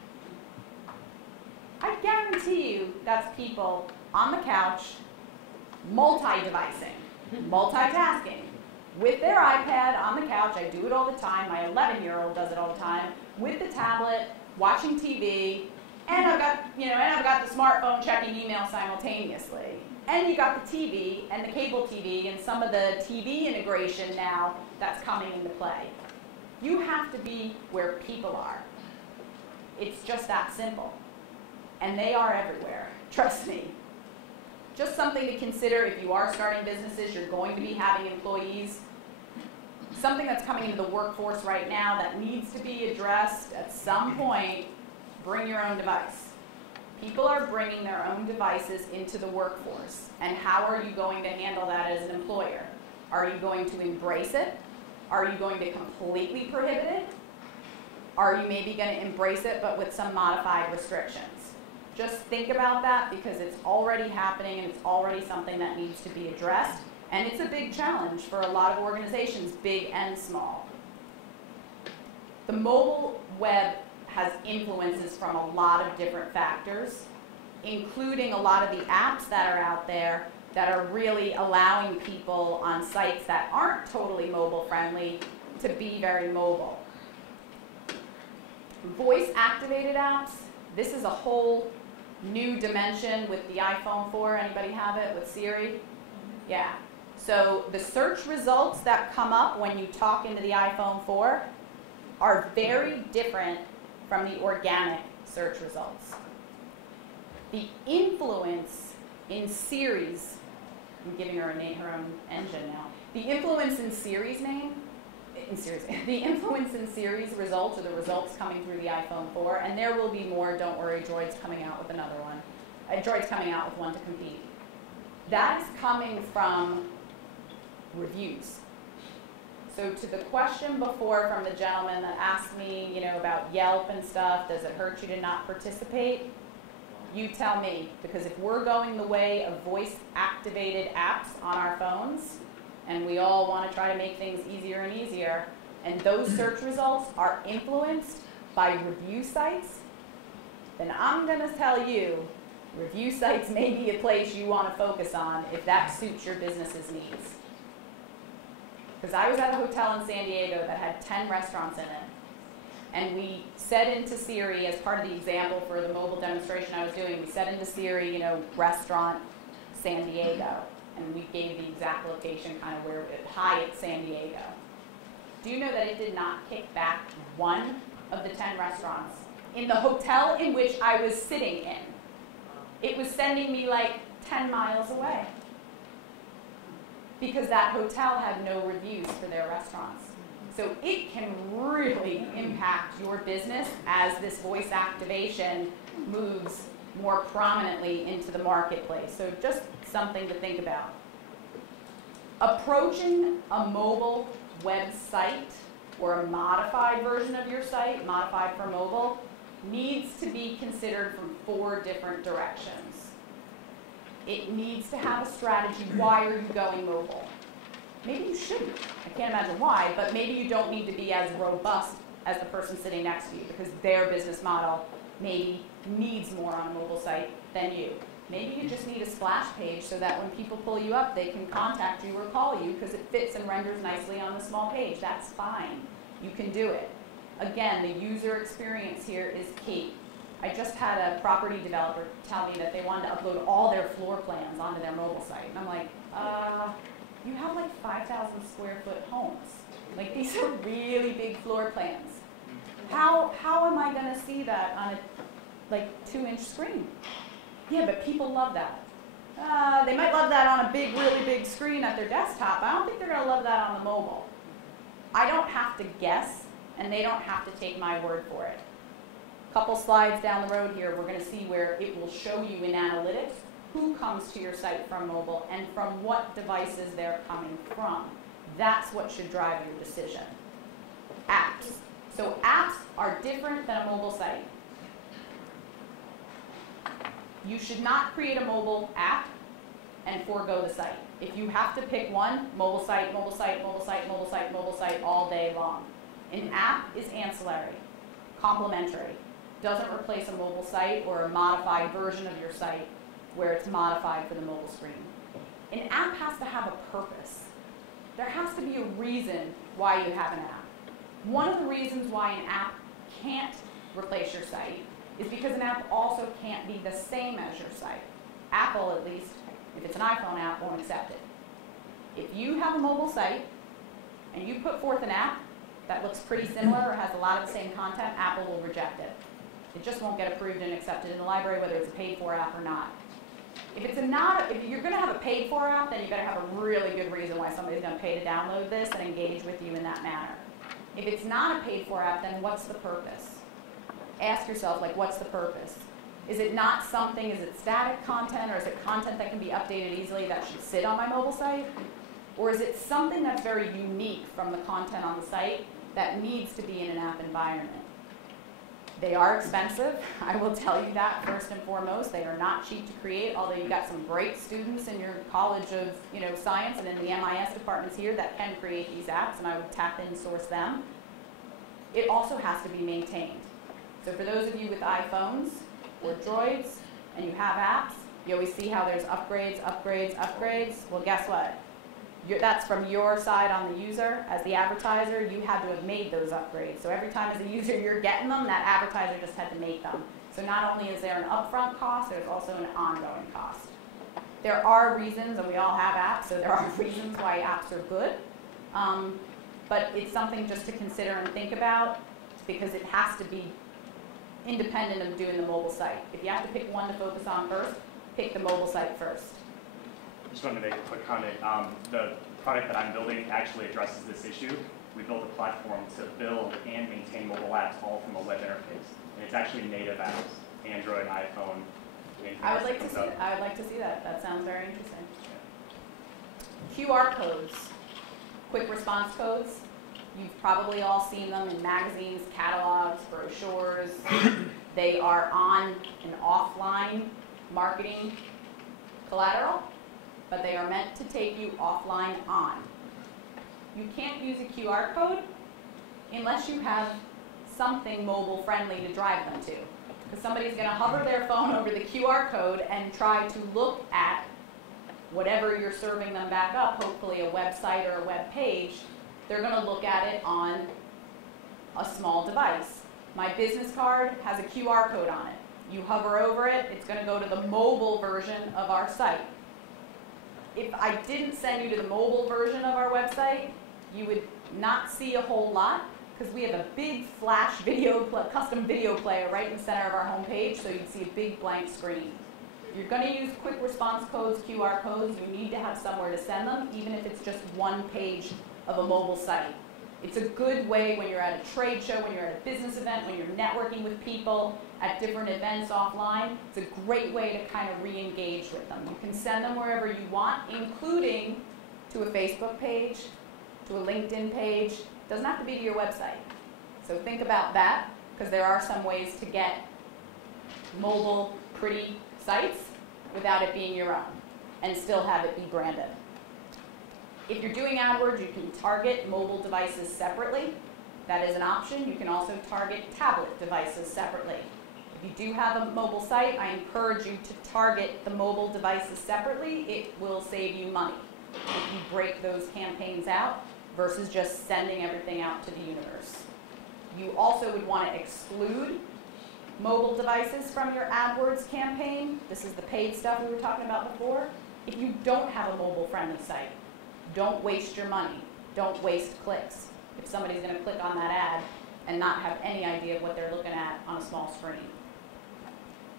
I guarantee you that's people on the couch, multi-devicing, multitasking. With their iPad on the couch, I do it all the time, my 11-year-old does it all the time, with the tablet, watching TV, and I've got the smartphone checking email simultaneously. And you got the TV and the cable TV and some of the TV integration now that's coming into play. You have to be where people are. It's just that simple. And they are everywhere, trust me. Just something to consider if you are starting businesses, you're going to be having employees. something that's coming into the workforce right now that needs to be addressed at some point, bring your own device. People are bringing their own devices into the workforce. And how are you going to handle that as an employer? Are you going to embrace it? Are you going to completely prohibit it? Are you maybe going to embrace it but with some modified restrictions? Just think about that because it's already happening and it's already something that needs to be addressed. And it's a big challenge for a lot of organizations, big and small. The mobile web has influences from a lot of different factors, including a lot of the apps that are out there that are really allowing people on sites that aren't totally mobile friendly to be very mobile. Voice-activated apps, this is a whole new dimension with the iPhone 4. Anybody have it with Siri? Yeah. So the search results that come up when you talk into the iPhone 4 are very different from the organic search results. The influence in Siri's, I'm giving her a name, her own engine now. The influence in Siri's the influence in Siri's results are the results coming through the iPhone 4, and there will be more. Don't worry, Droid's coming out with another one. Droid's coming out with one to compete. That is coming from reviews. So to the question before from the gentleman that asked me, about Yelp and stuff, does it hurt you to not participate? You tell me, because if we're going the way of voice-activated apps on our phones, and we all want to try to make things easier and easier, and those search results are influenced by review sites, then I'm going to tell you, review sites may be a place you want to focus on if that suits your business's needs. Because I was at a hotel in San Diego that had 10 restaurants in it. And we said into Siri, as part of the example for the mobile demonstration I was doing, we said into Siri, restaurant San Diego. And we gave the exact location, kind of where Hyatt San Diego. Do you know that it did not kick back one of the 10 restaurants in the hotel in which I was sitting in? It was sending me like 10 miles away, because that hotel had no reviews for their restaurants. So it can really impact your business as this voice activation moves more prominently into the marketplace. So just something to think about. Approaching a mobile website or a modified version of your site, modified for mobile, needs to be considered from 4 different directions. It needs to have a strategy. Why are you going mobile? Maybe you shouldn't. I can't imagine why, but maybe you don't need to be as robust as the person sitting next to you because their business model maybe needs more on a mobile site than you. Maybe you just need a splash page so that when people pull you up, they can contact you or call you because it fits and renders nicely on the small page. That's fine. You can do it. Again, the user experience here is key. I just had a property developer tell me that they wanted to upload all their floor plans onto their mobile site. And I'm like, you have like 5,000 square foot homes. Like these are really big floor plans. How am I going to see that on a 2-inch screen? Yeah, but people love that. They might love that on a really big screen at their desktop. I don't think they're going to love that on the mobile. I don't have to guess, and they don't have to take my word for it. A couple slides down the road here, we're going to see where it will show you in analytics who comes to your site from mobile and from what devices they're coming from. That's what should drive your decision. Apps. So apps are different than a mobile site. You should not create a mobile app and forego the site. If you have to pick one, mobile site, mobile site, mobile site, mobile site, mobile site all day long. An app is ancillary, complementary. Doesn't replace a mobile site or a modified version of your site where it's modified for the mobile screen. An app has to have a purpose. There has to be a reason why you have an app. One of the reasons why an app can't replace your site is because an app also can't be the same as your site. Apple, at least, if it's an iPhone app, won't accept it. If you have a mobile site and you put forth an app that looks pretty similar or has a lot of the same content, Apple will reject it. It just won't get approved and accepted in the library, whether it's a paid-for app or not. If you're going to have a paid for app, then you've got to have a really good reason why somebody's going to pay to download this and engage with you in that manner. If it's not a paid for app, then what's the purpose? Ask yourself, like, what's the purpose? Is it not something, is it static content, or is it content that can be updated easily that should sit on my mobile site? Or is it something that's very unique from the content on the site that needs to be in an app environment? They are expensive, I will tell you that first and foremost. They are not cheap to create, although you've got some great students in your College of Science and in the MIS departments here that can create these apps, and I would tap in and source them. It also has to be maintained. So for those of you with iPhones or Droids and you have apps, you always see how there's upgrades, upgrades, upgrades. Well, guess what? That's from your side on the user. As the advertiser, you had to have made those upgrades. So every time as a user you're getting them, that advertiser just had to make them. So not only is there an upfront cost, there's also an ongoing cost. There are reasons, and we all have apps, so there are reasons why apps are good. But it's something just to consider and think about, because it has to be independent of doing the mobile site. If you have to pick one to focus on first, pick the mobile site first. I just wanted to make a quick comment. The product that I'm building actually addresses this issue. We built a platform to build and maintain mobile apps all from a web interface. And it's actually native apps, Android, iPhone, anything I else would like that to comes see up. I would like to see that. That sounds very interesting. QR codes, quick response codes. You've probably all seen them in magazines, catalogs, brochures. They are on an offline marketing collateral, but they are meant to take you offline on. You can't use a QR code unless you have something mobile friendly to drive them to. Because somebody's going to hover their phone over the QR code and try to look at whatever you're serving them back up, hopefully a website or a web page. They're going to look at it on a small device. My business card has a QR code on it. You hover over it, it's going to go to the mobile version of our site. If I didn't send you to the mobile version of our website, you would not see a whole lot, because we have a big flash custom video player right in the center of our homepage, so you'd see a big blank screen. If you're going to use quick response codes, QR codes, you need to have somewhere to send them, even if it's just one page of a mobile site. It's a good way when you're at a trade show, when you're at a business event, when you're networking with people at different events offline. It's a great way to kind of re-engage with them. You can send them wherever you want, including to a Facebook page, to a LinkedIn page. It doesn't have to be to your website. So think about that, because there are some ways to get mobile, pretty sites without it being your own, and still have it be branded. If you're doing AdWords, you can target mobile devices separately. That is an option. You can also target tablet devices separately. If you do have a mobile site, I encourage you to target the mobile devices separately. It will save you money if you break those campaigns out versus just sending everything out to the universe. You also would want to exclude mobile devices from your AdWords campaign. This is the paid stuff we were talking about before. If you don't have a mobile-friendly site, don't waste your money. Don't waste clicks. If somebody's going to click on that ad and not have any idea of what they're looking at on a small screen.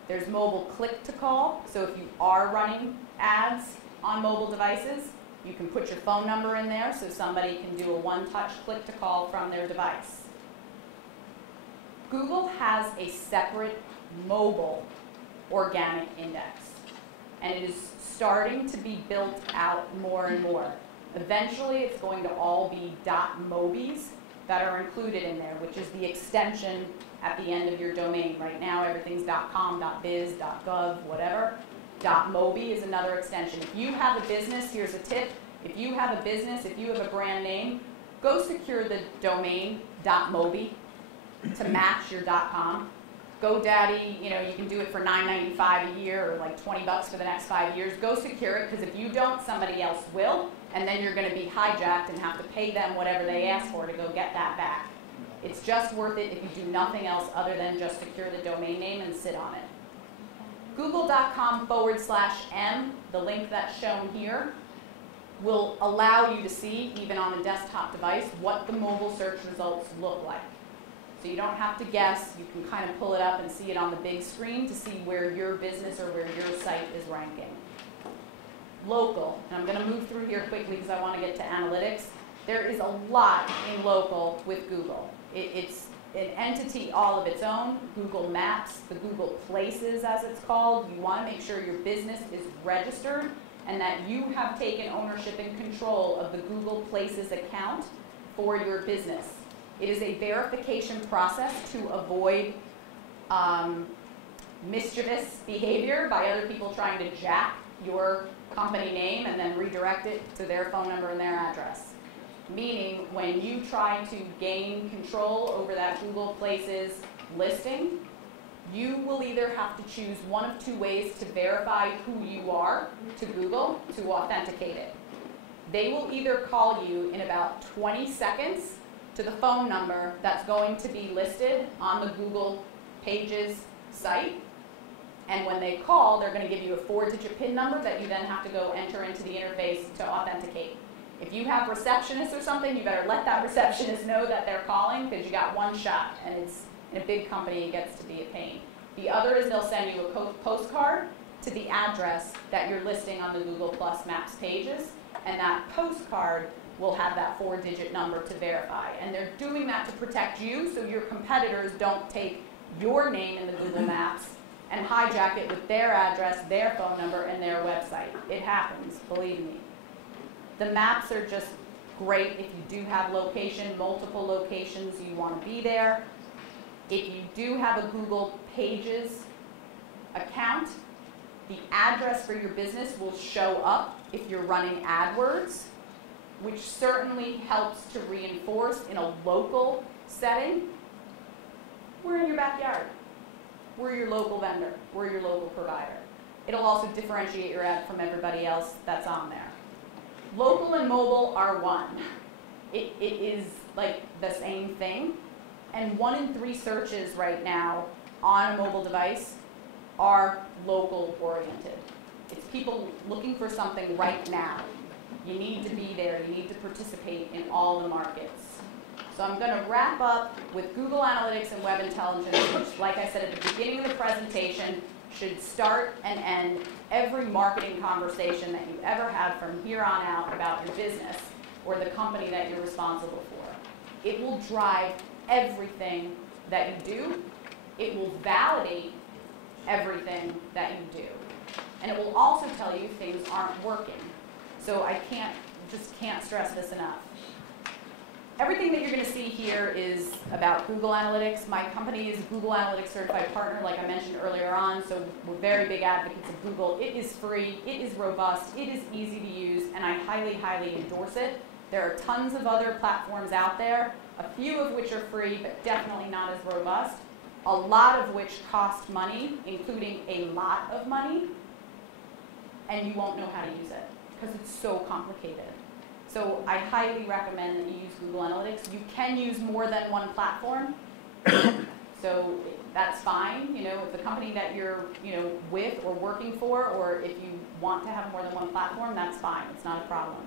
There's mobile click to call. So if you are running ads on mobile devices, you can put your phone number in there so somebody can do a one-touch click to call from their device. Google has a separate mobile organic index, and it is starting to be built out more and more. Eventually, it's going to all be .mobies that are included in there, which is the extension at the end of your domain. Right now, everything's .com, .biz, .gov, whatever. .mobi is another extension. If you have a business, here's a tip. If you have a business, if you have a brand name, go secure the domain .mobi to match your .com. GoDaddy, you can do it for $9.95 a year or like $20 for the next 5 years. Go secure it, because if you don't, somebody else will, and then you're going to be hijacked and have to pay them whatever they ask for to go get that back. It's just worth it if you do nothing else other than just secure the domain name and sit on it. Google.com/M, the link that's shown here, will allow you to see, even on a desktop device, what the mobile search results look like. So you don't have to guess, you can kind of pull it up and see it on the big screen to see where your business or where your site is ranking. Local, and I'm going to move through here quickly because I want to get to analytics. There is a lot in local with Google. It's an entity all of its own. Google Maps, the Google Places as it's called. You want to make sure your business is registered and that you have taken ownership and control of the Google Places account for your business. It is a verification process to avoid mischievous behavior by other people trying to jack your company name and then redirect it to their phone number and their address. Meaning, when you try to gain control over that Google Places listing, you will either have to choose one of two ways to verify who you are to Google to authenticate it. They will either call you in about 20 seconds to the phone number that's going to be listed on the Google Pages site. And when they call, they're going to give you a 4-digit PIN number that you then have to go enter into the interface to authenticate. If you have receptionists or something, you better let that receptionist know that they're calling because you got one shot, and it's in a big company, it gets to be a pain. The other is they'll send you a postcard to the address that you're listing on the Google Plus Maps pages, and that postcard will have that 4-digit number to verify. And they're doing that to protect you so your competitors don't take your name in the Google Maps and hijack it with their address, their phone number, and their website. It happens, believe me. The maps are just great if you do have multiple locations, you want to be there. If you do have a Google Pages account, the address for your business will show up if you're running AdWords, which certainly helps to reinforce in a local setting. We're in your backyard. We're your local vendor. We're your local provider. It'll also differentiate your ad from everybody else that's on there. Local and mobile are one. It is like the same thing. And 1 in 3 searches right now on a mobile device are local oriented. It's people looking for something right now. You need to be there. You need to participate in all the markets. So I'm going to wrap up with Google Analytics and Web Intelligence, which, like I said at the beginning of the presentation, should start and end every marketing conversation that you ever have from here on out about your business or the company that you're responsible for. It will drive everything that you do. It will validate everything that you do. And it will also tell you things aren't working. So I just can't stress this enough. Everything that you're going to see here is about Google Analytics. My company is a Google Analytics certified partner, like I mentioned earlier on, so we're very big advocates of Google. It is free, it is robust, it is easy to use, and I highly, highly endorse it. There are tons of other platforms out there, a few of which are free, but definitely not as robust, a lot of which cost money, including a lot of money, and you won't know how to use it because it's so complicated. So I highly recommend that you use Google Analytics. You can use more than one platform, so that's fine. You know, if the company that you're with or working for, or if you want to have more than one platform, that's fine. It's not a problem.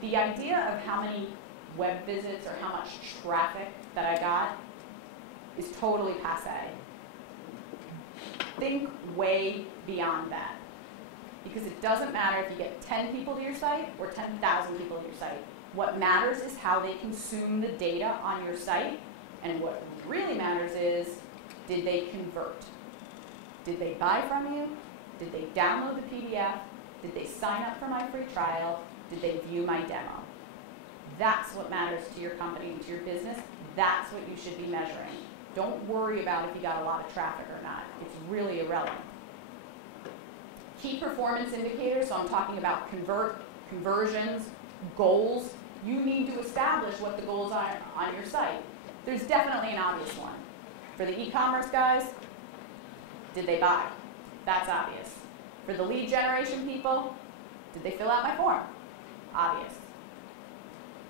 The idea of how many web visits or how much traffic that I got is totally passé. Think way beyond that. Because it doesn't matter if you get 10 people to your site or 10,000 people to your site. What matters is how they consume the data on your site, and what really matters is, did they convert? Did they buy from you? Did they download the PDF? Did they sign up for my free trial? Did they view my demo? That's what matters to your company and to your business. That's what you should be measuring. Don't worry about if you got a lot of traffic or not. It's really irrelevant. Key performance indicators, so I'm talking about conversions, goals. You need to establish what the goals are on your site. There's definitely an obvious one. For the e-commerce guys, did they buy? That's obvious. For the lead generation people, did they fill out my form? Obvious.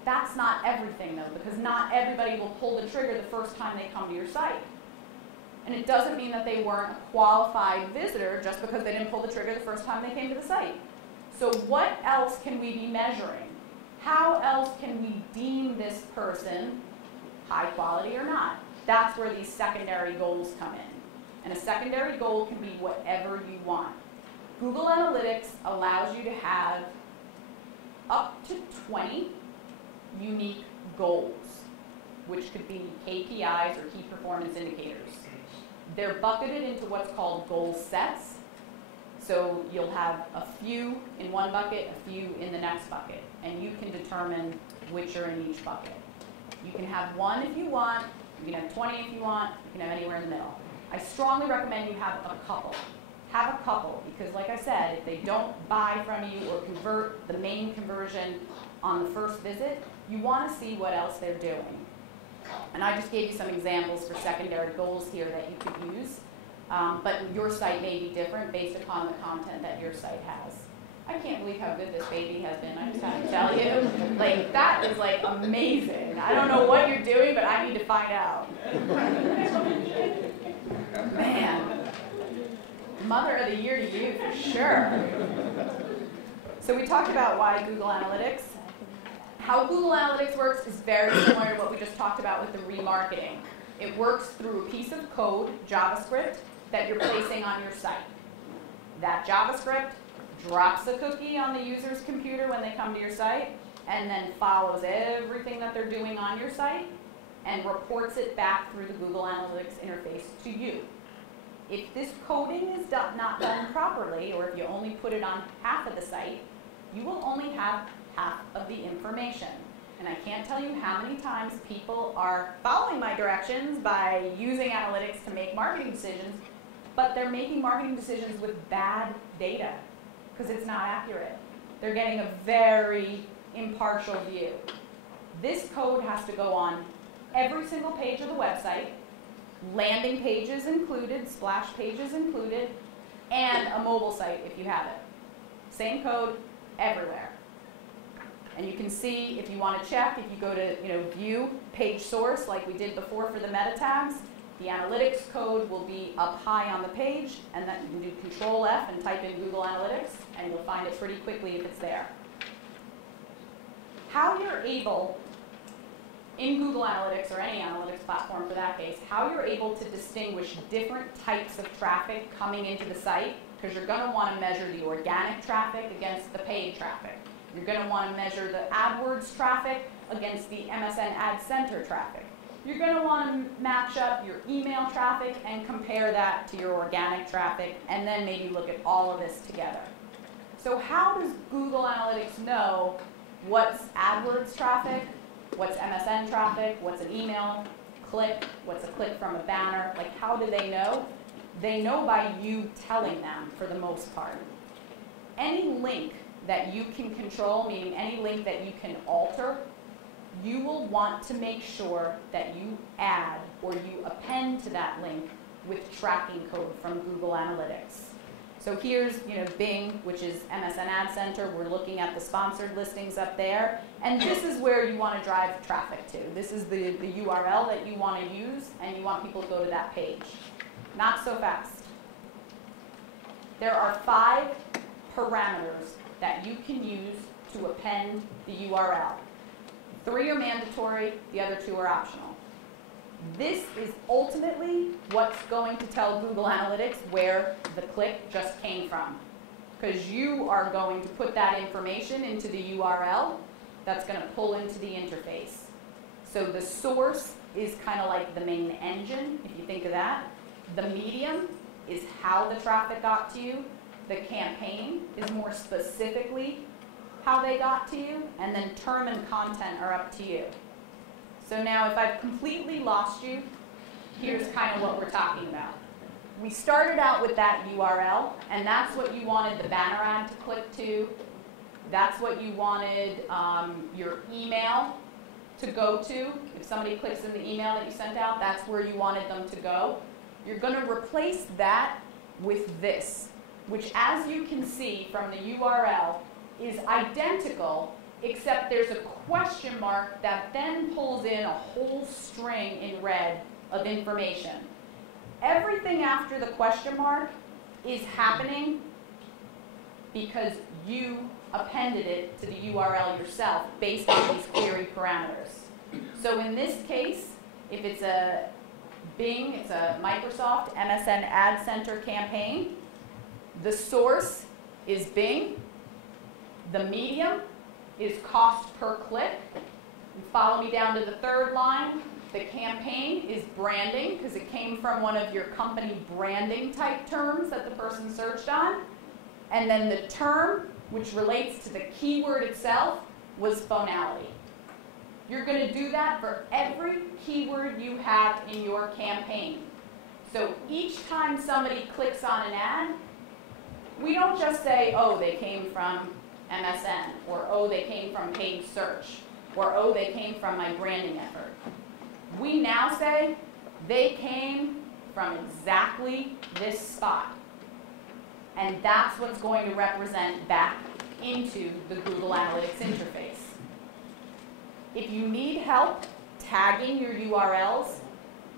That's not everything though, because not everybody will pull the trigger the first time they come to your site. And it doesn't mean that they weren't a qualified visitor just because they didn't pull the trigger the first time they came to the site. So what else can we be measuring? How else can we deem this person high quality or not? that's where these secondary goals come in. And a secondary goal can be whatever you want. Google Analytics allows you to have up to 20 unique goals, which could be KPIs or key performance indicators. They're bucketed into what's called goal sets. So you'll have a few in one bucket, a few in the next bucket, and you can determine which are in each bucket. You can have one if you want, you can have 20 if you want, you can have anywhere in the middle. I strongly recommend you have a couple. Have a couple, because like I said, if they don't buy from you or convert the main conversion on the first visit, you want to see what else they're doing. And I just gave you some examples for secondary goals here that you could use, but your site may be different based upon the content that your site has. I can't believe how good this baby has been, I just have to tell you. Like, that is like amazing. I don't know what you're doing, but I need to find out. Man. Mother of the year to you, for sure. So we talked about why Google Analytics. How Google Analytics works is very similar to what we just talked about with the remarketing. It works through a piece of code, JavaScript, that you're placing on your site. That JavaScript drops a cookie on the user's computer when they come to your site, and then follows everything that they're doing on your site, and reports it back through the Google Analytics interface to you. If this coding is not done properly, or if you only put it on half of the site, you will only have half of the information. And I can't tell you how many times people are following my directions by using analytics to make marketing decisions, but they're making marketing decisions with bad data because it's not accurate. They're getting a very impartial view. This code has to go on every single page of the website, landing pages included, splash pages included, and a mobile site if you have it. Same code everywhere. And you can see, if you want to check, if you go to view page source like we did before for the meta tags, the analytics code will be up high on the page, and then you can do Control F and type in Google Analytics, and you'll find it pretty quickly if it's there. How you're able, in Google Analytics or any analytics platform for that case, how you're able to distinguish different types of traffic coming into the site, because you're going to want to measure the organic traffic against the paid traffic. You're going to want to measure the AdWords traffic against the MSN Ad Center traffic. You're going to want to match up your email traffic and compare that to your organic traffic, and then maybe look at all of this together. So how does Google Analytics know what's AdWords traffic, what's MSN traffic, what's an email click, what's a click from a banner? Like, how do they know? They know by you telling them, for the most part. Any link that you can control, meaning any link that you can alter, you will want to make sure that you add or you append to that link with tracking code from Google Analytics. So here's Bing, which is MSN Ad Center. We're looking at the sponsored listings up there. And this is where you want to drive traffic to. This is the URL that you want to use, and you want people to go to that page. Not so fast. There are 5 parameters that you can use to append the URL. 3 are mandatory, the other 2 are optional. This is ultimately what's going to tell Google Analytics where the click just came from, because you are going to put that information into the URL that's going to pull into the interface. So the source is kind of like the main engine, if you think of that. The medium is how the traffic got to you. The campaign is more specifically how they got to you, and then term and content are up to you. So now if I've completely lost you, here's kind of what we're talking about. We started out with that URL, and that's what you wanted the banner ad to click to. That's what you wanted your email to go to. If somebody clicks in the email that you sent out, that's where you wanted them to go. You're going to replace that with this, which, as you can see from the URL, is identical, except there's a question mark that then pulls in a whole string in red of information. Everything after the question mark is happening because you appended it to the URL yourself based on these query parameters. So in this case, if it's a Bing, it's a Microsoft MSN Ad Center campaign. The source is Bing. The medium is cost per click. And follow me down to the third line. The campaign is branding, because it came from one of your company branding type terms that the person searched on. And then the term, which relates to the keyword itself, was phonality. You're going to do that for every keyword you have in your campaign. So each time somebody clicks on an ad, we don't just say, oh, they came from MSN, or oh, they came from paid search, or oh, they came from my branding effort. We now say they came from exactly this spot. And that's what's going to represent back into the Google Analytics interface. If you need help tagging your URLs,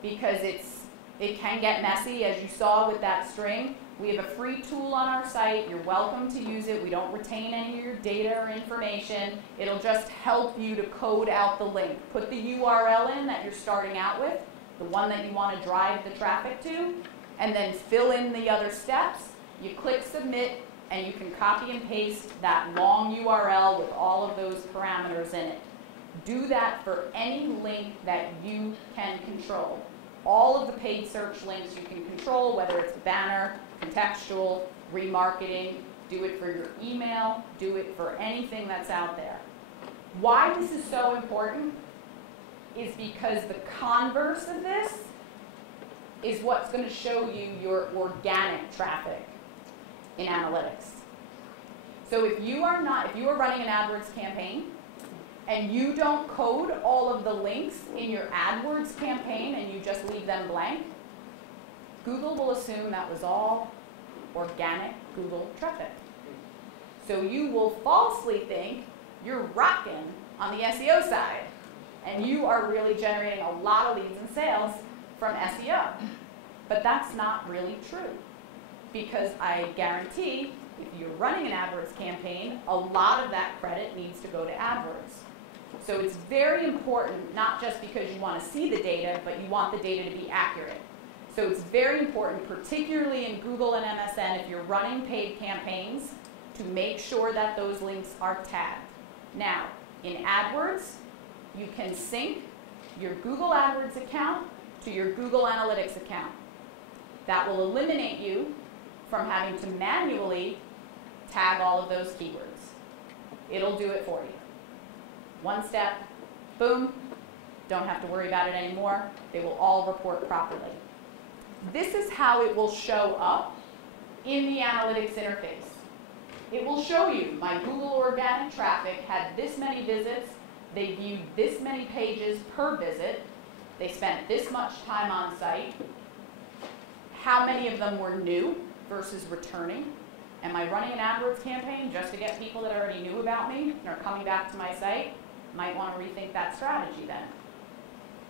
because it can get messy, as you saw with that string, we have a free tool on our site. You're welcome to use it. We don't retain any of your data or information. It'll just help you to code out the link. Put the URL in that you're starting out with, the one that you want to drive the traffic to, and then fill in the other steps. You click submit, and you can copy and paste that long URL with all of those parameters in it. Do that for any link that you can control. All of the paid search links you can control, whether it's banner, contextual, remarketing, do it for your email, do it for anything that's out there. Why this is so important is because the converse of this is what's going to show you your organic traffic in analytics. So if you are running an AdWords campaign and you don't code all of the links in your AdWords campaign and you just leave them blank, Google will assume that was all organic Google traffic. So you will falsely think you're rocking on the SEO side, and you are really generating a lot of leads and sales from SEO. But that's not really true, because I guarantee if you're running an AdWords campaign, a lot of that credit needs to go to AdWords. So it's very important, not just because you want to see the data, but you want the data to be accurate. So it's very important, particularly in Google and MSN, if you're running paid campaigns, to make sure that those links are tagged. Now, in AdWords, you can sync your Google AdWords account to your Google Analytics account. That will eliminate you from having to manually tag all of those keywords. It'll do it for you. One step, boom, don't have to worry about it anymore. They will all report properly. This is how it will show up in the analytics interface. It will show you my Google organic traffic had this many visits, they viewed this many pages per visit, they spent this much time on site, how many of them were new versus returning. Am I running an AdWords campaign just to get people that already knew about me and are coming back to my site? Might want to rethink that strategy then.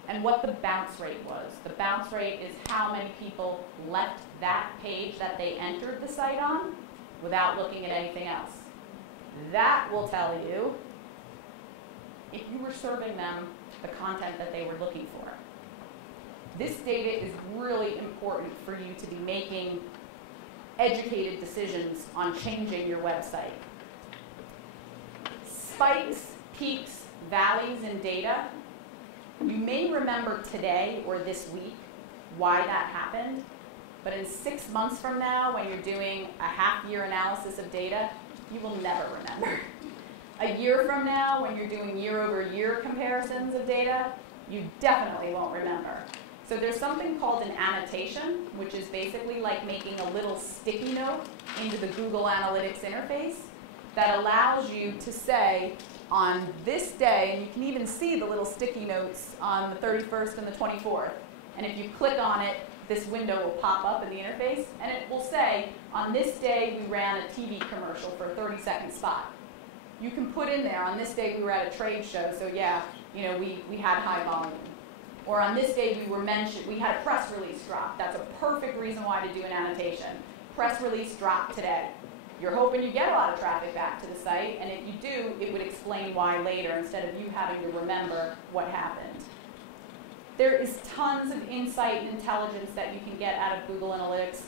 And what the bounce rate was. The bounce rate is how many people left that page that they entered the site on without looking at anything else. That will tell you if you were serving them the content that they were looking for. This data is really important for you to be making educated decisions on changing your website. Spikes, peaks, valleys in data. You may remember today or this week why that happened, but in 6 months from now, when you're doing a half-year analysis of data, you will never remember. A year from now, when you're doing year-over-year comparisons of data, you definitely won't remember. So there's something called an annotation, which is basically like making a little sticky note into the Google Analytics interface that allows you to say, on this day, and you can even see the little sticky notes on the 31st and the 24th. And if you click on it, this window will pop up in the interface, and it will say, on this day, we ran a TV commercial for a 30-second spot. You can put in there, on this day, we were at a trade show, so yeah, you know, we had high volume. Or on this day, we had a press release drop. That's a perfect reason why to do an annotation. Press release drop today. You're hoping you get a lot of traffic back to the site, and if you do, it would explain why later instead of you having to remember what happened. There is tons of insight and intelligence that you can get out of Google Analytics.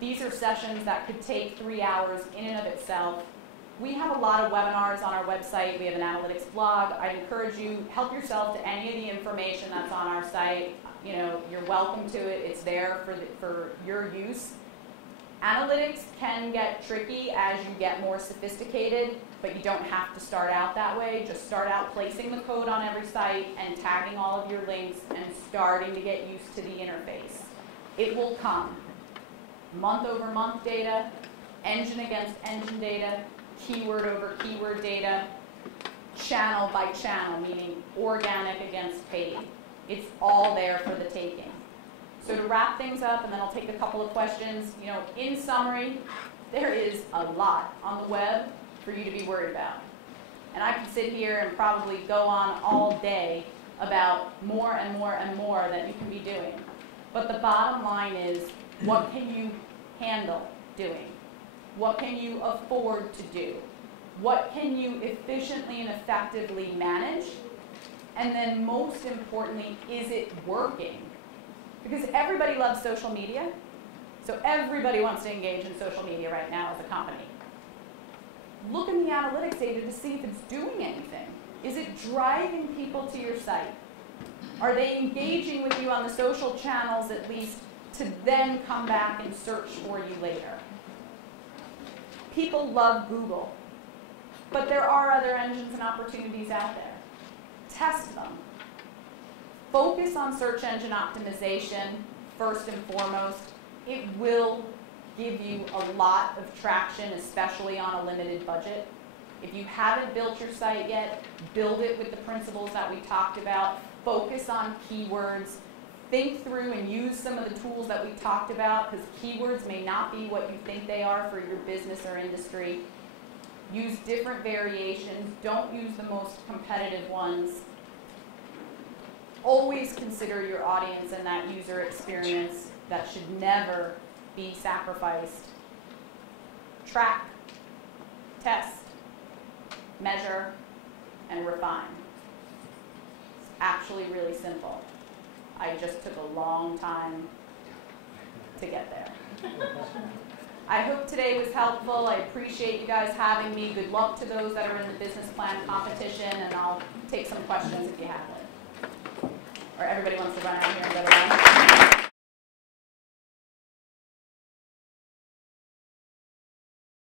These are sessions that could take 3 hours in and of itself. We have a lot of webinars on our website. We have an analytics blog. I encourage you, help yourself to any of the information that's on our site. You know, you're welcome to it. It's there for your use. Analytics can get tricky as you get more sophisticated, but you don't have to start out that way. Just start out placing the code on every site and tagging all of your links and starting to get used to the interface. It will come. Month-over-month data, engine against engine data, keyword over keyword data, channel by channel, meaning organic against paid. It's all there for the taking. So to wrap things up, and then I'll take a couple of questions, you know, in summary, there is a lot on the web for you to be worried about. And I could sit here and probably go on all day about more and more and more that you can be doing. But the bottom line is, what can you handle doing? What can you afford to do? What can you efficiently and effectively manage? And then most importantly, is it working? Because everybody loves social media, so everybody wants to engage in social media right now as a company. Look in the analytics data to see if it's doing anything. Is it driving people to your site? Are they engaging with you on the social channels at least to then come back and search for you later? People love Google, but there are other engines and opportunities out there. Test them. Focus on search engine optimization first and foremost. It will give you a lot of traction, especially on a limited budget. If you haven't built your site yet, build it with the principles that we talked about. Focus on keywords. Think through and use some of the tools that we talked about, because keywords may not be what you think they are for your business or industry. Use different variations. Don't use the most competitive ones. Always consider your audience and that user experience. That should never be sacrificed. Track, test, measure, and refine. It's actually really simple. I just took a long time to get there. I hope today was helpful. I appreciate you guys having me. Good luck to those that are in the business plan competition, and I'll take some questions if you have them. Or everybody wants to run out here and go